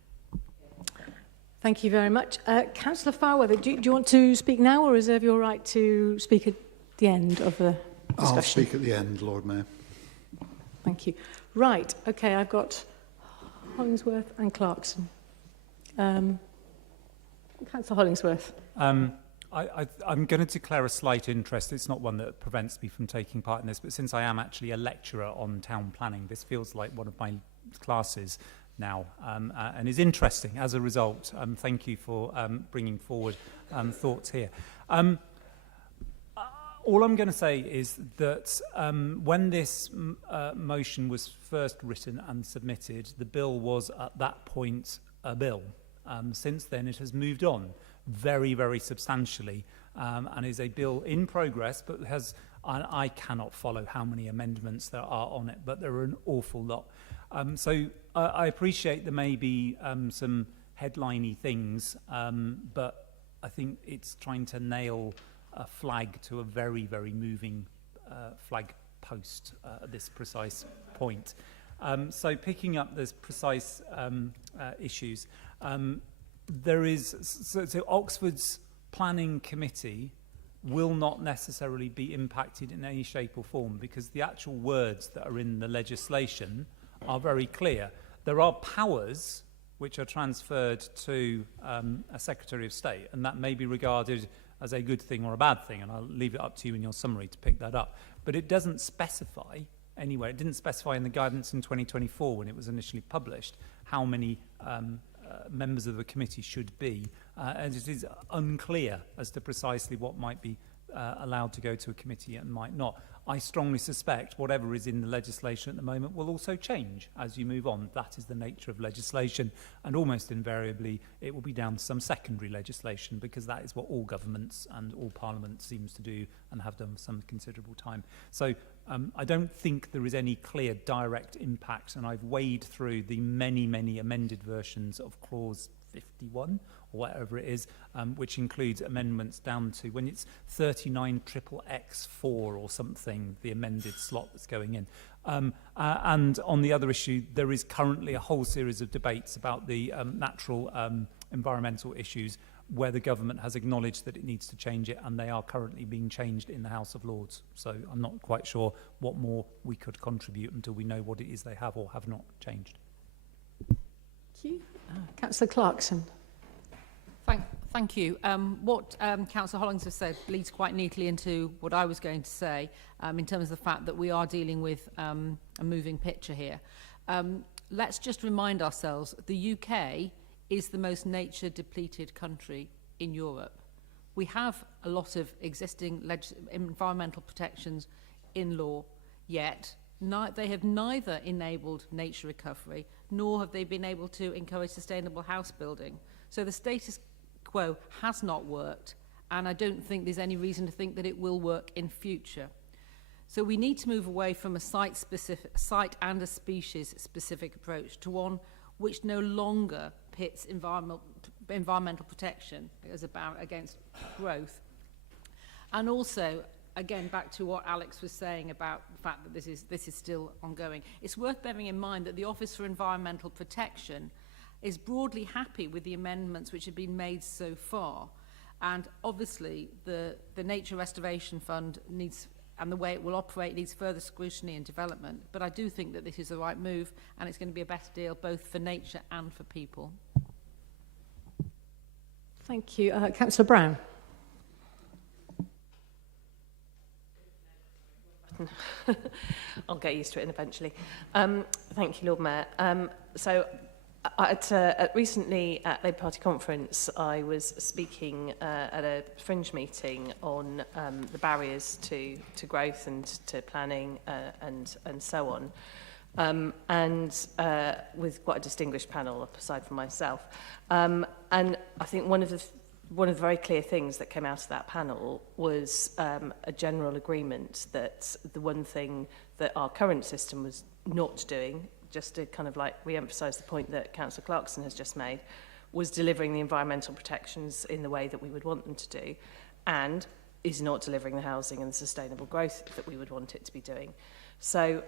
Thank you very much. Councillor Farweather, do you want to speak now or reserve your right to speak at the end of the discussion? I'll speak at the end, Lord Mayor. Thank you. Right, okay, I've got Hollingsworth and Clarkson. Councillor Hollingsworth. I'm going to declare a slight interest. It's not one that prevents me from taking part in this, but since I am actually a lecturer on town planning, this feels like one of my classes now, and is interesting as a result. Thank you for bringing forward thoughts here. All I'm going to say is that when this motion was first written and submitted, the bill was at that point a bill. Since then, it has moved on very, very substantially and is a bill in progress, but has, I cannot follow how many amendments there are on it, but there are an awful lot. So I appreciate there may be some headliney things, but I think it's trying to nail a flag to a very, very moving flag post at this precise point. So picking up those precise issues, there is, so Oxford's planning committee will not necessarily be impacted in any shape or form because the actual words that are in the legislation are very clear. There are powers which are transferred to a Secretary of State, and that may be regarded as a good thing or a bad thing, and I'll leave it up to you in your summary to pick that up. But it doesn't specify anywhere, it didn't specify in the guidance in 2024 when it was initially published how many members of the committee should be, and it is unclear as to precisely what might be allowed to go to a committee and might not. I strongly suspect whatever is in the legislation at the moment will also change as you move on. That is the nature of legislation, and almost invariably it will be down to some secondary legislation because that is what all governments and all parliament seems to do and have done for some considerable time. So I don't think there is any clear direct impact, and I've waded through the many, many amended versions of Clause 51 or whatever it is, which includes amendments down to when it's 39XXX4 or something, the amended slot that's going in. And on the other issue, there is currently a whole series of debates about the natural environmental issues where the government has acknowledged that it needs to change it, and they are currently being changed in the House of Lords. So I'm not quite sure what more we could contribute until we know what it is they have or have not changed. Thank you. Councillor Clarkson. Thank you. What Councillor Hollingsworth said leads quite neatly into what I was going to say in terms of the fact that we are dealing with a moving picture here. Let's just remind ourselves the UK is the most nature-depleted country in Europe. We have a lot of existing environmental protections in law, yet they have neither enabled nature recovery nor have they been able to encourage sustainable house building. So the status quo has not worked, and I don't think there's any reason to think that it will work in future. So we need to move away from a site and a species-specific approach to one which no longer pits environmental protection as against growth. And also, again, back to what Alex was saying about the fact that this is still ongoing. It's worth bearing in mind that the Office for Environmental Protection is broadly happy with the amendments which have been made so far. And obviously, the Nature Restoration Fund needs, and the way it will operate needs further scrutiny and development. But I do think that this is the right move, and it's going to be a better deal both for nature and for people. Thank you. Councillor Brown. I'll get used to it eventually. Thank you, Lord Mayor. So Recently at Labour Party conference, I was speaking at a fringe meeting on the barriers to growth and to planning and so on, with quite a distinguished panel aside from myself. And I think one of the very clear things that came out of that panel was a general agreement that the one thing that our current system was not doing, just to kind of like re-emphasise the point that Councillor Clarkson has just made, was delivering the environmental protections in the way that we would want them to do, and is not delivering the housing and the sustainable growth that we would want it to be doing. So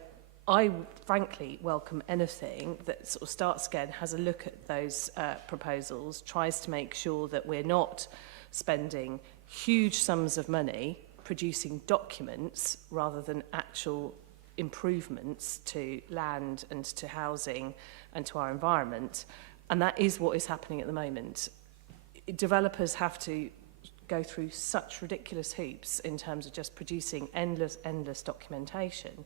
I frankly welcome anything that sort of starts again, has a look at those proposals, tries to make sure that we're not spending huge sums of money producing documents rather than actual improvements to land and to housing and to our environment. And that is what is happening at the moment. Developers have to go through such ridiculous hoops in terms of just producing endless documentation.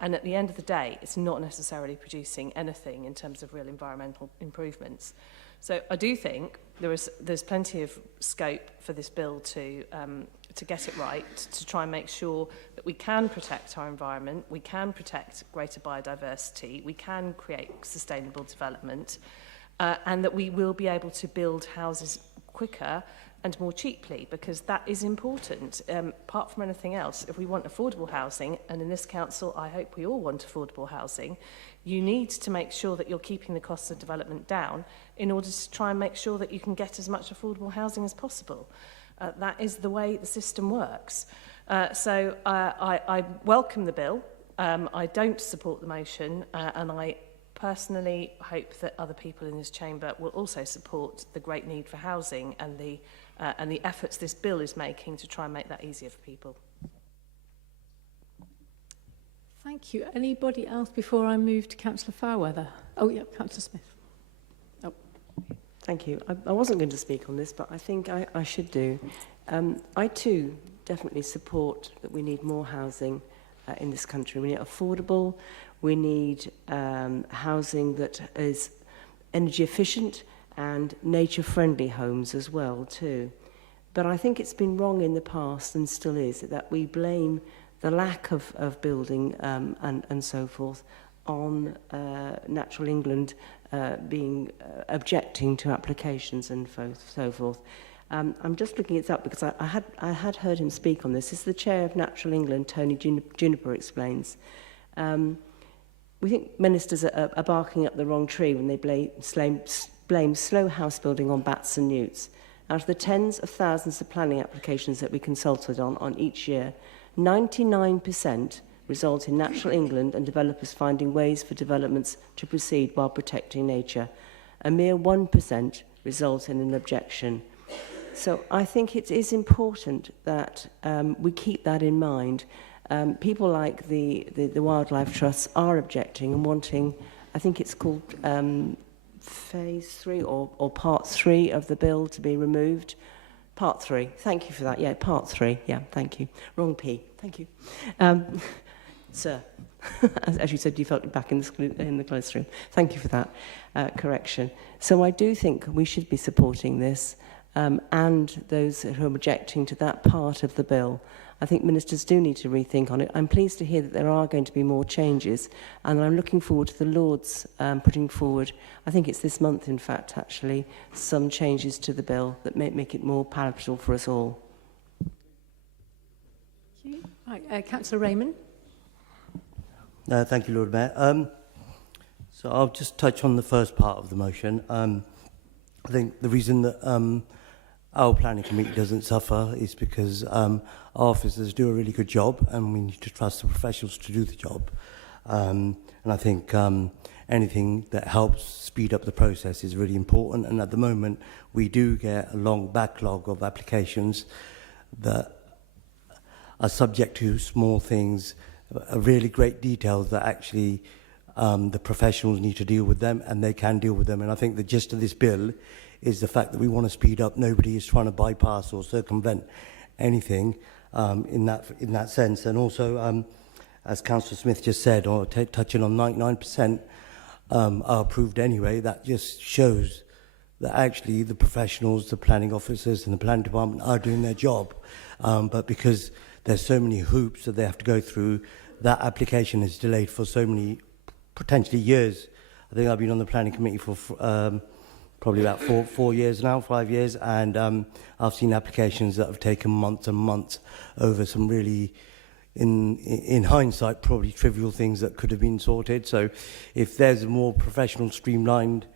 And at the end of the day, it's not necessarily producing anything in terms of real environmental improvements. So I do think there's plenty of scope for this bill to get it right, to try and make sure that we can protect our environment, we can protect greater biodiversity, we can create sustainable development, and that we will be able to build houses quicker and more cheaply, because that is important. Apart from anything else, if we want affordable housing, and in this council I hope we all want affordable housing, you need to make sure that you're keeping the costs of development down in order to try and make sure that you can get as much affordable housing as possible. That is the way the system works. So I welcome the bill. I don't support the motion, and I personally hope that other people in this chamber will also support the great need for housing and the efforts this bill is making to try and make that easier for people. Thank you. Anybody else before I move to Councillor Fairweather? Oh, yeah, Councillor Smith. Oh. Thank you. I wasn't going to speak on this, but I think I should do. I too definitely support that we need more housing in this country. We need affordable, we need housing that is energy efficient and nature-friendly homes as well too. But I think it's been wrong in the past and still is that we blame the lack of building and so forth on Natural England objecting to applications and so forth. I'm just looking it up because I had heard him speak on this. This is the chair of Natural England, Tony Juniper, explains. We think ministers are barking up the wrong tree when they blame slow house building on bats and newts. Out of the tens of thousands of planning applications that we consulted on each year, 99% result in Natural England and developers finding ways for developments to proceed while protecting nature. A mere 1% result in an objection. So I think it is important that we keep that in mind. People like the Wildlife Trusts are objecting and wanting, I think it's called phase 3 or part 3 of the bill to be removed. Part 3, thank you for that. Yeah, part 3, yeah, thank you. Wrong P, thank you. Sir, as you said, you felt back in the closed room. Thank you for that correction. So I do think we should be supporting this and those who are objecting to that part of the bill. I think ministers do need to rethink on it. I'm pleased to hear that there are going to be more changes, and I'm looking forward to the Lords putting forward, I think it's this month in fact actually, some changes to the bill that may make it more palatable for us all. Thank you. Right, Councillor Raymond. Thank you, Lord Mayor. So I'll just touch on the first part of the motion. I think the reason that our planning committee doesn't suffer is because our officers do a really good job, and we need to trust the professionals to do the job. And I think anything that helps speed up the process is really important. And at the moment, we do get a long backlog of applications that are subject to small things, really great details that actually the professionals need to deal with them, and they can deal with them. And I think the gist of this bill is the fact that we want to speed up. Nobody is trying to bypass or circumvent anything in that sense. And also, as Councillor Smith just said, or touching on 99%, are approved anyway. That just shows that actually the professionals, the planning officers and the planning department are doing their job. But because there's so many hoops that they have to go through, that application is delayed for so many, potentially years. I think I've been on the planning committee for probably about 4 years now, 5 years, and I've seen applications that have taken months and months over some really, in hindsight, probably trivial things that could have been sorted. So if there's a more professional, streamlined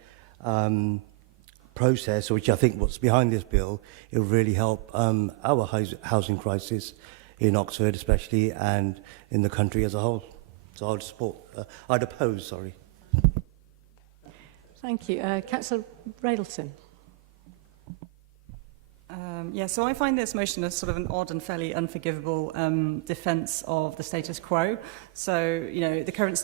process, which I think what's behind this bill, it will really help our housing crisis in Oxford especially, and in the country as a whole. So I'd oppose, sorry. Thank you. Councillor Railton. Yeah, so I find this motion as sort of an odd and fairly unforgivable defence of the status quo. So, you know, the current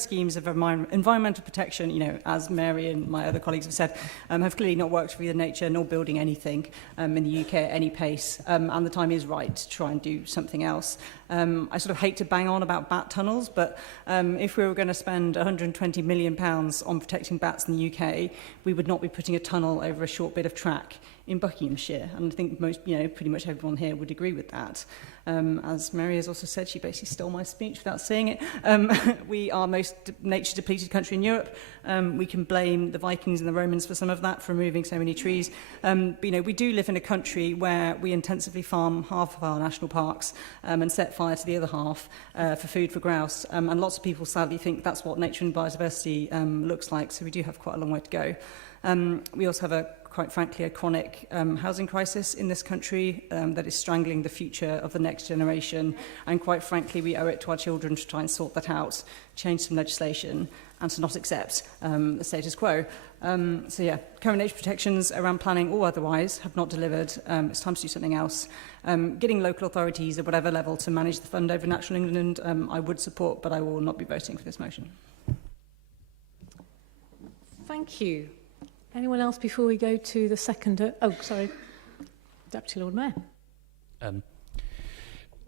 schemes of environmental protection, you know, as Mary and my other colleagues have said, have clearly not worked for either nature nor building anything in the UK at any pace. And the time is right to try and do something else. I sort of hate to bang on about bat tunnels, but if we were going to spend £120 million on protecting bats in the UK, we would not be putting a tunnel over a short bit of track in Buckinghamshire, and I think most, you know, pretty much everyone here would agree with that. As Mary has also said, she basically stole my speech without saying it. We are most nature-depleted country in Europe. We can blame the Vikings and the Romans for some of that, for removing so many trees. But, you know, we do live in a country where we intensively farm half of our national parks and set fire to the other half for food for grouse. And lots of people sadly think that's what nature and biodiversity looks like, so we do have quite a long way to go. We also have quite frankly, a chronic housing crisis in this country that is strangling the future of the next generation. And quite frankly, we owe it to our children to try and sort that out, change some legislation, and to not accept the status quo. So yeah, current nature protections around planning or otherwise have not delivered. It's time to do something else. Getting local authorities at whatever level to manage the fund over Natural England, I would support, but I will not be voting for this motion. Thank you. Anyone else before we go to the second? Oh, sorry, Deputy Lord Mayor.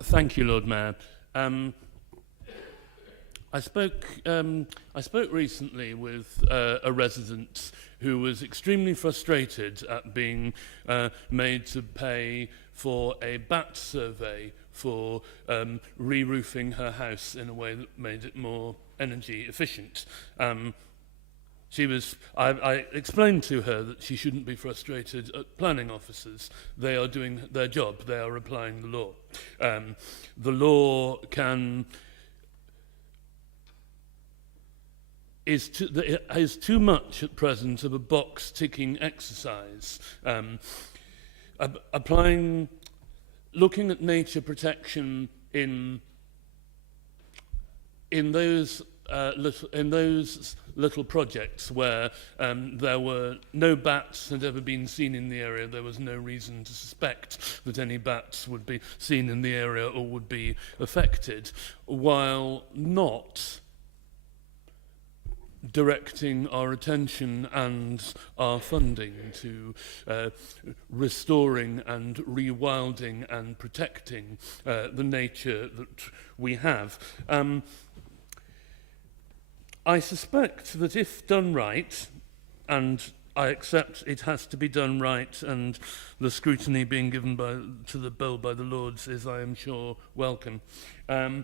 Thank you, Lord Mayor. I spoke recently with a resident who was extremely frustrated at being made to pay for a bat survey for re-roofing her house in a way that made it more energy efficient. I explained to her that she shouldn't be frustrated at planning officers. They are doing their job. They are applying the law. The law is too much at present of a box-ticking exercise. Looking at nature protection in those little projects where there were no bats had ever been seen in the area. There was no reason to suspect that any bats would be seen in the area or would be affected, while not directing our attention and our funding to restoring and rewilding and protecting the nature that we have. I suspect that if done right, and I accept it has to be done right, and the scrutiny being given to the bill by the Lords is, I am sure, welcome. A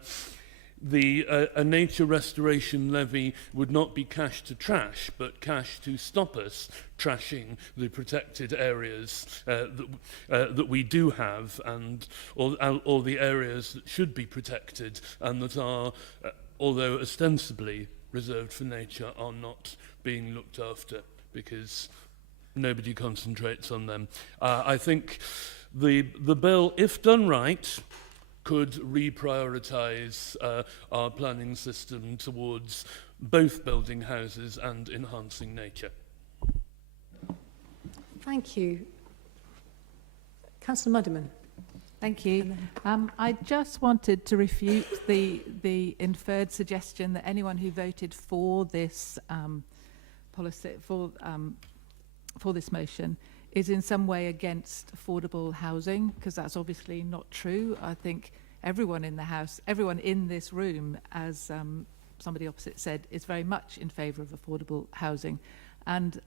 nature restoration levy would not be cash to trash, but cash to stop us trashing the protected areas that we do have, or the areas that should be protected and that are, although ostensibly reserved for nature, are not being looked after because nobody concentrates on them. I think the bill, if done right, could reprioritise our planning system towards both building houses and enhancing nature. Thank you. Councillor Mudderman. Thank you. I just wanted to refute the inferred suggestion that anyone who voted for this policy, for this motion, is in some way against affordable housing, because that's obviously not true. I think everyone in the House, everyone in this room, as somebody opposite said, is very much in favour of affordable housing. And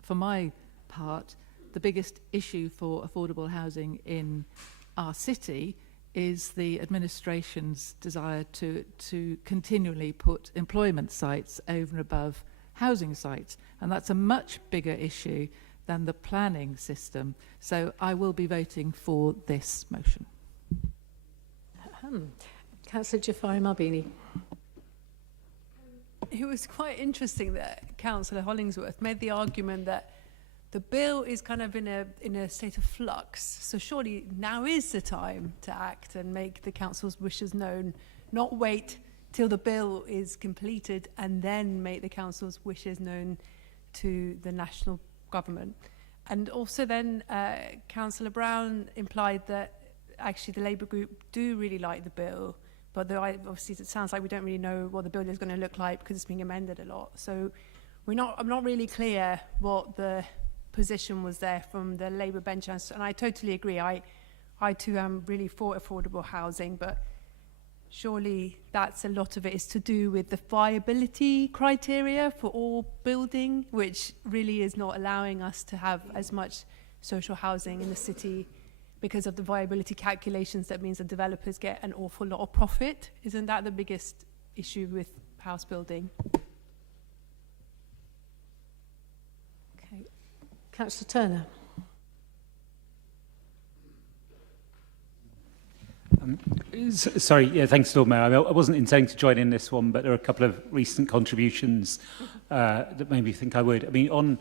for my part, the biggest issue for affordable housing in our city is the administration's desire to continually put employment sites over and above housing sites. And that's a much bigger issue than the planning system. So I will be voting for this motion. Councillor Jafari Marbini. It was quite interesting that Councillor Hollingsworth made the argument that the bill is kind of in a state of flux. So surely now is the time to act and make the council's wishes known, not wait till the bill is completed and then make the council's wishes known to the national government. And also then Councillor Brown implied that actually the Labour group do really like the bill, but obviously it sounds like we don't really know what the bill is going to look like because it's being amended a lot. So I'm not really clear what the position was there from the Labour bench, and I totally agree. I too am really for affordable housing, but surely that's a lot of it is to do with the viability criteria for all building, which really is not allowing us to have as much social housing in the city because of the viability calculations. That means the developers get an awful lot of profit. Isn't that the biggest issue with house building? Okay. Councillor Turner. Sorry, yeah, thanks, Lord Mayor. I wasn't intending to join in this one, but there are a couple of recent contributions that made me think I would. I mean, on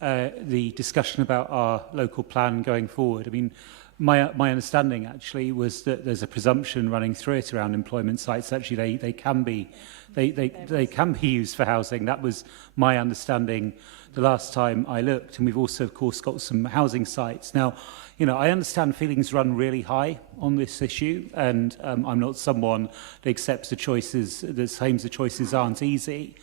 the discussion about our local plan going forward, I mean, my understanding actually was that there's a presumption running through it around employment sites. Actually, they can be used for housing. That was my understanding the last time I looked. And we've also, of course, got some housing sites. Now, you know, I understand feelings run really high on this issue, and I'm not someone that accepts the choices, that claims the choices aren't easy.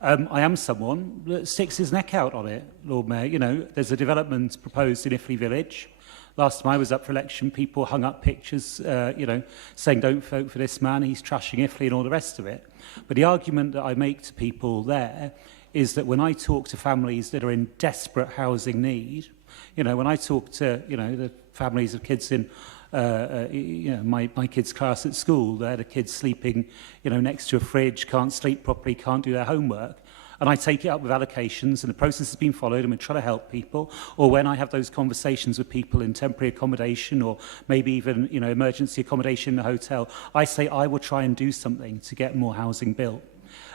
I am someone that sticks his neck out on it, Lord Mayor. You know, there's a development proposed in Iffley Village. Last time I was up for election, people hung up pictures, you know, saying don't vote for this man, he's trashing Iffley and all the rest of it. But the argument that I make to people there is that when I talk to families that are in desperate housing need, you know, when I talk to, you know, the families of kids in, you know, my kids' class at school, they had a kid sleeping, you know, next to a fridge, can't sleep properly, can't do their homework. And I take it up with allocations, and the process has been followed, and we try to help people. Or when I have those conversations with people in temporary accommodation, or maybe even, you know, emergency accommodation in a hotel, I say I will try and do something to get more housing built.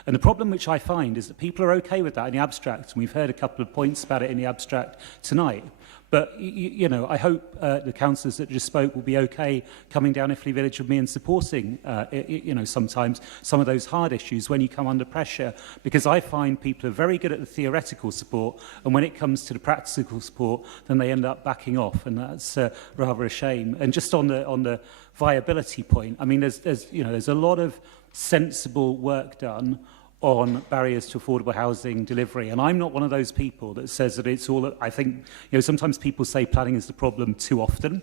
And the problem which I find is that people are okay with that in the abstract, and we've heard a couple of points about it in the abstract tonight. But, you know, I hope the councillors that just spoke will be okay coming down Iffley Village with me and supporting, you know, sometimes some of those hard issues when you come under pressure. Because I find people are very good at the theoretical support, and when it comes to the practical support, then they end up backing off, and that's rather a shame. And just on the viability point, I mean, there's a lot of sensible work done on barriers to affordable housing delivery. And I'm not one of those people that says that it's all, I think, you know, sometimes people say planning is the problem too often,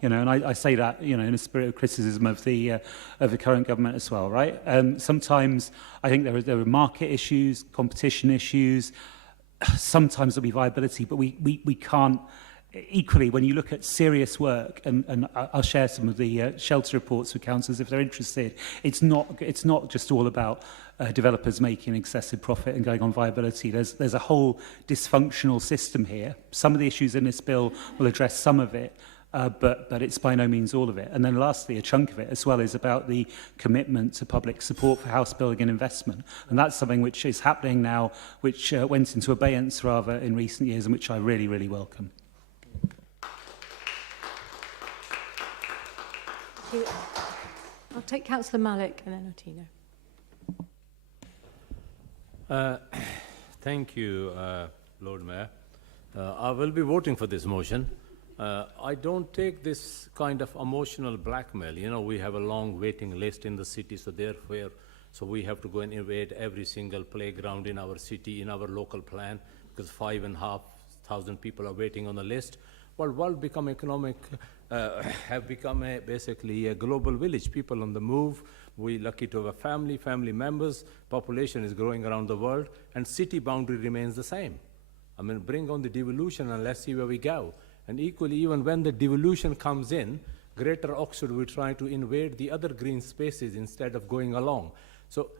you know, and I say that, you know, in a spirit of criticism of the current government as well, right? Sometimes I think there are market issues, competition issues, sometimes there'll be viability, but we can't. Equally, when you look at serious work, and I'll share some of the shelter reports with councillors if they're interested, it's not just all about developers making excessive profit and going on viability. There's a whole dysfunctional system here. Some of the issues in this bill will address some of it, but it's by no means all of it. And then lastly, a chunk of it as well is about the commitment to public support for house building and investment. And that's something which is happening now, which went into abeyance rather in recent years, and which I really, really welcome. I'll take Councillor Malik and then Ottino. Thank you, Lord Mayor. I will be voting for this motion. I don't take this kind of emotional blackmail. You know, we have a long waiting list in the city, so therefore, we have to go and invade every single playground in our city, in our local plan, because 5,500 people are waiting on the list. Well, world become economic, have become basically a global village. People on the move, We're lucky to have a family members, population is growing around the world, and city boundary remains the same. I mean, bring on the devolution and let's see where we go. And equally, even when the devolution comes in, Greater Oxford will try to invade the other green spaces instead of going along. So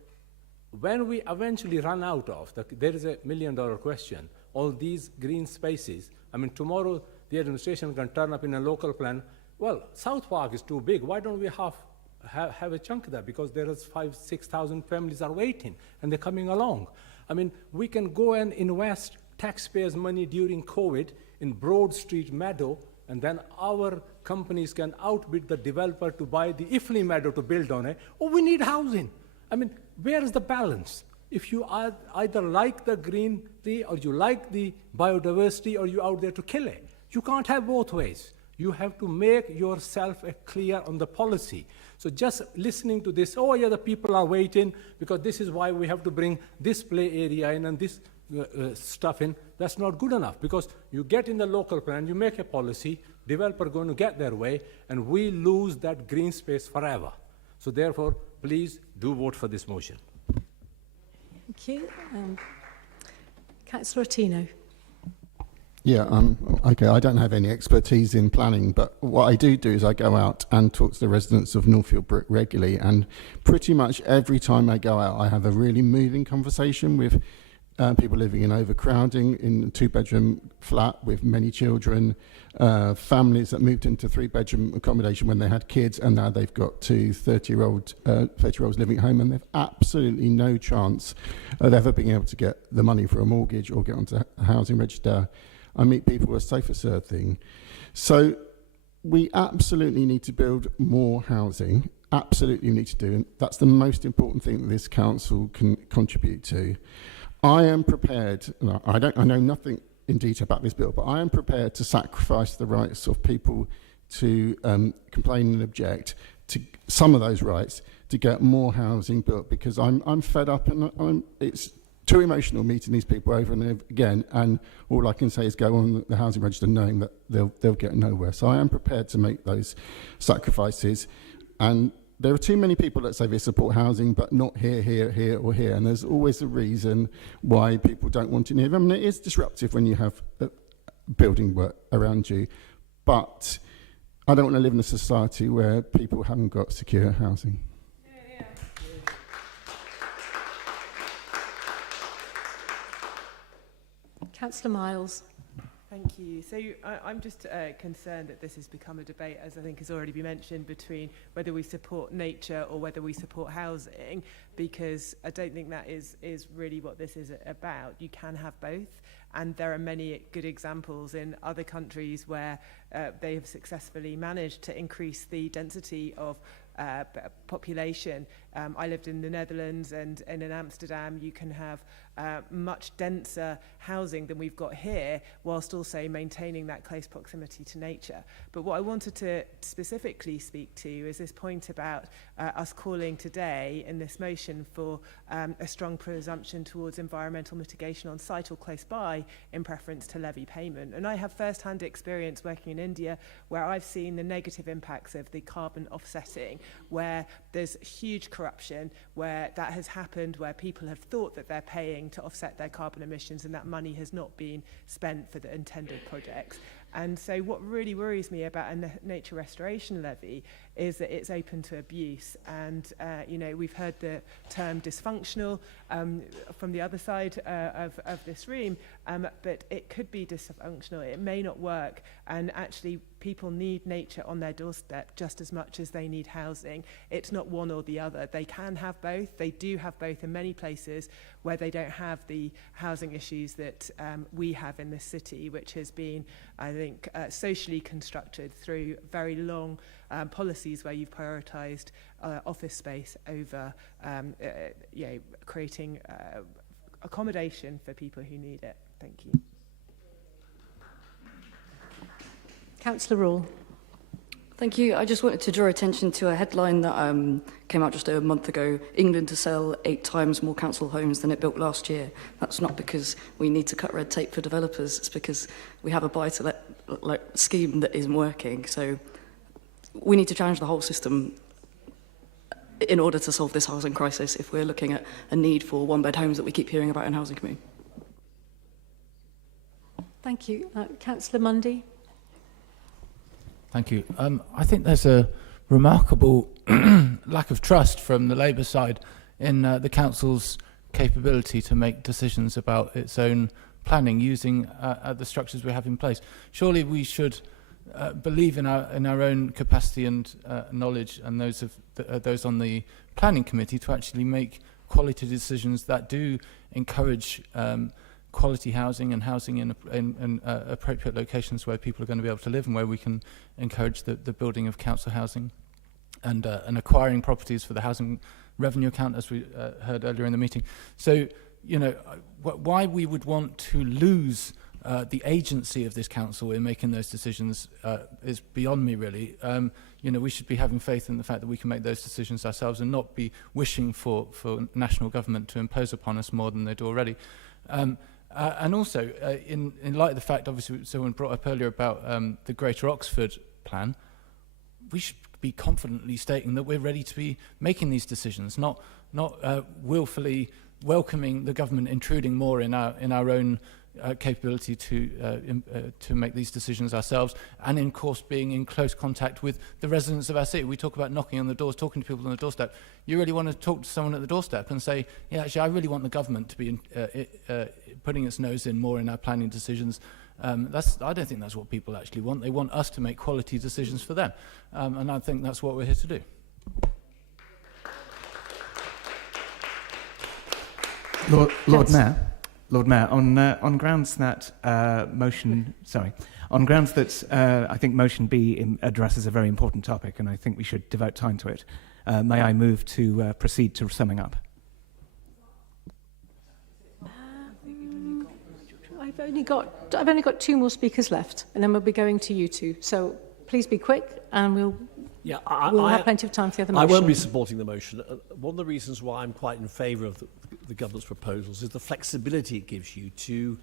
when we eventually run out of, there is $1 million question, all these green spaces, I mean, tomorrow the administration can turn up in a local plan, well, South Park is too big, why don't we have a chunk there? Because there is 5,000-6,000 families are waiting, and they're coming along. I mean, we can go and invest taxpayers' money during COVID in Broad Street Meadow, and then our companies can outbid the developer to buy the Ifley Meadow to build on it. Oh, we need housing. I mean, where is the balance? If you either like the greenery or you like the biodiversity or you're out there to kill it. You can't have both ways. You have to make yourself clear on the policy. So just listening to this, oh yeah, the people are waiting because this is why we have to bring this play area in and this stuff in, that's not good enough, because you get in the local plan, you make a policy, developer going to get their way, and we lose that green space forever. So therefore, please do vote for this motion. Thank you. Councillor Attino. Yeah, okay, I don't have any expertise in planning, but what I do is I go out and talk to the residents of Northfield Brook regularly, and pretty much every time I go out, I have a really moving conversation with people living in overcrowding in a 2-bedroom flat with many children, families that moved into 3-bedroom accommodation when they had kids, and now they've got 2 30-year-olds living at home, and they've absolutely no chance of ever being able to get the money for a mortgage or get onto a housing register. I meet people who are safer served thing. So we absolutely need to build more housing. Absolutely need to do, and that's the most important thing that this council can contribute to. I am prepared, I know nothing in detail about this bill, but I am prepared to sacrifice the rights of people to complain and object to some of those rights to get more housing built, because I'm fed up, and it's too emotional meeting these people over and over again, and all I can say is go on the housing register knowing that they'll get nowhere. So I am prepared to make those sacrifices, and there are too many people that say they support housing, but not here, here, here, or here. And there's always a reason why people don't want it near them. I mean, it is disruptive when you have building work around you. But I don't want to live in a society where people haven't got secure housing. Councillor Miles. Thank you. So I'm just concerned that this has become a debate, as I think has already been mentioned, between whether we support nature or whether we support housing, because I don't think that is really what this is about. You can have both, and there are many good examples in other countries where they have successfully managed to increase the density of population. I lived in the Netherlands, and in Amsterdam you can have much denser housing than we've got here, whilst also maintaining that close proximity to nature. But what I wanted to specifically speak to is this point about us calling today in this motion for a strong presumption towards environmental mitigation on site or close by in preference to levy payment. And I have first-hand experience working in India, where I've seen the negative impacts of the carbon offsetting, where there's huge corruption, where that has happened, where people have thought that they're paying to offset their carbon emissions, and that money has not been spent for the intended projects. And so what really worries me about a nature restoration levy is that it's open to abuse. And, you know, we've heard the term dysfunctional from the other side of this room, but it could be dysfunctional. It may not work. And actually, people need nature on their doorstep just as much as they need housing. It's not one or the other. They can have both. They do have both in many places where they don't have the housing issues that we have in this city, which has been, I think, socially constructed through very long policies where you've prioritised office space over you know, creating accommodation for people who need it. Thank you. Councillor Rawle. Thank you. I just wanted to draw attention to a headline that came out just a month ago. England to sell 8 times more council homes than it built last year. That's not because we need to cut red tape for developers. It's because we have a buy-to-let scheme that isn't working. So we need to challenge the whole system. in order to solve this housing crisis if we're looking at a need for one-bed homes that we keep hearing about in housing committee. Thank you. Councillor Mundy. Thank you. I think there's a remarkable lack of trust from the Labour side in the council's capability to make decisions about its own planning using the structures we have in place. Surely we should believe in our own capacity and knowledge, and those of those on the planning committee, to actually make quality decisions that do encourage quality housing and housing in appropriate locations where people are going to be able to live, and where we can encourage the building of council housing and acquiring properties for the housing revenue account, as we heard earlier in the meeting. So, you know, why we would want to lose the agency of this council in making those decisions is beyond me, really. You know, we should be having faith in the fact that we can make those decisions ourselves and not be wishing for national government to impose upon us more than they do already. And also, in light of the fact, obviously, someone brought up earlier about the Greater Oxford plan, we should be confidently stating that we're ready to be making these decisions, not willfully welcoming the government intruding more in our own capability to make these decisions ourselves, and in course being in close contact with the residents of our city. We talk about knocking on the doors, talking to people on the doorstep. You really want to talk to someone at the doorstep and say, yeah, actually, I really want the government to be putting its nose in more in our planning decisions. I don't think that's what people actually want. They want us to make quality decisions for them, and I think that's what we're here to do. Lord Mayor, on grounds that on grounds that I think motion B addresses a very important topic, and I think we should devote time to it. May I move to proceed to summing up? I've only got two more speakers left, and then we'll be going to you two. So please be quick, and we'll have plenty of time for the other motion. I won't be supporting the motion. One of the reasons why I'm quite in favour of the government's proposals is the flexibility it gives you to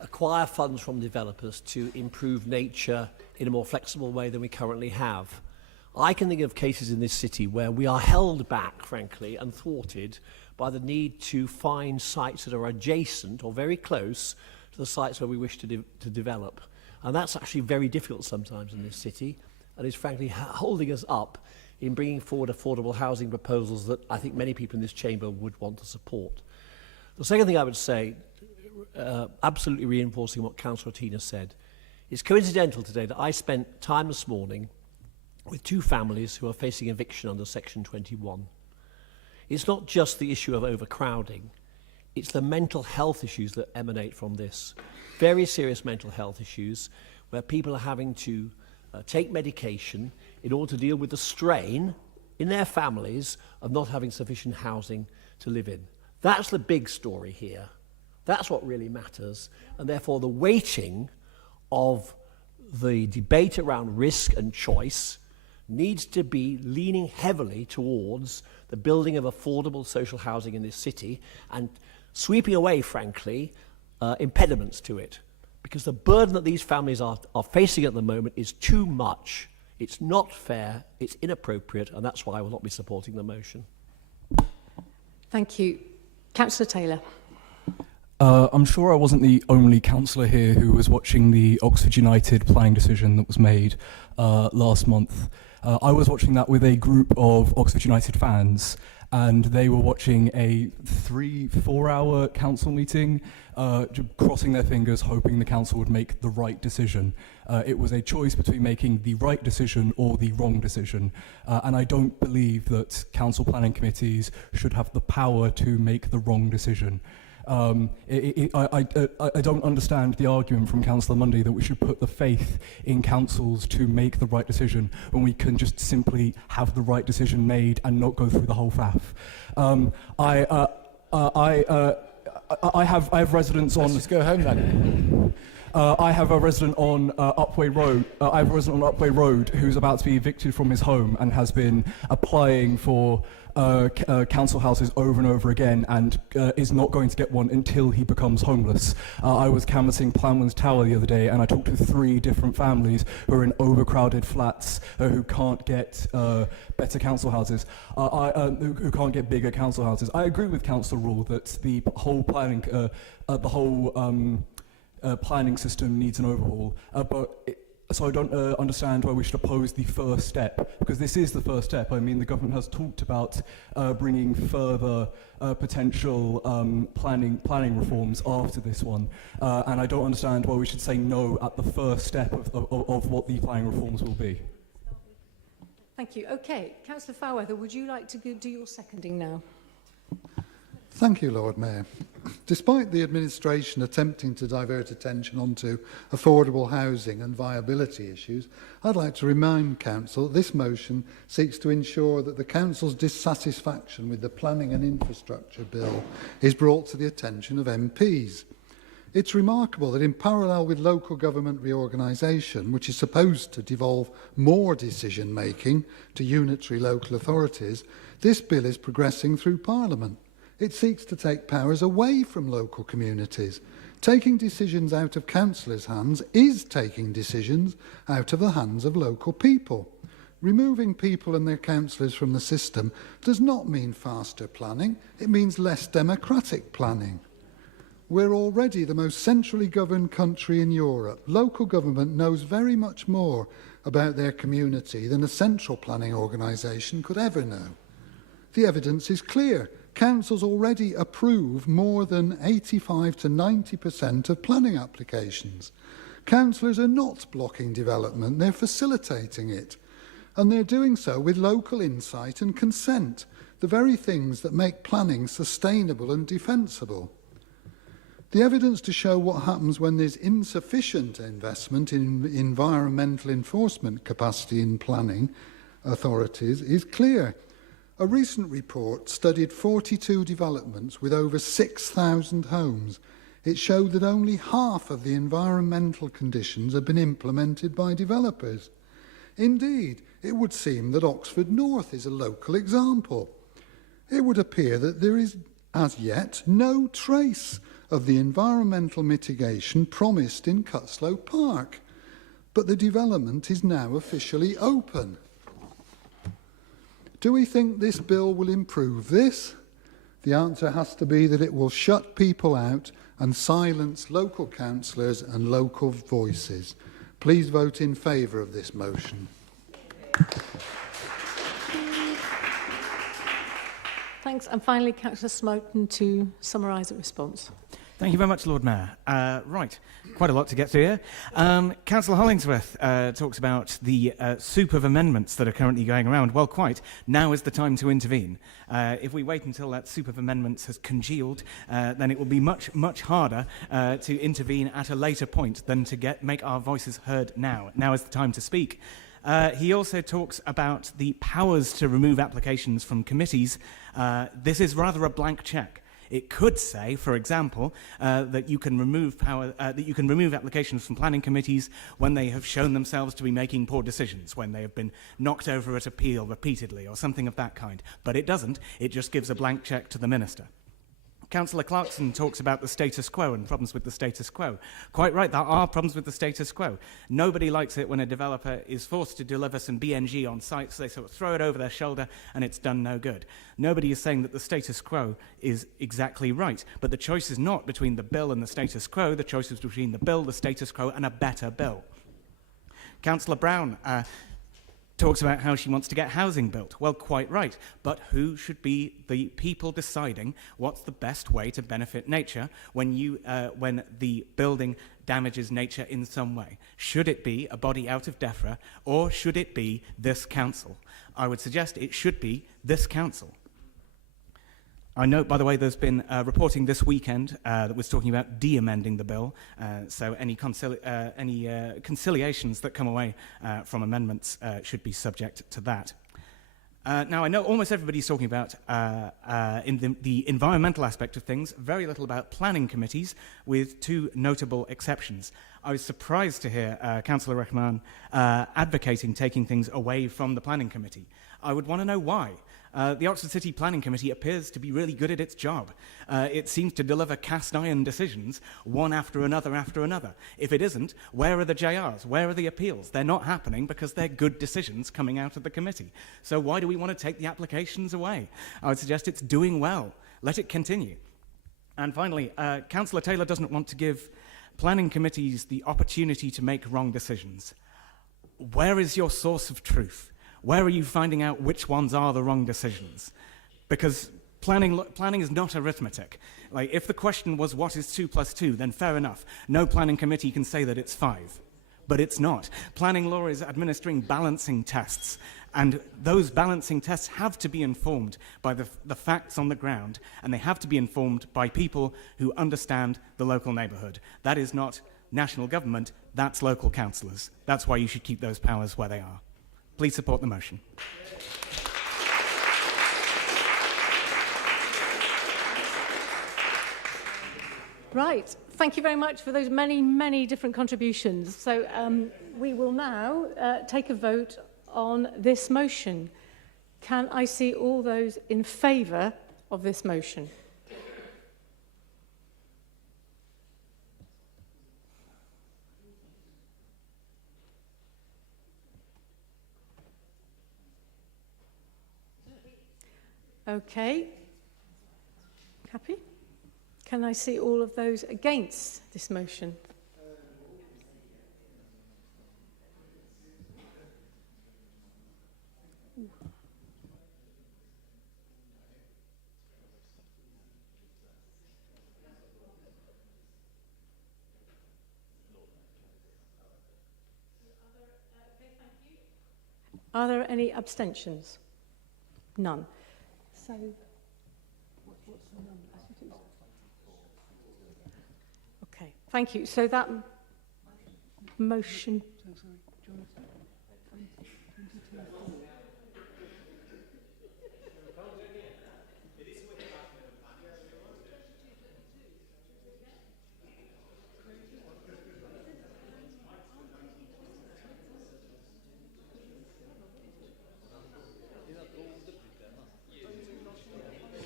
acquire funds from developers to improve nature in a more flexible way than we currently have. I can think of cases in this city where we are held back, frankly, and thwarted by the need to find sites that are adjacent or very close to the sites where we wish to develop. And that's actually very difficult sometimes in this city, and is frankly holding us up in bringing forward affordable housing proposals that I think many people in this chamber would want to support. The second thing I would say, absolutely reinforcing what Councillor Tina said, it's coincidental today that I spent time this morning with two families who are facing eviction under Section 21. It's not just the issue of overcrowding, it's the mental health issues that emanate from this. Very serious mental health issues where people are having to take medication in order to deal with the strain in their families of not having sufficient housing to live in. That's the big story here. That's what really matters, and therefore the weighting of the debate around risk and choice needs to be leaning heavily towards the building of affordable social housing in this city and sweeping away, frankly, impediments to it. Because the burden that these families are facing at the moment is too much. It's not fair, it's inappropriate, and that's why I will not be supporting the motion. Thank you. Councillor Taylor. I'm sure I wasn't the only councillor here who was watching the Oxford United planning decision that was made last month. I was watching that with a group of Oxford United fans, and they were watching a 3-4 hour council meeting, crossing their fingers, hoping the council would make the right decision. It was a choice between making the right decision or the wrong decision. And I don't believe that council planning committees should have the power to make the wrong decision. I don't understand the argument from Councillor Mundy that we should put the faith in councils to make the right decision when we can just simply have the right decision made and not go through the whole faff. I have residents on. Let's just go home then. I have a resident on Upway Road. I have a resident on Upway Road who's about to be evicted from his home and has been applying for council houses over and over again, and is not going to get one until he becomes homeless. I was canvassing Planman's Tower the other day, and I talked to 3 different families who are in overcrowded flats who can't get better council houses, who can't get bigger council houses. I agree with Councillor Rule that the whole planning, planning system needs an overhaul, so I don't understand why we should oppose the first step, because this is the first step. I mean, the government has talked about bringing further potential planning reforms after this one, and I don't understand why we should say no at the first step of what the planning reforms will be. Thank you. Okay, Councillor Fairweather, would you like to do your seconding now? Thank you, Lord Mayor. Despite the administration attempting to divert attention onto affordable housing and viability issues, I'd like to remind Council that this motion seeks to ensure that the Council's dissatisfaction with the Planning and Infrastructure Bill is brought to the attention of MPs. It's remarkable that in parallel with local government reorganisation, which is supposed to devolve more decision-making to unitary local authorities, this bill is progressing through Parliament. It seeks to take powers away from local communities. Taking decisions out of councillors' hands is taking decisions out of the hands of local people. Removing people and their councillors from the system does not mean faster planning, it means less democratic planning. We're already the most centrally governed country in Europe. Local government knows very much more about their community than a central planning organisation could ever know. The evidence is clear. Councils already approve more than 85 to 90% of planning applications. Councillors are not blocking development, they're facilitating it. And they're doing so with local insight and consent, the very things that make planning sustainable and defensible. The evidence to show what happens when there's insufficient investment in environmental enforcement capacity in planning authorities is clear. A recent report studied 42 developments with over 6,000 homes. It showed that only half of the environmental conditions have been implemented by developers. Indeed, it would seem that Oxford North is a local example. It would appear that there is, as yet, no trace of the environmental mitigation promised in Cutslow Park, but the development is now officially open. Do we think this bill will improve this? The answer has to be that it will shut people out and silence local councillors and local voices. Please vote in favour of this motion. Thanks. And finally, Councillor Smoten to summarise a response. Thank you very much, Lord Mayor. Right, quite a lot to get through here. Councillor Hollingsworth talks about the soup of amendments that are currently going around. Well, quite. Now is the time to intervene. If we wait until that soup of amendments has congealed, then it will be much, much harder to intervene at a later point than to make our voices heard now. Now is the time to speak. He also talks about the powers to remove applications from committees. This is rather a blank check. It could say, for example, that you can remove applications from planning committees when they have shown themselves to be making poor decisions, when they have been knocked over at appeal repeatedly, or something of that kind. But it doesn't. It just gives a blank check to the minister. Councillor Clarkson talks about the status quo and problems with the status quo. Quite right, there are problems with the status quo. Nobody likes it when a developer is forced to deliver some BNG on site, so they sort of throw it over their shoulder and it's done no good. Nobody is saying that the status quo is exactly right, but the choice is not between the bill and the status quo, the choice is between the bill, the status quo, and a better bill. Councillor Brown talks about how she wants to get housing built. Well, quite right. But who should be the people deciding what's the best way to benefit nature when the building damages nature in some way? Should it be a body out of DEFRA, or should it be this council? I would suggest it should be this council. I note, by the way, there's been reporting this weekend that was talking about de-amending the bill, so any conciliations that come away from amendments should be subject to that. Now, I know almost everybody's talking about in the environmental aspect of things, very little about planning committees, with two notable exceptions. I was surprised to hear Councillor Rahman advocating taking things away from the planning committee. I would want to know why. The Oxford City Planning Committee appears to be really good at its job. It seems to deliver cast-iron decisions, one after another after another. If it isn't, where are the JRs? Where are the appeals? They're not happening because they're good decisions coming out of the committee. So why do we want to take the applications away? I would suggest it's doing well. Let it continue. And finally, Councillor Taylor doesn't want to give planning committees the opportunity to make wrong decisions. Where is your source of truth? Where are you finding out which ones are the wrong decisions? Because planning is not arithmetic. Like, if the question was what is 2 plus 2, then fair enough. No planning committee can say that it's 5. But it's not. Planning law is administering balancing tests, and those balancing tests have to be informed by the facts on the ground, and they have to be informed by people who understand the local neighbourhood. That is not national government, that's local councillors. That's why you should keep those powers where they are. Please support the motion. Right. Thank you very much for those many, many different contributions. So we will now take a vote on this motion. Can I see all those in favour of this motion? Okay. Happy? Can I see all of those against this motion? Are there any abstentions? None. So, what's the number? Okay, thank you. So that motion.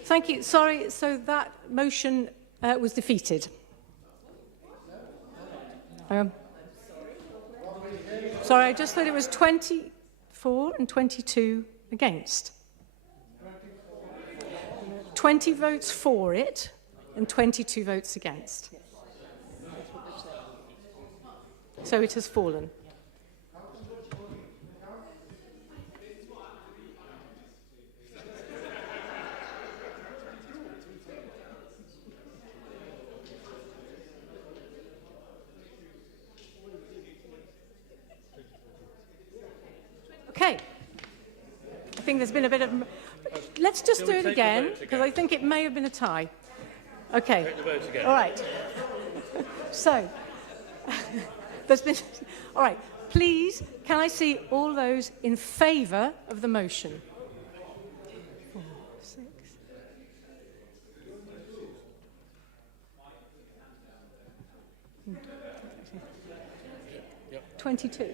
Thank you. Sorry, so that motion was defeated. Sorry, I just thought it was 24 and 22 against. 20 votes for it and 22 votes against. So it has fallen. Okay. I think there's been a bit of... Let's just do it again, because I think it may have been a tie. Okay. Take the vote again. All right. So, there's been... All right. Please, can I see all those in favour of the motion? 4, 6... 22.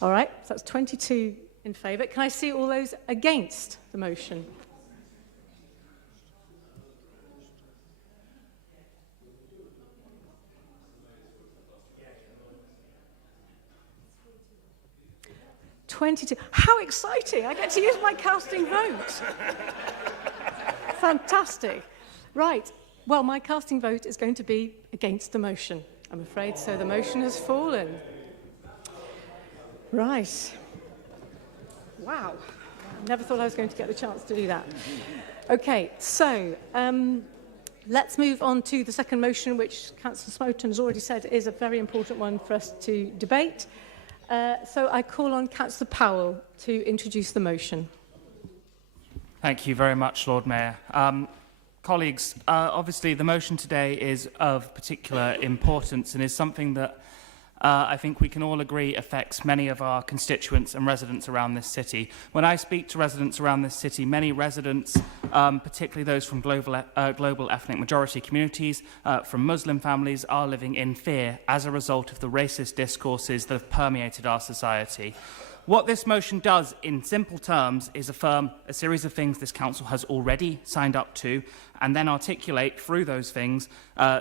All right, so that's 22 in favour. Can I see all those against the motion? $22. How exciting! I get to use my casting vote. Fantastic. Right. Well, my casting vote is going to be against the motion, I'm afraid. So the motion has fallen. Right. Wow. Never thought I was going to get the chance to do that. Okay, so let's move on to the second motion, which Councillor Smoten has already said is a very important one for us to debate. So I call on Councillor Powell to introduce the motion. Thank you very much, Lord Mayor. Colleagues, obviously the motion today is of particular importance and is something that I think we can all agree affects many of our constituents and residents around this city. When I speak to residents around this city, many residents, particularly those from global ethnic majority communities, from Muslim families, are living in fear as a result of the racist discourses that have permeated our society. What this motion does, in simple terms, is affirm a series of things this council has already signed up to, and then articulate through those things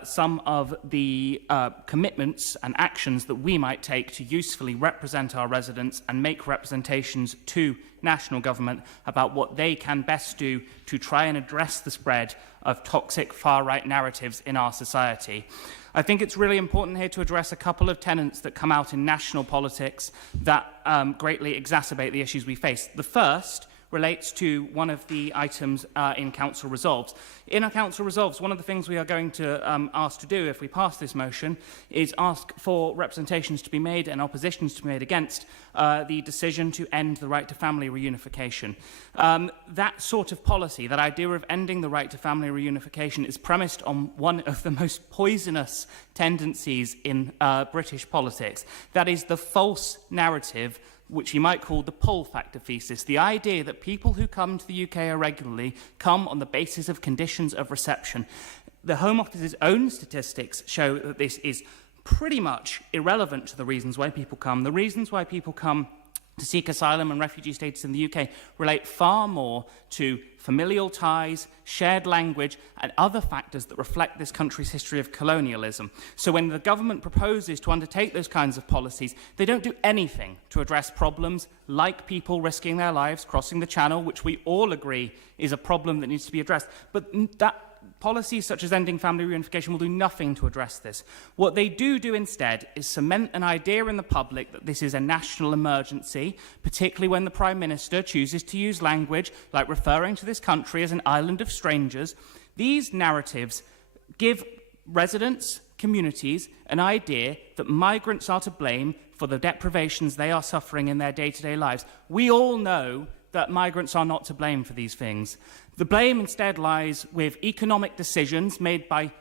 some of the commitments and actions that we might take to usefully represent our residents and make representations to national government about what they can best do to try and address the spread of toxic far-right narratives in our society. I think it's really important here to address a couple of tenets that come out in national politics that greatly exacerbate the issues we face. The first relates to one of the items in Council Resolves. In our Council Resolves, one of the things we are going to ask to do if we pass this motion is ask for representations to be made and oppositions to be made against the decision to end the right to family reunification. That sort of policy, that idea of ending the right to family reunification, is premised on one of the most poisonous tendencies in British politics. That is the false narrative, which you might call the pull factor thesis, the idea that people who come to the UK regularly come on the basis of conditions of reception. The Home Office's own statistics show that this is pretty much irrelevant to the reasons why people come. The reasons why people come to seek asylum and refugee status in the UK relate far more to familial ties, shared language, and other factors that reflect this country's history of colonialism. So when the government proposes to undertake those kinds of policies, they don't do anything to address problems like people risking their lives crossing the Channel, which we all agree is a problem that needs to be addressed. But that policies such as ending family reunification will do nothing to address this. What they do instead is cement an idea in the public that this is a national emergency, particularly when the Prime Minister chooses to use language like referring to this country as an island of strangers. These narratives give residents, communities, an idea that migrants are to blame for the deprivations they are suffering in their day-to-day lives. We all know that migrants are not to blame for these things. The blame instead lies with economic decisions made by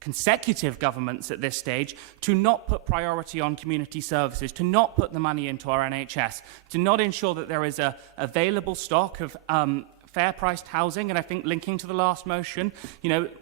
consecutive governments at this stage to not put priority on community services, to not put the money into our NHS, to not ensure that there is a available stock of fair-priced housing. And I think linking to the last motion,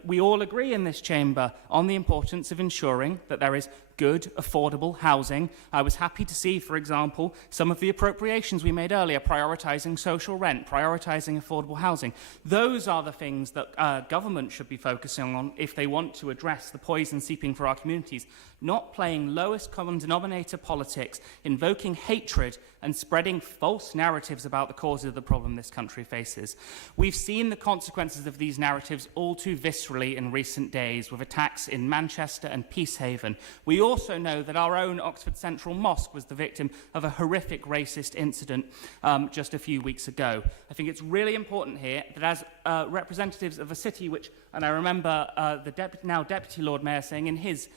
we all agree in this chamber on the importance of ensuring that there is good, affordable housing. I was happy to see, for example, some of the appropriations we made earlier, prioritising social rent, prioritising affordable housing. Those are the things that government should be focusing on if they want to address the poison seeping for our communities, not playing lowest common denominator politics, invoking hatred and spreading false narratives about the causes of the problem this country faces. We've seen the consequences of these narratives all too viscerally in recent days, with attacks in Manchester and Peacehaven. We also know that our own Oxford Central Mosque was the victim of a horrific racist incident just a few weeks ago. I think it's really important here that as representatives of a city which, and I remember the now Deputy Lord Mayor saying in his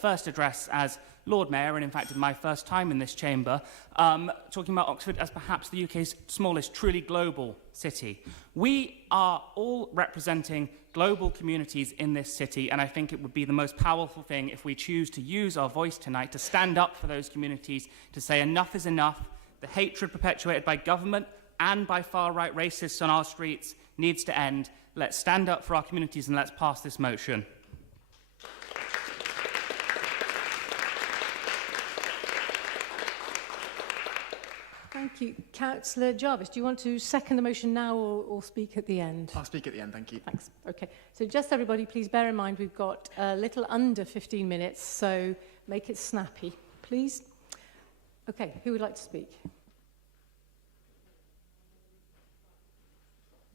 first address as Lord Mayor, and in fact in my first time in this chamber, talking about Oxford as perhaps the UK's smallest, truly global city. We are all representing global communities in this city, and I think it would be the most powerful thing if we choose to use our voice tonight to stand up for those communities, to say enough is enough. The hatred perpetuated by government and by far-right racists on our streets needs to end. Let's stand up for our communities and let's pass this motion. Thank you. Councillor Jarvis, do you want to second the motion now or speak at the end? I'll speak at the end, thank you. Thanks. Okay. So just everybody, please bear in mind we've got a little under 15 minutes, so make it snappy, please. Okay, who would like to speak?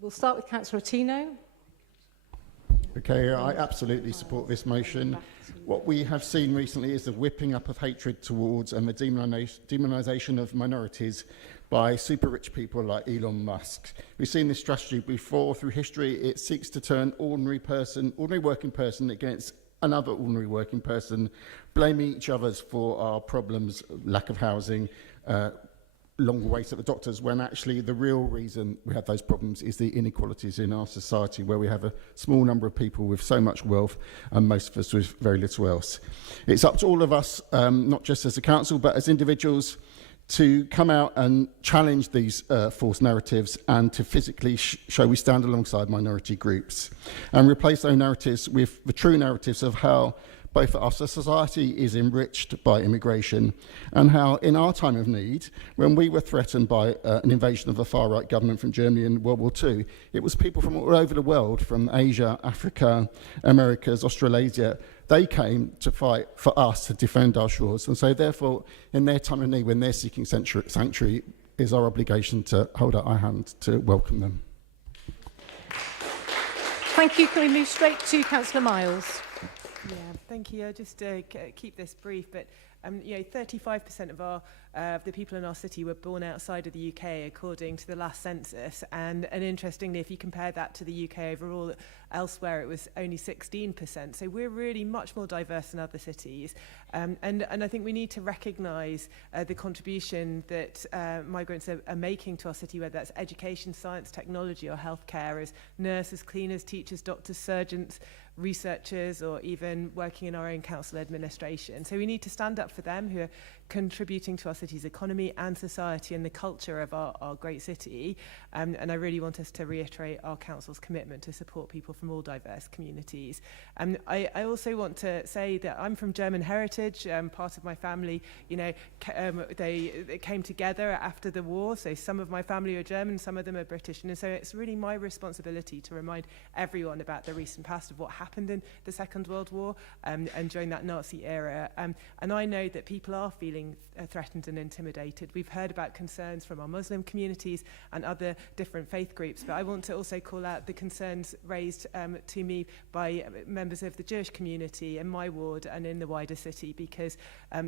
We'll start with Councillor Tino. Okay, I absolutely support this motion. What we have seen recently is the whipping up of hatred towards and the demonisation of minorities by super rich people like Elon Musk. We've seen this strategy before through history. It seeks to turn ordinary working person against another ordinary working person, blaming each other for our problems, lack of housing, longer waits at the doctors, when actually the real reason we have those problems is the inequalities in our society, where we have a small number of people with so much wealth and most of us with very little else. It's up to all of us, not just as a council but as individuals, to come out and challenge these false narratives and to physically show we stand alongside minority groups and replace those narratives with the true narratives of how both our society is enriched by immigration and how in our time of need, when we were threatened by an invasion of a far-right government from Germany in World War II, it was people from all over the world, from Asia, Africa, Americas, Australasia. They came to fight for us to defend our shores. And so therefore, in their time of need, when they're seeking sanctuary, is our obligation to hold out our hand to welcome them. Thank you. Can we move straight to Councillor Miles? Yeah, thank you. I'll just keep this brief, but 35% of the people in our city were born outside of the UK, according to the last census. And interestingly, if you compare that to the UK overall, elsewhere it was only 16%. So we're really much more diverse than other cities. And I think we need to recognise the contribution that migrants are making to our city, whether that's education, science, technology or healthcare, as nurses, cleaners, teachers, doctors, surgeons, researchers, or even working in our own council administration. So we need to stand up for them who are contributing to our city's economy and society and the culture of our great city. And I really want us to reiterate our council's commitment to support people from all diverse communities. I also want to say that I'm from German heritage. Part of my family, they came together after the war. So some of my family are German, some of them are British. And so it's really my responsibility to remind everyone about the recent past of what happened in the Second World War and during that Nazi era. And I know that people are feeling threatened and intimidated. We've heard about concerns from our Muslim communities and other different faith groups, but I want to also call out the concerns raised to me by members of the Jewish community in my ward and in the wider city, because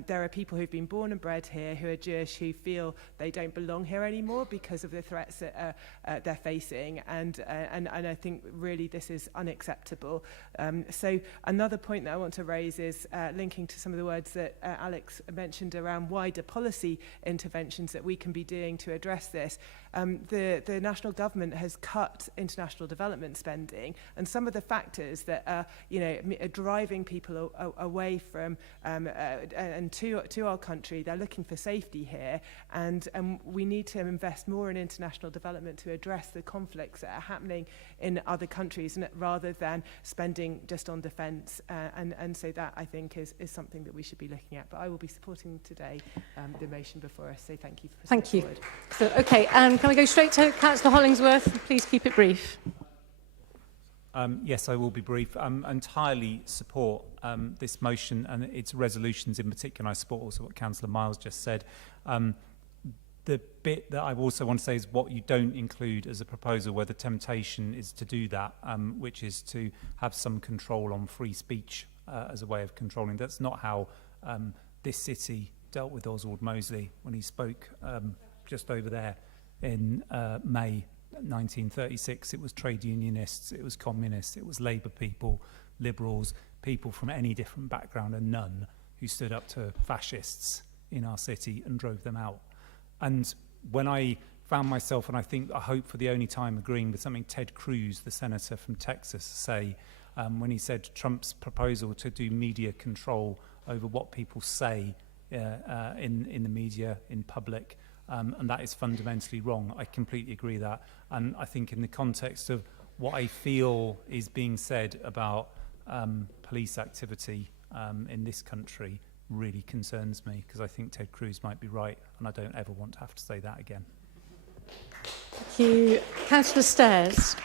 there are people who've been born and bred here who are Jewish who feel they don't belong here anymore because of the threats that they're facing, and I think really this is unacceptable. So another point that I want to raise is linking to some of the words that Alex mentioned around wider policy interventions that we can be doing to address this. The national government has cut international development spending, and some of the factors that are driving people away from and to our country, they're looking for safety here, and we need to invest more in international development to address the conflicts that are happening in other countries, rather than spending just on defence, and so that I think is something that we should be looking at. But I will be supporting today the motion before us, so thank you for Thank you. forward. So, okay, can we go straight to Councillor Hollingsworth? Please keep it brief. Yes, I will be brief. Entirely support this motion and its resolutions in particular. I support also what Councillor Miles just said. The bit that I also want to say is what you don't include as a proposal, where the temptation is to do that, which is to have some control on free speech as a way of controlling. That's not how this city dealt with Oswald Mosley when he spoke just over there in May 1936. It was trade unionists, it was communists, it was Labour people, liberals, people from any different background, and none who stood up to fascists in our city and drove them out. And when I found myself, and I hope for the only time, agreeing with something Ted Cruz, the senator from Texas, say when he said Trump's proposal to do media control over what people say in the media, in public, and that is fundamentally wrong. I completely agree with that. And I think in the context of what I feel is being said about police activity in this country really concerns me, because I think Ted Cruz might be right, and I don't ever want to have to say that again. Thank you. Councillor Stairs.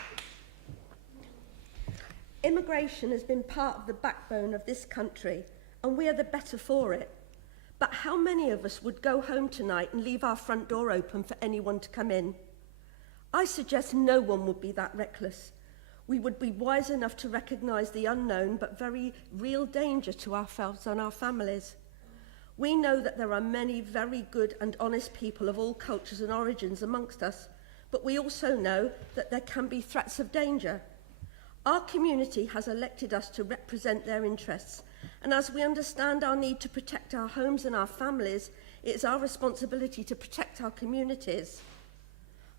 Immigration has been part of the backbone of this country, and we are the better for it. But how many of us would go home tonight and leave our front door open for anyone to come in? I suggest no one would be that reckless. We would be wise enough to recognise the unknown but very real danger to ourselves and our families. We know that there are many very good and honest people of all cultures and origins amongst us, but we also know that there can be threats of danger. Our community has elected us to represent their interests, and as we understand our need to protect our homes and our families, It's our responsibility to protect our communities.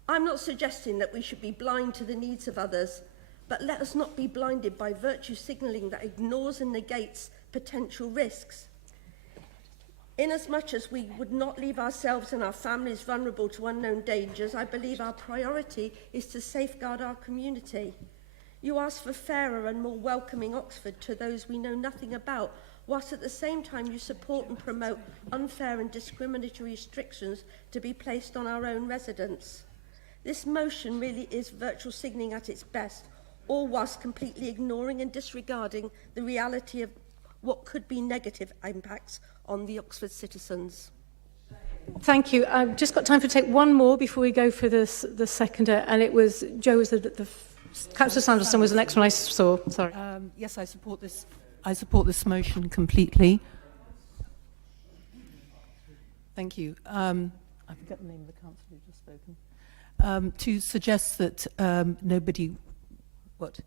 I'm not suggesting that we should be blind to the needs of others, but let us not be blinded by virtue signalling that ignores and negates potential risks. Inasmuch as we would not leave ourselves and our families vulnerable to unknown dangers, I believe our priority is to safeguard our community. You ask for fairer and more welcoming Oxford to those we know nothing about, whilst at the same time you support and promote unfair and discriminatory restrictions to be placed on our own residents. This motion really is virtual signalling at its best, all whilst completely ignoring and disregarding the reality of what could be negative impacts on the Oxford citizens. Thank you. I've just got time to take one more before we go for the seconder, and it was Joe was the Councillor Sanderson was the next one I saw. Sorry. Yes, I support this. I support this motion completely. Thank you. I forget the name of the councillor who just spoken. To suggest that nobody, what?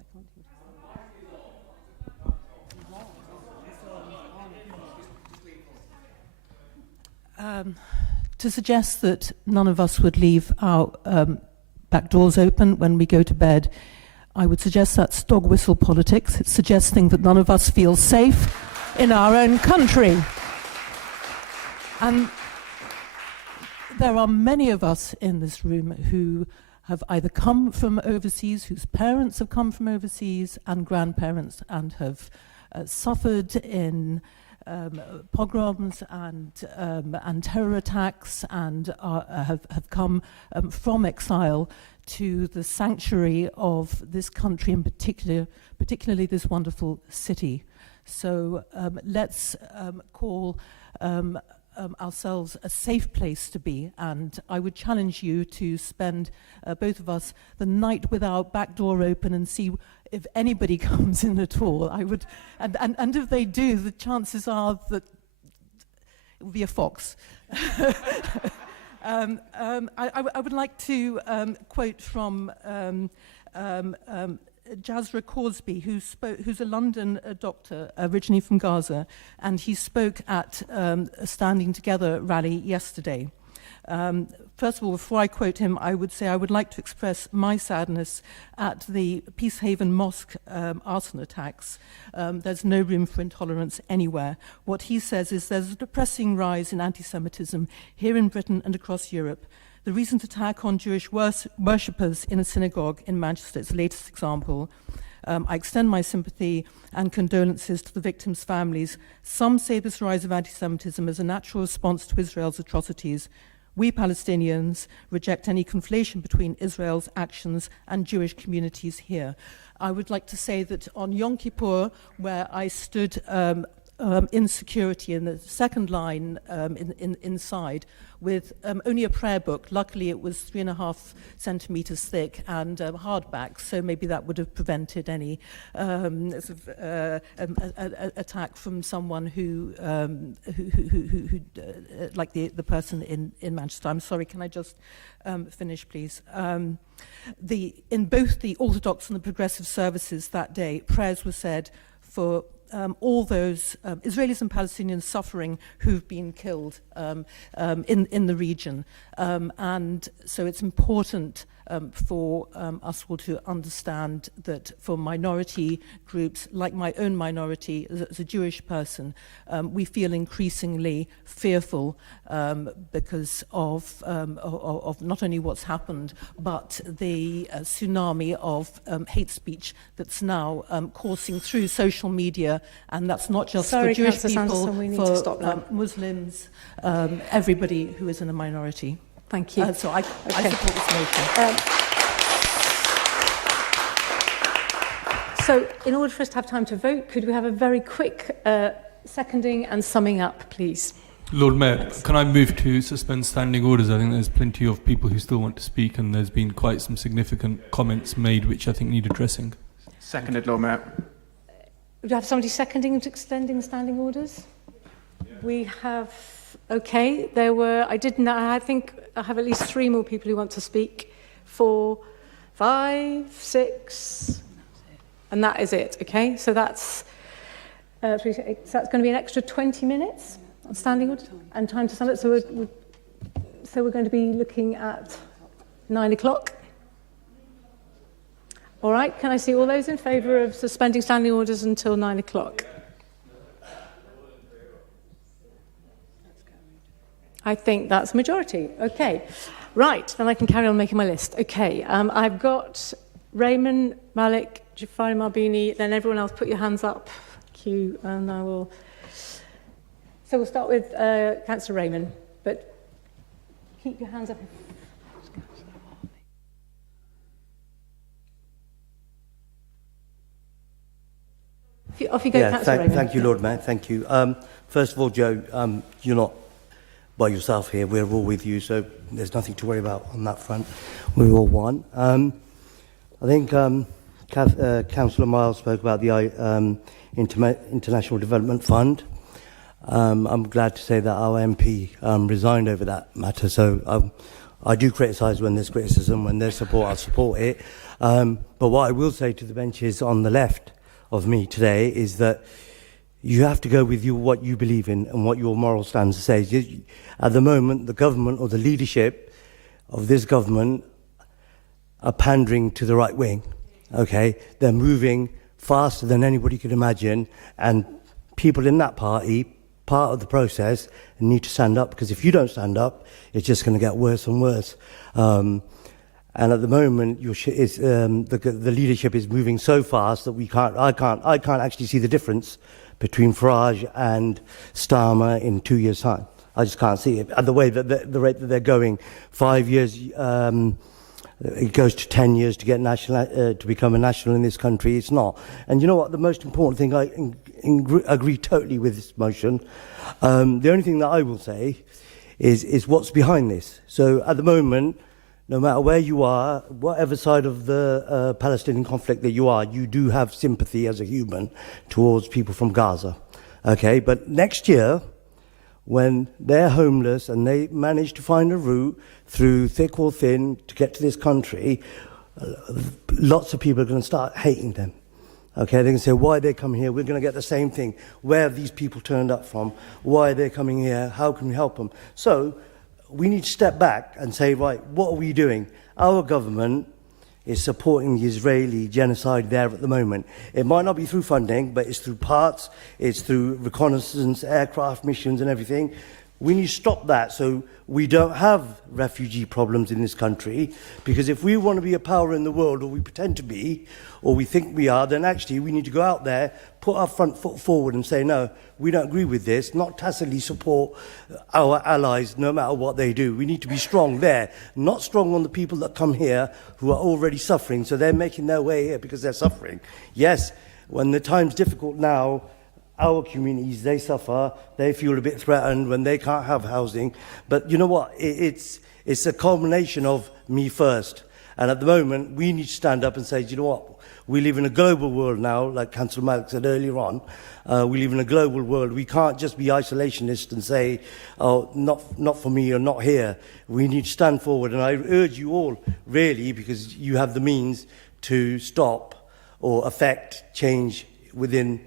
I can't hear. To suggest that none of us would leave our back doors open when we go to bed, I would suggest that's dog whistle politics. It's suggesting that none of us feel safe in our own country. And there are many of us in this room who have either come from overseas, whose parents have come from overseas, and grandparents, and have suffered in pogroms and terror attacks, and have come from exile to the sanctuary of this country, in particularly this wonderful city. So let's call ourselves a safe place to be, and I would challenge you to spend, both of us, the night with our back door open and see if anybody comes in at all. I would, and if they do, the chances are that it will be a fox. I would like to quote from Jazra Corsby, who's a London doctor, originally from Gaza, and he spoke at a Standing Together rally yesterday. First of all, before I quote him, I would say I would like to express my sadness at the Peacehaven Mosque arson attacks. There's no room for intolerance anywhere. What he says is there's a depressing rise in anti-Semitism here in Britain and across Europe. The recent attack on Jewish worshippers in a synagogue in Manchester is the latest example. I extend my sympathy and condolences to the victims' families. Some say this rise of anti-Semitism is a natural response to Israel's atrocities. We Palestinians reject any conflation between Israel's actions and Jewish communities here. I would like to say that on Yom Kippur, where I stood in security in the second line inside with only a prayer book. Luckily, it was 3.5 centimeters thick and hardback, so maybe that would have prevented any attack from someone who like the person in Manchester. I'm sorry, can I just finish, please? In both the Orthodox and the Progressive services that day, prayers were said for all those Israelis and Palestinians suffering who've been killed in the region. And so it's important for us all to understand that for minority groups, like my own minority as a Jewish person, we feel increasingly fearful because of not only what's happened, but the tsunami of hate speech that's now coursing through social media, and that's not just for Jewish people, for Muslims, everybody who is in a minority. Thank you. So I support this motion. So in order for us to have time to vote, could we have a very quick seconding and summing up, please? Lord Mayor, can I move to suspend standing orders? I think there's plenty of people who still want to speak, and there's been quite some significant comments made which I think need addressing. Seconded, Lord Mayor. Would you have somebody seconding and extending the standing orders? We have... Okay, I think I have at least 3 more people who want to speak. 4, 5, 6, and that is it, okay? So that's going to be an extra 20 minutes standing order and time to stand up. So we're going to be looking at 9 o'clock. All right, can I see all those in favour of suspending standing orders until 9 o'clock? I think that's a majority. Okay, right, then I can carry on making my list. Okay, I've got Raymond, Malik, Jafari Marbini, then everyone else put your hands up. Thank you, and I will... So we'll start with Councillor Raymond, but keep your hands up. Off you go, Councillor Raymond. Thank you, Lord Mayor. Thank you. First of all, Joe, you're not by yourself here. We're all with you, so there's nothing to worry about on that front. We're all one. I think Councillor Miles spoke about the International Development Fund. I'm glad to say that our MP resigned over that matter, so I do criticise when there's criticism. When there's support, I'll support it. But what I will say to the benches on the left of me today is that you have to go with what you believe in and what your moral stance says. At the moment, the government or the leadership of this government are pandering to the right wing. Okay, they're moving faster than anybody could imagine, and people in that party, part of the process, need to stand up, because if you don't stand up, it's just going to get worse and worse. And at the moment, the leadership is moving so fast that I can't actually see the difference between Farage and Starmer in 2 years' time. I just can't see it. And the way that the rate that they're going, 5 years, it goes to 10 years to get to become a national in this country. It's not. And you know what? The most important thing, I agree totally with this motion. The only thing that I will say is what's behind this. So at the moment, no matter where you are, whatever side of the Palestinian conflict that you are, you do have sympathy as a human towards people from Gaza. Okay, but next year, when they're homeless and they manage to find a route through thick or thin to get to this country, lots of people are going to start hating them. Okay, they're going to say, why they come here? We're going to get the same thing. Where have these people turned up from? Why are they coming here? How can we help them? So we need to step back and say, right, what are we doing? Our government is supporting the Israeli genocide there at the moment. It might not be through funding, but it's through parts, it's through reconnaissance, aircraft missions and everything. We need to stop that so we don't have refugee problems in this country, because if we want to be a power in the world, or we pretend to be, or we think we are, then actually we need to go out there, put our front foot forward and say, no, we don't agree with this, not tacitly support our allies no matter what they do. We need to be strong there, not strong on the people that come here who are already suffering, so they're making their way here because they're suffering. Yes, when the time's difficult now, our communities, they suffer, they feel a bit threatened when they can't have housing. But you know what? It's a culmination of me first. And at the moment, we need to stand up and say, you know what? We live in a global world now, like Councillor Malik said earlier on. We live in a global world. We can't just be isolationist and say, oh, not for me or not here. We need to stand forward. And I urge you all, really, because you have the means to stop or affect change within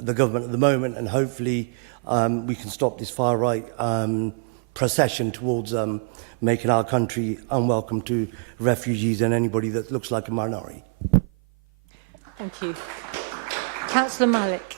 the government at the moment, and hopefully we can stop this far-right procession towards making our country unwelcome to refugees and anybody that looks like a minority. Thank you. Councillor Malik.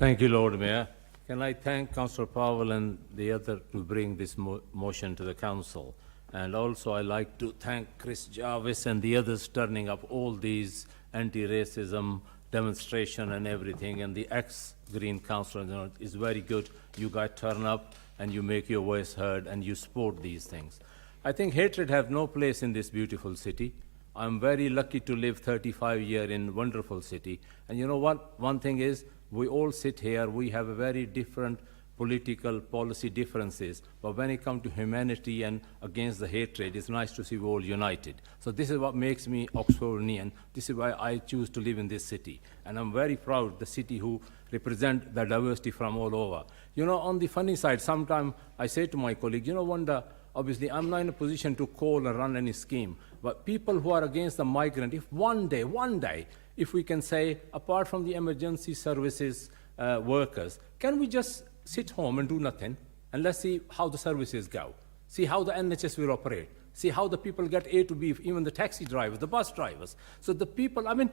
Thank you, Lord Mayor. Can I thank Councillor Powell and the other to bring this motion to the Council. And also I'd like to thank Chris Jarvis and the others turning up all these anti-racism demonstration and everything, and the ex-Green Councillor is very good. You guys turn up and you make your voice heard and you support these things. I think hatred have no place in this beautiful city. I'm very lucky to live 35 years in a wonderful city. And you know what? One thing is, we all sit here, we have a very different political policy differences, but when it comes to humanity and against the hatred, it's nice to see we're all united. So this is what makes me Oxfordian. This is why I choose to live in this city. And I'm very proud the city who represent the diversity from all over. You know, on the funny side, sometimes I say to my colleague, you know, wonder, obviously I'm not in a position to call and run any scheme, but people who are against the migrant, if one day, if we can say, apart from the emergency services workers, can we just sit home and do nothing, and let's see how the services go. See how the NHS will operate. See how the people get A to B, even the taxi drivers, the bus drivers. So the people, I mean,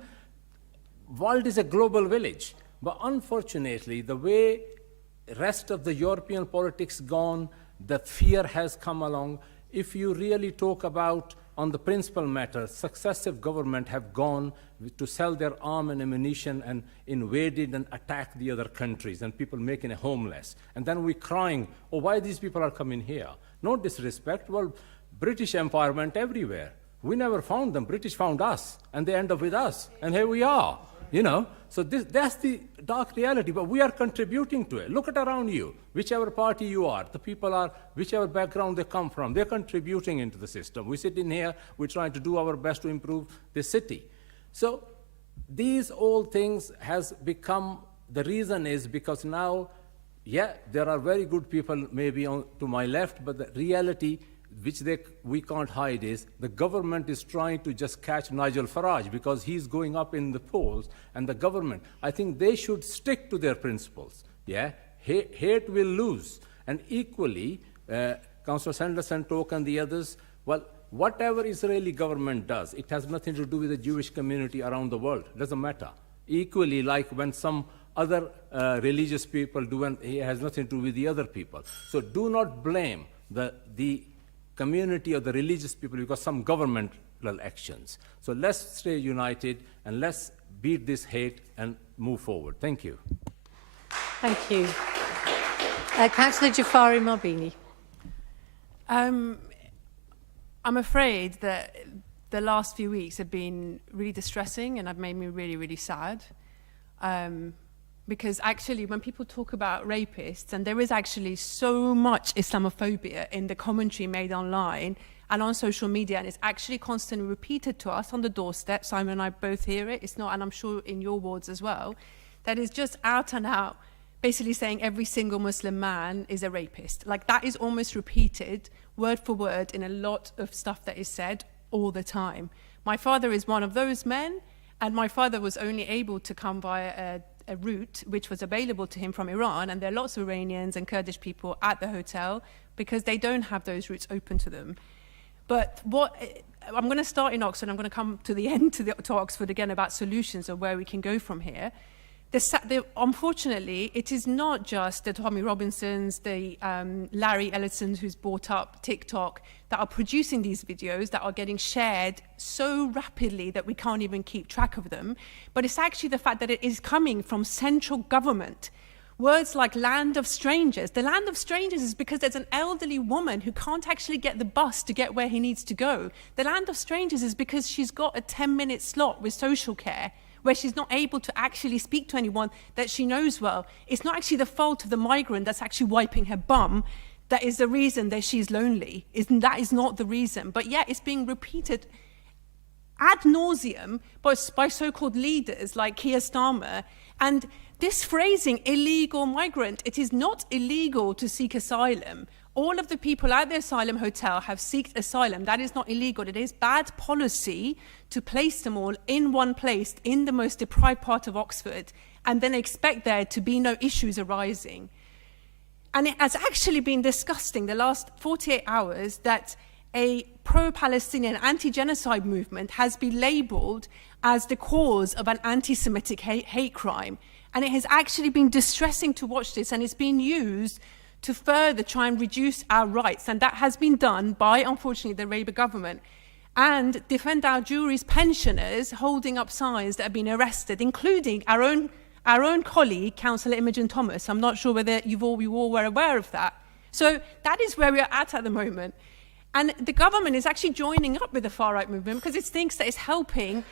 world is a global village. But unfortunately, the way rest of the European politics gone, the fear has come along. If you really talk about on the principal matter, successive government have gone to sell their arm and ammunition and invaded and attacked the other countries, and people making it homeless. And then we're crying, oh, why these people are coming here? No disrespect. Well, British Empire went everywhere. We never found them. British found us, and they end up with us. And here we are, you know. So that's the dark reality, but we are contributing to it. Look at around you, whichever party you are, the people are, whichever background they come from, they're contributing into the system. We sit in here, we're trying to do our best to improve the city. So these all things has become, the reason is because now, yeah, there are very good people maybe on, to my left, but the reality which we can't hide is the government is trying to just catch Nigel Farage because he's going up in the polls, and the government, I think they should stick to their principles. Yeah, hate will lose. And equally, Councillor Sanderson talk and the others, well, whatever Israeli government does, it has nothing to do with the Jewish community around the world. It doesn't matter. Equally, like when some other religious people do, and it has nothing to do with the other people. So do not blame the community or the religious people because some governmental actions. So let's stay united and let's beat this hate and move forward. Thank you. Thank you. Councillor Jafari Marbini. I'm afraid that the last few weeks have been really distressing and have made me really, really sad. Because actually, when people talk about rapists, and there is actually so much Islamophobia in the commentary made online and on social media, and it's actually constantly repeated to us on the doorstep. Simon and I both hear it. It's not, and I'm sure in your wards as well, that is just out and out, basically saying every single Muslim man is a rapist. Like, that is almost repeated word for word in a lot of stuff that is said all the time. My father is one of those men, and my father was only able to come via a route which was available to him from Iran, and there are lots of Iranians and Kurdish people at the hotel because they don't have those routes open to them. But I'm going to start in Oxford, I'm going to come to the end to Oxford again about solutions of where we can go from here. Unfortunately, it is not just the Tommy Robinsons, the Larry Ellisons who's brought up TikTok that are producing these videos that are getting shared so rapidly that we can't even keep track of them. But it's actually the fact that it is coming from central government. Words like land of strangers. The land of strangers is because there's an elderly woman who can't actually get the bus to get where he needs to go. The land of strangers is because she's got a 10-minute slot with social care where she's not able to actually speak to anyone that she knows well. It's not actually the fault of the migrant that's actually wiping her bum that is the reason that she's lonely. That is not the reason. But yet it's being repeated ad nauseum by so-called leaders like Keir Starmer. And this phrasing, illegal migrant, it is not illegal to seek asylum. All of the people at the asylum hotel have sought asylum. That is not illegal. It is bad policy to place them all in one place in the most deprived part of Oxford and then expect there to be no issues arising. And it has actually been disgusting the last 48 hours that a pro-Palestinian anti-genocide movement has been labelled as the cause of an anti-Semitic hate crime. And it has actually been distressing to watch this, and it's been used to further try and reduce our rights. And that has been done by, unfortunately, the Labour government. And Defend Our Jury's pensioners holding up signs that have been arrested, including our own colleague, Councillor Imogen Thomas. I'm not sure whether you all were aware of that. So that is where we are at the moment. And the government is actually joining up with the far-right movement because it thinks that it's helping.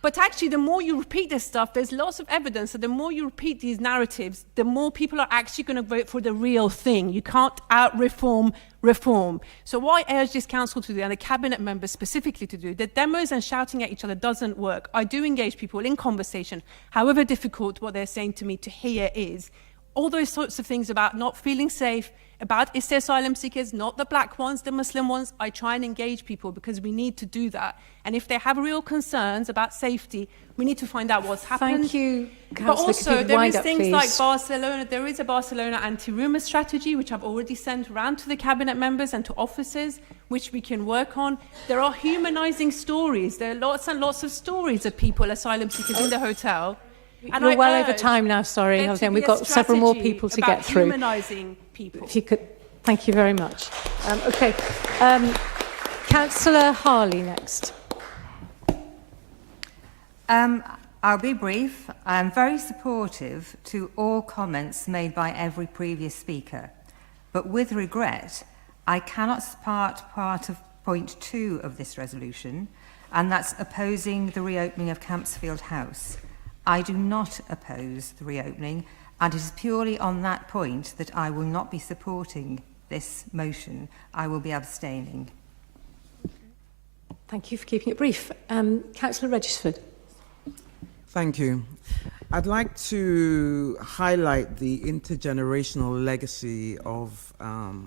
But actually, the more you repeat this stuff, there's lots of evidence that the more you repeat these narratives, the more people are actually going to vote for the real thing. You can't out-reform reform. So what I urge this council to do, and the cabinet members specifically to do, the demos and shouting at each other doesn't work. I do engage people in conversation, however difficult what they're saying to me to hear is. All those sorts of things about not feeling safe about is the asylum seekers, not the black ones, the Muslim ones. I try and engage people because we need to do that. And if they have real concerns about safety, we need to find out what's happened. Thank you, But Councillor. also, there is up, things please? like Barcelona. There is a Barcelona anti-rumour strategy, which I've already sent around to the cabinet members and to officers, which we can work on. There are humanising stories. There are lots and lots of stories of people, asylum seekers, in the hotel. And You're I well over urge time now, sorry. there I was to saying be we've a got several more strategy people to about get through. humanising people. If you could, thank you very much. Okay, Councillor Harley next. I'll be brief. I'm very supportive to all comments made by every previous speaker. But with regret, I cannot support part of point 2 of this resolution, and that's opposing the reopening of Campsfield House. I do not oppose the reopening, and it is purely on that point that I will not be supporting this motion. I will be abstaining. Thank you for keeping it brief. Councillor Regisford. Thank you. I'd like to highlight the intergenerational legacy of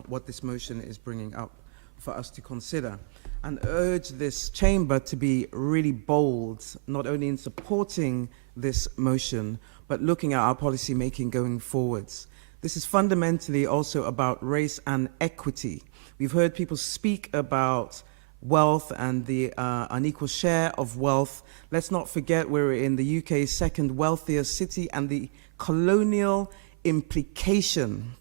what this motion is bringing up for us to consider, and urge this chamber to be really bold, not only in supporting this motion, but looking at our policy making going forwards. This is fundamentally also about race and equity. We've heard people speak about wealth and the unequal share of wealth. Let's not forget we're in the UK's second wealthiest city, and the colonial implication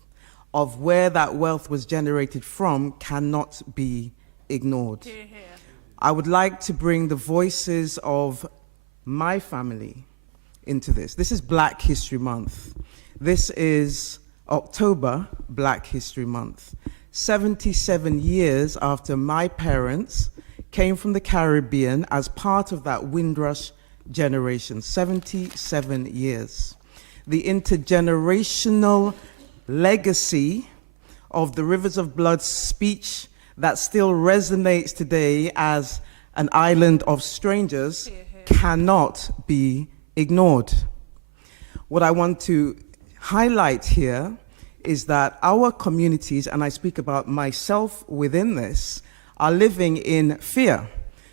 of where that wealth was generated from cannot be ignored. Hear, hear. I would like to bring the voices of my family into this. This is Black History Month. This is October Black History Month. 77 years after my parents came from the Caribbean as part of that Windrush generation. 77 years. The intergenerational legacy of the Rivers of Blood speech that still resonates today as an island of strangers cannot be ignored. What I want to highlight here is that our communities, and I speak about myself within this, are living in fear.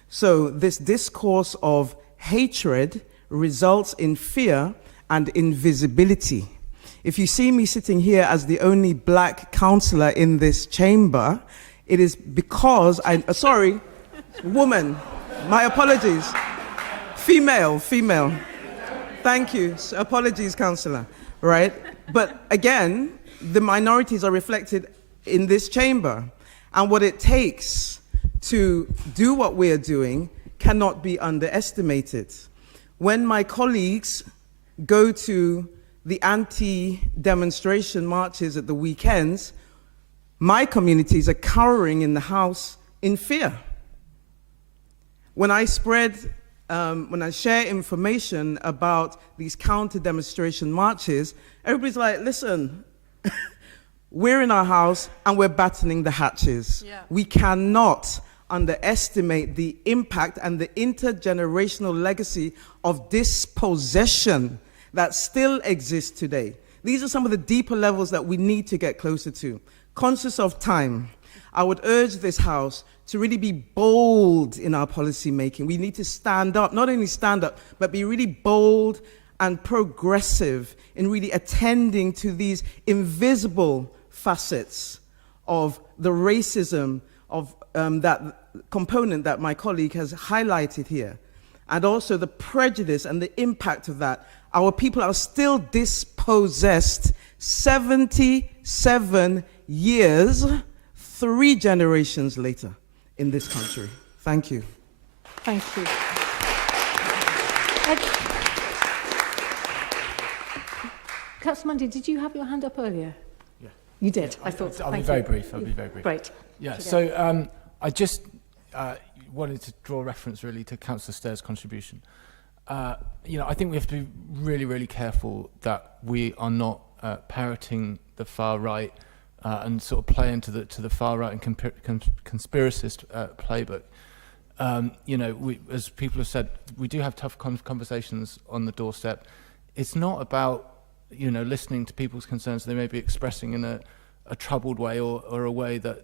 So this discourse of hatred results in fear and invisibility. If you see me sitting here as the only black councillor in this chamber, it is because sorry, woman, my apologies. Female. Thank you, apologies, councillor, right? But again, the minorities are reflected in this chamber, and what it takes to do what we're doing cannot be underestimated. When my colleagues go to the anti-demonstration marches at the weekends, my communities are cowering in the house in fear. When I share information about these counter-demonstration marches, everybody's like, listen, we're in our house and we're battening the hatches. Yeah. We cannot underestimate the impact and the intergenerational legacy of dispossession that still exists today. These are some of the deeper levels that we need to get closer to. Conscious of time, I would urge this House to really be bold in our policy making. We need to stand up, not only stand up, but be really bold and progressive in really attending to these invisible facets of the racism of that component that my colleague has highlighted here, and also the prejudice and the impact of that. Our people are still dispossessed 77 years, 3 generations later in this country. Thank you. Thank you. Councillor Mundy, did you have your hand up earlier? Yeah. You did, Yeah, I thought. I'll be Thank very you. brief. I'll be very brief. Great. Yeah, so I just wanted to draw reference really to Councillor Stair's contribution. You know, I think we have to be really, really careful that we are not parroting the far right and sort of play into the far right and conspiracist playbook. You know, as people have said, we do have tough conversations on the doorstep. It's not about, you know, listening to people's concerns they may be expressing in a troubled way or a way that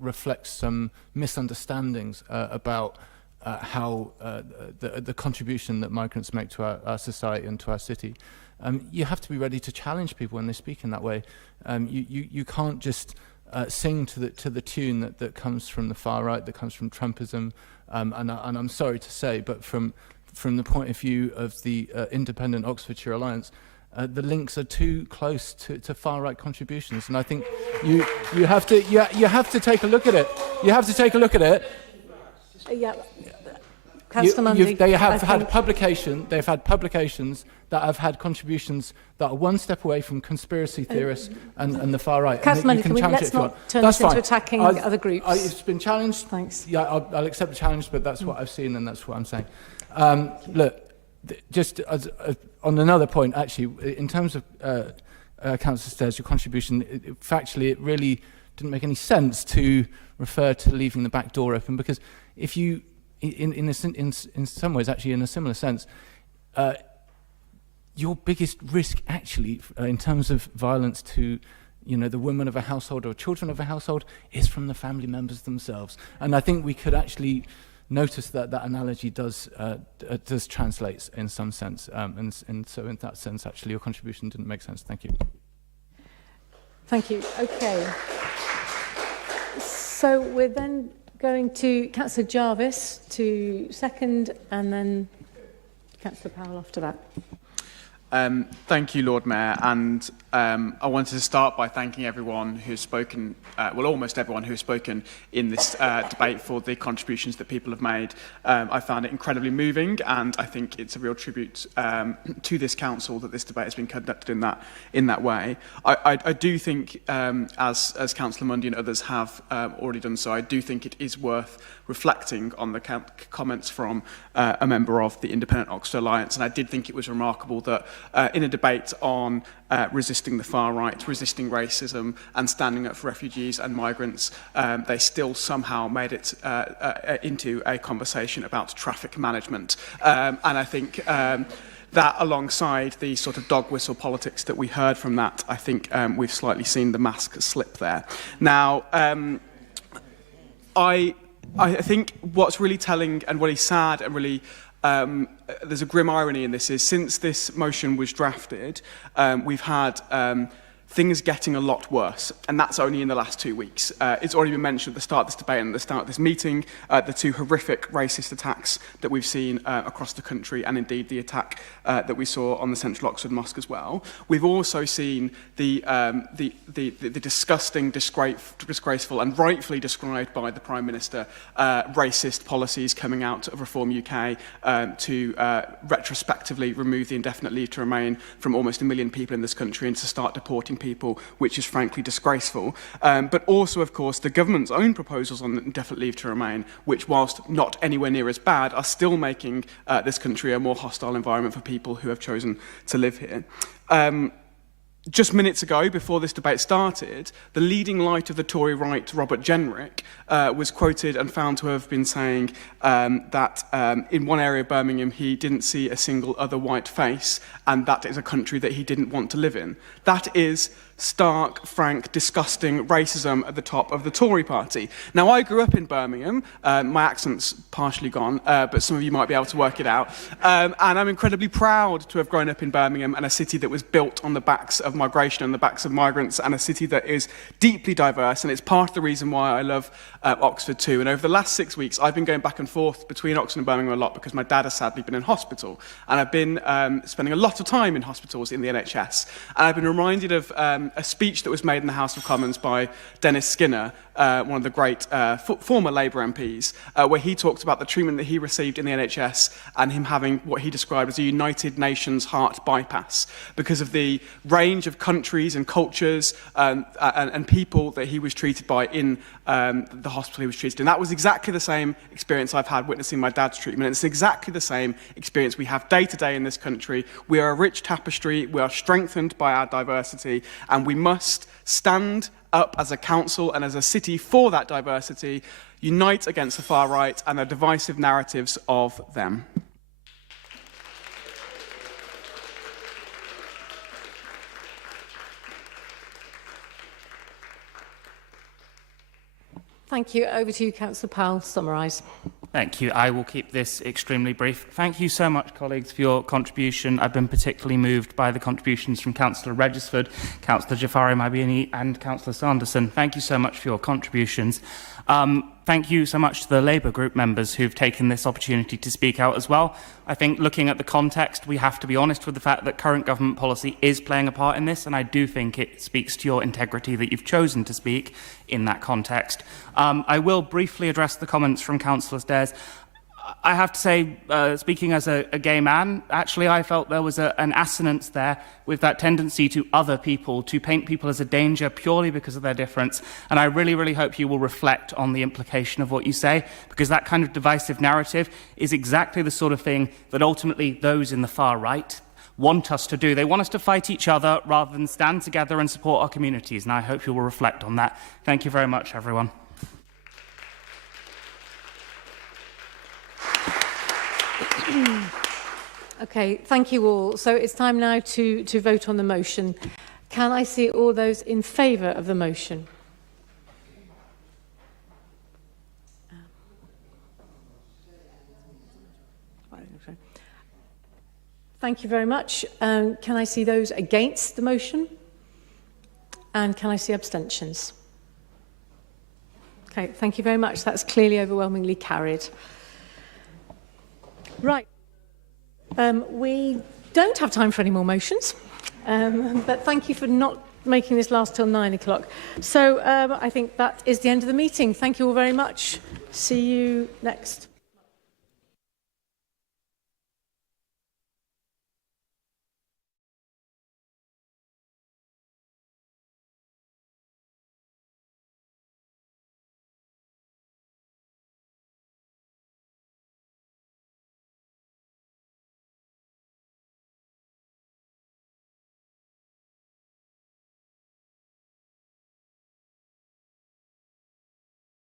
reflects some misunderstandings about how the contribution that migrants make to our society and to our city. You have to be ready to challenge people when they speak in that way. You can't just sing to the tune that comes from the far right, that comes from Trumpism, and I'm sorry to say, but from the point of view of the Independent Oxfordshire Alliance, the links are too close to far right contributions, and I think you have to take a look at it. You have to take a look at it. Yeah. Councillor Mundy, they've had publications that have had contributions that are one step away from conspiracy theorists and the far right. Councillor Mundy, let's not turn this into attacking other groups. It's been challenged. Thanks. Yeah, I'll accept the challenge, but that's what I've seen and that's what I'm saying. Look, just on another point, actually, in terms of Councillor Stairs, your contribution, factually, it really didn't make any sense to refer to leaving the back door open, because if you, in some ways, actually, in a similar sense, your biggest risk, actually, in terms of violence to, the women of a household or children of a household, is from the family members themselves. And I think we could actually notice that analogy does translate in some sense, and so in that sense, actually, your contribution didn't make sense. Thank you. Thank you. Okay. So we're then going to Councillor Jarvis to second, and then Councillor Powell after that. Thank you, Lord Mayor, and I wanted to start by thanking everyone who's spoken, almost everyone who has spoken in this debate for the contributions that people have made. I found it incredibly moving, and I think it's a real tribute to this council that this debate has been conducted in that way. I do think, as Councillor Mundy and others have already done so, I do think it is worth reflecting on the comments from a member of the Independent Oxford Alliance, and I did think it was remarkable that in a debate on resisting the far right, resisting racism and standing up for refugees and migrants, they still somehow made it into a conversation about traffic management. And I think that alongside the sort of dog whistle politics that we heard from that, I think we've slightly seen the mask slip there. Now, I think what's really telling and really sad and really there's a grim irony in this is since this motion was drafted, we've had things getting a lot worse, and that's only in the last 2 weeks. It's already been mentioned at the start of this debate and at the start of this meeting, the two horrific racist attacks that we've seen across the country, and indeed the attack that we saw on the Central Oxford Mosque as well. We've also seen the disgusting, disgraceful, and rightfully described by the Prime Minister, racist policies coming out of Reform UK to retrospectively remove the indefinite leave to remain from almost 1 million people in this country and to start deporting people, which is frankly disgraceful. But also, of course, the government's own proposals on indefinite leave to remain, which, whilst not anywhere near as bad, are still making this country a more hostile environment for people who have chosen to live here. Just minutes ago, before this debate started, the leading light of the Tory right, Robert Jenrick, was quoted and found to have been saying that in one area of Birmingham he didn't see a single other white face, and that is a country that he didn't want to live in. That is stark, frank, disgusting racism at the top of the Tory party. Now, I grew up in Birmingham. My accent's partially gone, but some of you might be able to work it out. And I'm incredibly proud to have grown up in Birmingham, and a city that was built on the backs of migration and the backs of migrants, and a city that is deeply diverse, and it's part of the reason why I love Oxford too. And over the last 6 weeks, I've been going back and forth between Oxford and Birmingham a lot because my dad has sadly been in hospital, and I've been spending a lot of time in hospitals in the NHS, and I've been reminded of a speech that was made in the House of Commons by Dennis Skinner, one of the great former Labour MPs, where he talked about the treatment that he received in the NHS and him having what he described as a United Nations heart bypass because of the range of countries and cultures and people that he was treated by in the hospital he was treated in. That was exactly the same experience I've had witnessing my dad's treatment. It's exactly the same experience we have day to day in this country. We are a rich tapestry, we are strengthened by our diversity, and we must stand up as a council and as a city for that diversity, unite against the far right and the divisive narratives of them. Thank you. Over to you, Councillor Powell. Summarise. Thank you. I will keep this extremely brief. Thank you so much, colleagues, for your contribution. I've been particularly moved by the contributions from Councillor Regisford, Councillor Jafari Mabini and Councillor Sanderson. Thank you so much for your contributions. Thank you so much to the Labour Group members who've taken this opportunity to speak out as well. I think looking at the context, we have to be honest with the fact that current government policy is playing a part in this, and I do think it speaks to your integrity that you've chosen to speak in that context. I will briefly address the comments from Councillor Stairs. I have to say, speaking as a gay man, actually I felt there was an assonance there with that tendency to other people, to paint people as a danger purely because of their difference. And I really, really hope you will reflect on the implication of what you say, because that kind of divisive narrative is exactly the sort of thing that ultimately those in the far right want us to do. They want us to fight each other rather than stand together and support our communities. And I hope you will reflect on that. Thank you very much, everyone. Okay, thank you all. So it's time now to vote on the motion. Can I see all those in favour of the motion? Thank you very much. Can I see those against the motion? And can I see abstentions? Okay, thank you very much. That's clearly overwhelmingly carried. Right. We don't have time for any more motions, but thank you for not making this last till 9 o'clock. So I think that is the end of the meeting. Thank you all very much. See you next.